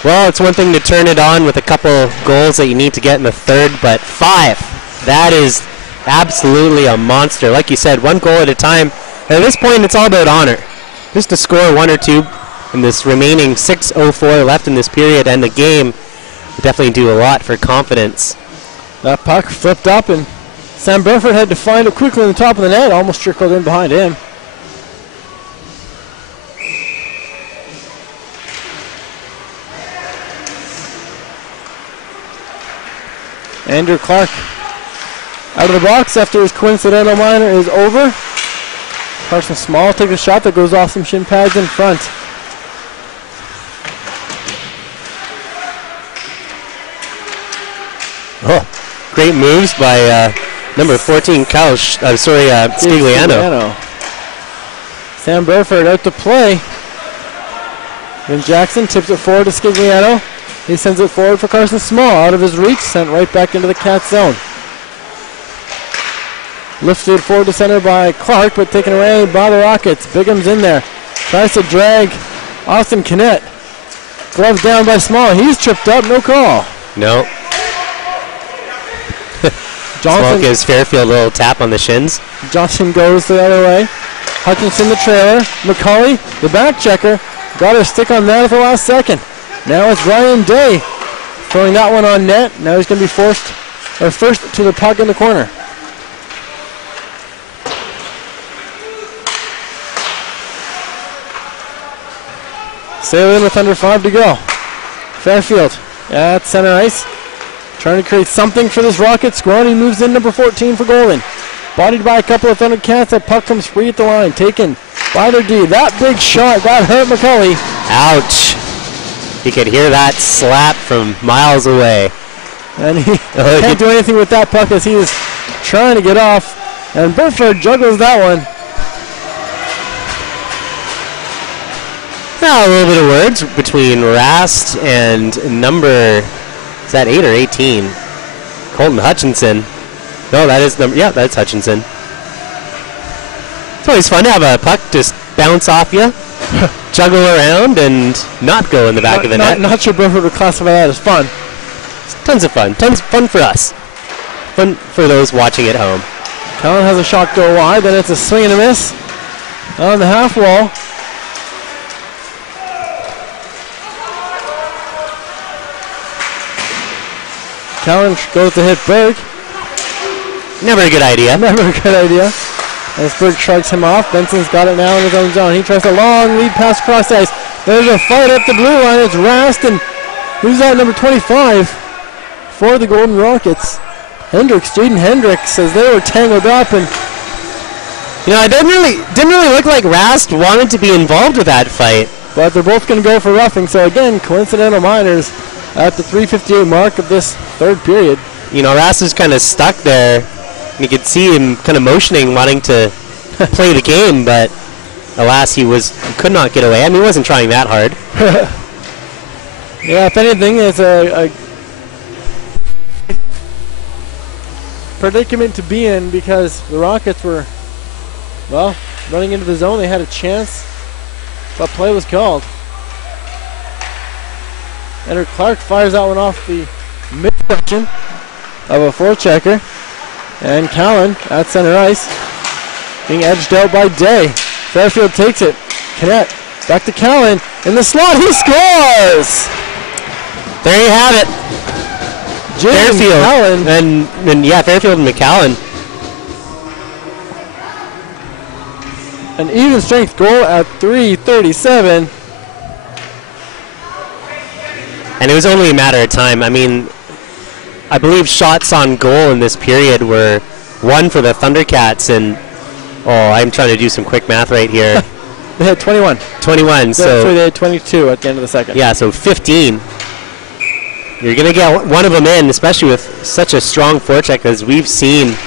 Well, it's one thing to turn it on with a couple goals that you need to get in the third, but 5, that is absolutely a monster. Like you said, one goal at a time. At this point, it's all about honor. Just to score 1 or 2 in this remaining 6:04 left in this period and the game would definitely do a lot for confidence. That puck flipped up, and Sam Burford had to find it quickly on the top of the net, almost trickled in behind him. Andrew Clark Out of the box after his coincidental minor is over. Carson Small takes a shot that goes off some shin pads in front. Oh, great moves by number 14, Stigliano. Sam Burford out to play. Then Jackson tips it forward to Stigliano. He sends it forward for Carson Small. Out of his reach, sent right back into the Cats zone. Lifted forward to center by Clark, but taken away by the Rockets. Bigham's in there. Tries to drag Austin Kinnett. Glove down by Small. He's tripped up. No call. No. Small gives Fairfield a little tap on the shins. Johnson goes the other way. Hutchinson the trailer. McCauley, the back checker. Got her stick on that at the last second. Now it's Ryan Day throwing that one on net. Now he's going to be first to the puck in the corner. Sail in with under 5 to go. Fairfield at center ice. Trying to create something for this Rocket squad. He moves in number 14 for Golden. Bodied by a couple of Thunder Cats. That puck comes free at the line. Taken by their D. That big shot that hurt McCauley. Ouch. You could hear that slap from miles away. And he can't do anything with that puck as he is trying to get off. And Burford juggles that one. Now a little bit of words between Rast and number, is that 8 or 18? Colton Hutchinson. No, that is number, yeah, that's Hutchinson. It's always fun to have a puck just bounce off you, juggle around, and not go in the back of the net. Not sure Burford would classify that as fun. It's tons of fun. Tons of fun for us. Fun for those watching at home. Cullen has a shot go wide, then it's a swing and a miss on the half wall. Cullen goes to hit Berg. Never a good idea. Never a good idea. As Berg shrugs him off, Benson's got it now in his own zone. He tries a long lead pass across the ice. There's a fight up the blue line. It's Rast, and who's that, number 25 for the Golden Rockets? Hendricks, Jaden Hendricks, as they were tangled up. And you know, it didn't really look like Rast wanted to be involved with that fight. But they're both going to go for roughing. So again, coincidental minors at the 3:58 mark of this third period. You know, Rast is kind of stuck there. You could see him kind of motioning, wanting to play the game, but alas, he could not get away. I mean, he wasn't trying that hard. Yeah, if anything, it's a predicament to be in because the Rockets were, well, running into the zone. They had a chance, but play was called. Ender Clark fires that one off the mid-section of a forechecker. And Callan at center ice, being edged out by Day. Fairfield takes it. Kinnett back to Callan in the slot. He scores! There you have it. Fairfield Callan. and yeah, Fairfield and McCallan. An even strength goal at 3:37. And it was only a matter of time. I mean, I believe shots on goal in this period were 1 for the Thundercats, and I'm trying to do some quick math right here. They had 21. 21, so they had 22 at the end of the second. Yeah, so 15. You're going to get one of them in, especially with such a strong forecheck as we've seen.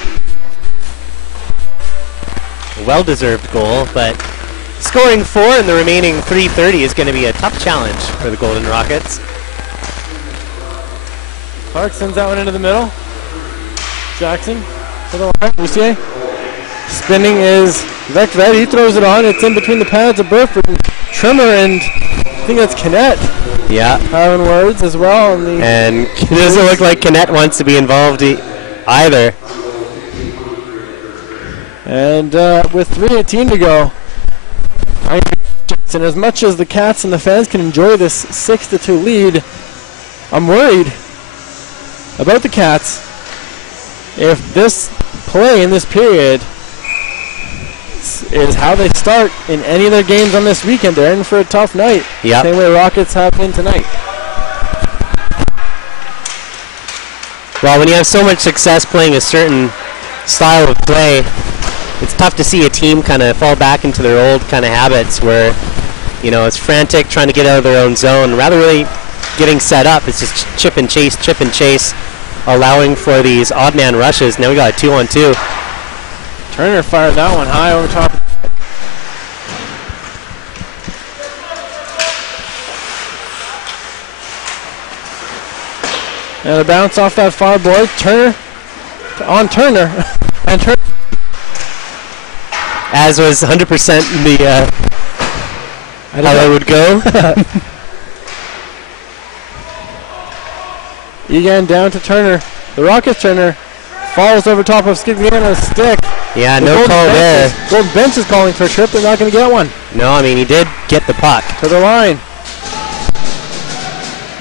A well-deserved goal, but scoring 4 in the remaining 3:30 is going to be a tough challenge for the Golden Rockets. Clark sends that one into the middle. Jackson to the line. Roussier. Spinning is Vecvet. He throws it on. It's in between the pads of Burford and Trimmer, and I think that's Kinnett. Yeah. Having words as well. And it doesn't look like Kinnett wants to be involved either. And with 3:18 to go, and as much as the Cats and the fans can enjoy this 6-2 lead, I'm worried about the Cats. If this play in this period is how they start in any of their games on this weekend, they're in for a tough night. Yep. Same way Rockets have been tonight. Well, when you have so much success playing a certain style of play, it's tough to see a team kind of fall back into their old kind of habits where, you know, it's frantic trying to get out of their own zone. Rather really getting set up, it's just chip and chase, allowing for these odd man rushes. Now we got a 2-on-2. Turner fired that one high over top. And a bounce off that far board. Turner on Turner. And Turner. As was 100% the how that would go. Egan down to Turner. The Rockets Turner falls over top of Scigliano's stick. Yeah, no call there. Golden Bench is calling for a trip. They're not going to get one. No, I mean, he did get the puck. To the line.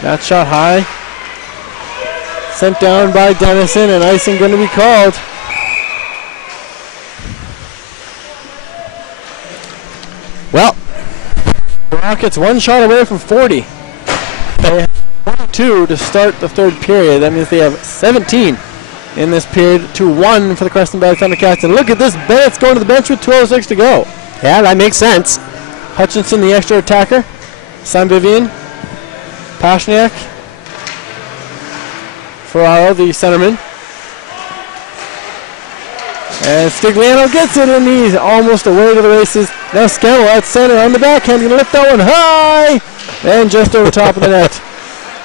That shot high. Sent down by Dennison, and icing going to be called. Well, the Rockets one shot away from 40. They have 1-2 to start the third period. That means they have 17 in this period to 1 for the Crescent Valley Thundercats. And look at this, Bennett's going to the bench with 2:06 to go. Yeah, that makes sense. Hutchinson, the extra attacker. Sanbivian. Pashniak. Ferraro, the centerman. And Scigliano gets it, and he's almost away to the races. Now Scammell at center on the backhand, going to lift that one high, and just over top of the net.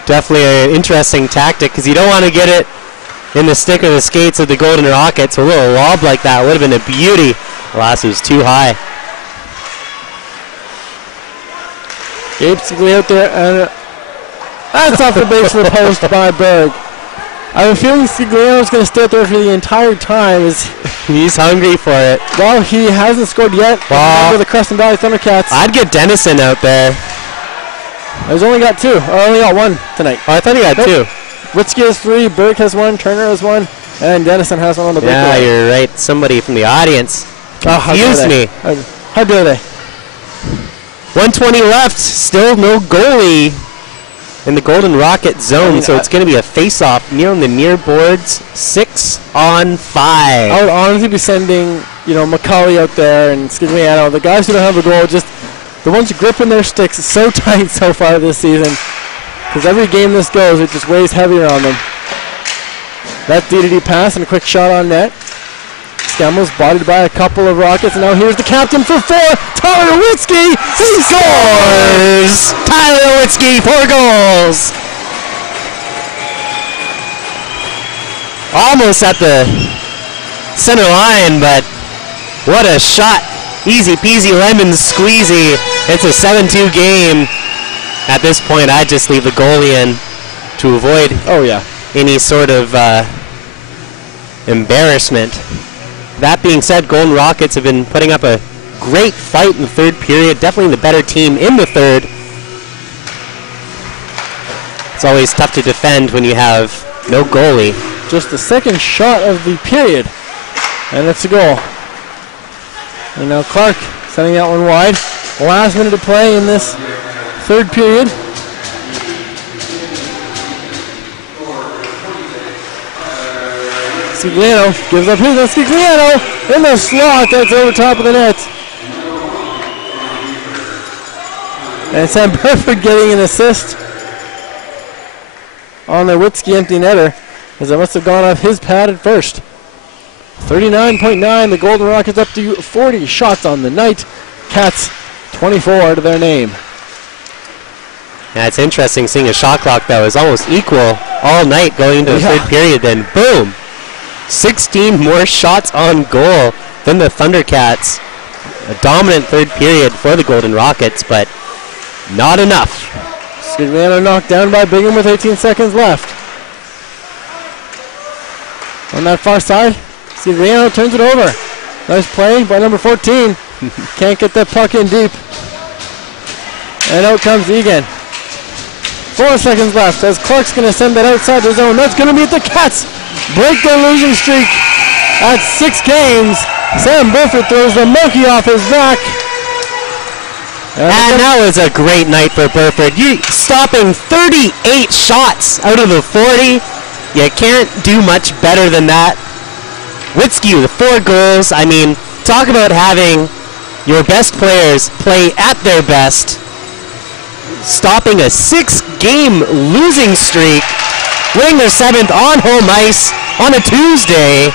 Definitely an interesting tactic, because you don't want to get it in the stick or the skates of the Golden Rockets. A little lob like that would have been a beauty. Alas, it was too high. Gabe Scigliano out there, and that's off the base for the post by Berg. I have a feeling Scigliano's going to stay there for the entire time. He's hungry for it. Well, he hasn't scored yet. For the Crescent Valley Thundercats. I'd get Dennison out there. He's only got 2. Or only got 1 tonight. Oh, I thought he had 2. Witzke has 3. Berg has 1. Turner has 1. And Dennison has 1 on the breakaway. Yeah, you're right. Somebody from the audience confused me. How dare they? 1:20 left. Still no goalie in the Golden Rocket zone, so it's going to be a face-off near on the near boards. 6-on-5. I would honestly be sending, McCauley out there and Scigliano. The guys who don't have a goal, just the ones gripping their sticks so tight so far this season. Because every game this goes, it just weighs heavier on them. That DDD pass and a quick shot on net. Scammell's bodied by a couple of Rockets, and now here's the captain for 4, Tyler Witzke. He scores! Tyler Witzke, 4 goals. Almost at the center line, but what a shot. Easy peasy lemon squeezy. It's a 7-2 game. At this point, I'd just leave the goalie in to avoid any sort of embarrassment. That being said, Golden Rockets have been putting up a great fight in the third period. Definitely the better team in the third. It's always tough to defend when you have no goalie. Just the second shot of the period. And it's a goal. And now Clark sending that one wide. Last minute to play in this third period. Scigliano gives up his. Scigliano in the slot. That's over top of the net. And Sam Burford getting an assist on the Witzke empty netter, as it must have gone off his pad at first. 39.9. The Golden Rockets up to 40 shots on the night. Cats 24 to their name. Yeah, it's interesting seeing a shot clock that was almost equal all night going into the third period. Then boom. 16 more shots on goal than the Thundercats. A dominant third period for the Golden Rockets, but not enough. Scigliano knocked down by Bingham with 18 seconds left. On that far side, Scigliano turns it over. Nice play by number 14. Can't get that puck in deep. And out comes Egan. 4 seconds left as Clark's going to send that outside the zone. That's going to be the Cats. Break their losing streak at 6 games. Sam Burford throws the monkey off his back. And that was a great night for Burford. You stopping 38 shots out of the 40. You can't do much better than that. Witzke with 4 goals. I mean, talk about having your best players play at their best, stopping a 6-game losing streak, winning their 7th on home ice on a Tuesday.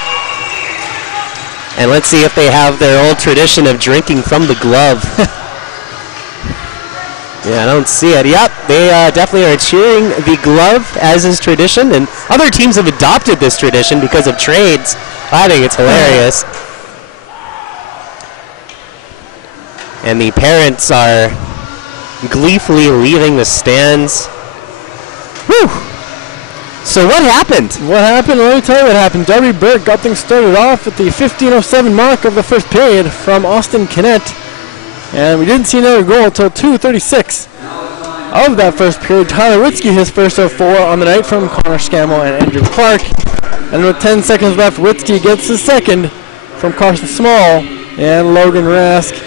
And let's see if they have their old tradition of drinking from the glove. Yeah, I don't see it. Yep, they definitely are cheering the glove, as is tradition. And other teams have adopted this tradition because of trades. I think it's hilarious. And the parents are gleefully leaving the stands. Whew! So what happened? What happened? Let me tell you what happened. Darby Burke got things started off at the 15:07 mark of the first period from Austin Kinnett. And we didn't see another goal until 2:36 of that first period. Tyler Witzke, his first of 4 on the night from Connor Scammell and Andrew Clark. And with 10 seconds left, Witzke gets his second from Carson Small and Logan Rask.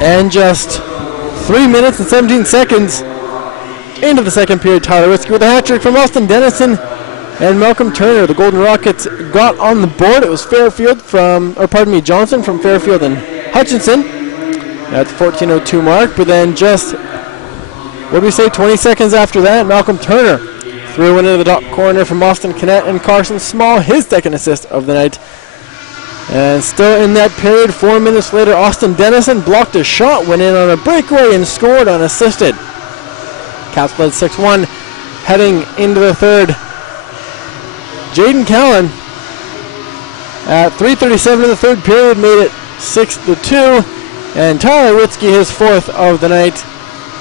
And just 3 minutes and 17 seconds into the second period, Tyler Witzke with a hat trick from Austin Dennison and Malcolm Turner. The Golden Rockets got on the board. It was Johnson from Fairfield and Hutchinson at the 14:02 mark. But then just, 20 seconds after that, Malcolm Turner threw one into the top corner from Austin Kinnett and Carson Small, his second assist of the night. And still in that period, 4 minutes later, Austin Dennison blocked a shot, went in on a breakaway, and scored unassisted. Caps led 6-1 heading into the third. Jaden Callan at 3:37 in the third period made it 6-2, and Tyler Witzke, his 4th of the night,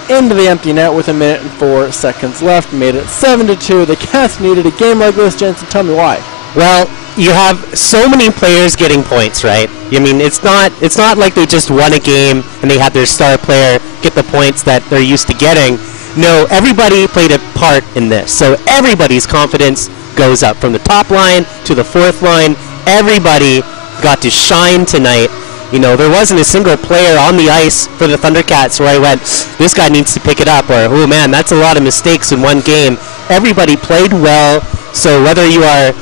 into the empty net with 1 minute and 4 seconds left, made it 7-2. The Cats needed a game like this. Jensen, tell me why. Well, you have so many players getting points, right? I mean, it's not like they just won a game and they had their star player get the points that they're used to getting. No, everybody played a part in this. So everybody's confidence goes up from the top line to the 4th line. Everybody got to shine tonight. You know, there wasn't a single player on the ice for the Thundercats where I went, this guy needs to pick it up, or, oh man, that's a lot of mistakes in one game. Everybody played well. So whether you are,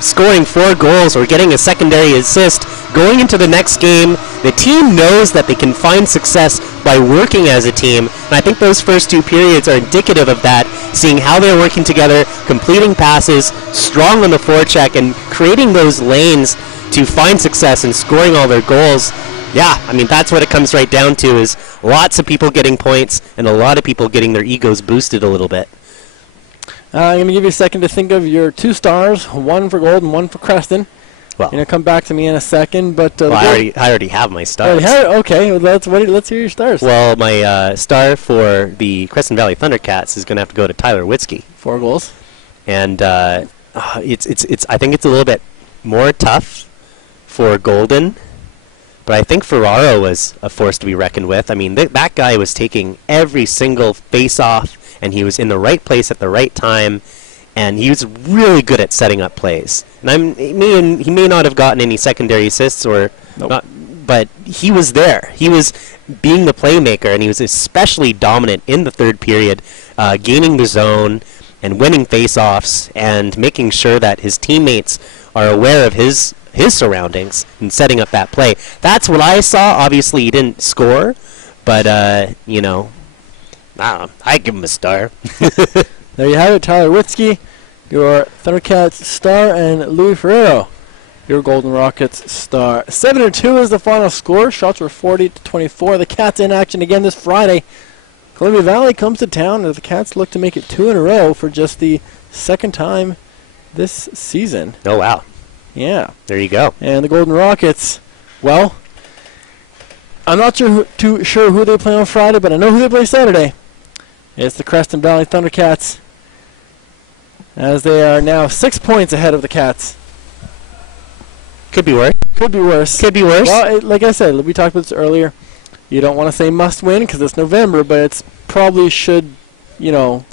scoring 4 goals or getting a secondary assist, going into the next game, the team knows that they can find success by working as a team. And I think those first 2 periods are indicative of that, seeing how they're working together, completing passes, strong on the forecheck, and creating those lanes to find success and scoring all their goals. Yeah, I mean, that's what it comes right down to, is lots of people getting points and a lot of people getting their egos boosted a little bit. I'm going to give you a second to think of your 2 stars, 1 for gold and 1 for Creston. Well, come back to me in a second, but I already have my stars. Okay, well, let's hear your stars. Well, my star for the Crescent Valley Thundercats is going to have to go to Tyler Witzke. 4 goals, and it's I think it's a little bit more tough for Golden, but I think Ferraro was a force to be reckoned with. I mean, that guy was taking every single face-off, and he was in the right place at the right time, and he was really good at setting up plays. And he may not have gotten any secondary assists but he was there. He was being the playmaker, and he was especially dominant in the third period, gaining the zone and winning face-offs and making sure that his teammates are aware of his surroundings and setting up that play. That's what I saw. Obviously, he didn't score, but I give him a star. There you have it, Tyler Witzke, your Thundercats star, and Louis Ferrero, your Golden Rockets star. 7-2 is the final score. Shots were 40-24. The Cats in action again this Friday. Columbia Valley comes to town as the Cats look to make it 2 in a row for just the 2nd time this season. Oh, wow. Yeah. There you go. And the Golden Rockets, well, I'm not too sure who they play on Friday, but I know who they play Saturday. It's the Creston Valley Thundercats, as they are now 6 points ahead of the Cats. Could be worse. Could be worse. Could be worse. Well, like I said, we talked about this earlier. You don't want to say must win because it's November, but it's probably should,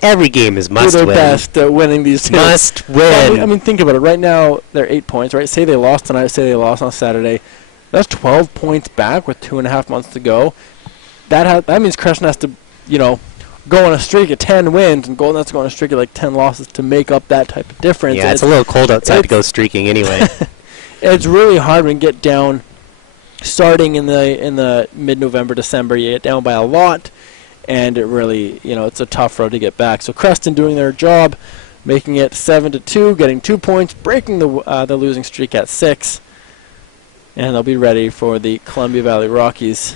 every game is must do their win. Best at winning these two. Must win. Well, I mean, think about it. Right now, they're 8 points, right? Say they lost tonight, say they lost on Saturday. That's 12 points back with 2.5 months to go. That means Creston has to, go on a streak of 10 wins, and Golden has to go on a streak of like 10 losses to make up that type of difference. Yeah, it's a little cold outside to go streaking anyway. It's really hard when you get down, starting in the mid-November, December. You get down by a lot, and it really, it's a tough road to get back. So Creston doing their job, making it 7-2, getting 2 points, breaking the losing streak at 6, and they'll be ready for the Columbia Valley Rockies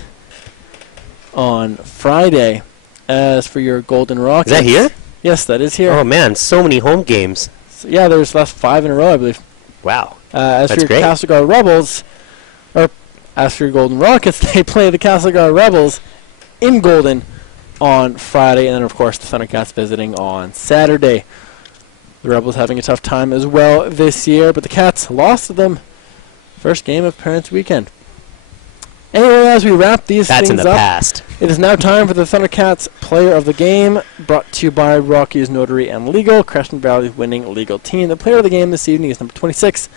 on Friday. As for your Golden Rockets, is that here? Yes, that is here. Oh man, so many home games. So, yeah, there's last 5 in a row, I believe. Wow. As for your great. Castlegar Rebels, or as for your Golden Rockets, they play the Castlegar Rebels in Golden on Friday, and then of course the Thundercats visiting on Saturday. The Rebels having a tough time as well this year, but the Cats lost to them first game of Parents Weekend. Anyway, as we wrap these That's things in the up, past. it is now time for the Thundercats Player of the Game, brought to you by Rockies Notary and Legal, Creston Valley's winning legal team. The Player of the Game this evening is number 26,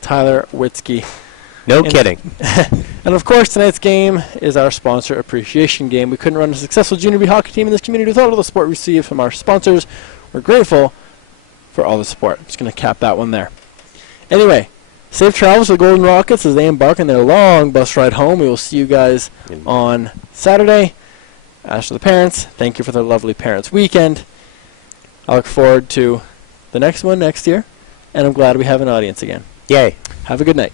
Tyler Witzke. No kidding. And of course, tonight's game is our sponsor appreciation game. We couldn't run a successful junior B hockey team in this community without all the support we receive from our sponsors. We're grateful for all the support. I'm just going to cap that one there. Anyway, safe travels to the Golden Rockets as they embark on their long bus ride home. We will see you guys on Saturday. As for the parents, thank you for the lovely Parents Weekend. I look forward to the next one next year, and I'm glad we have an audience again. Yay. Have a good night.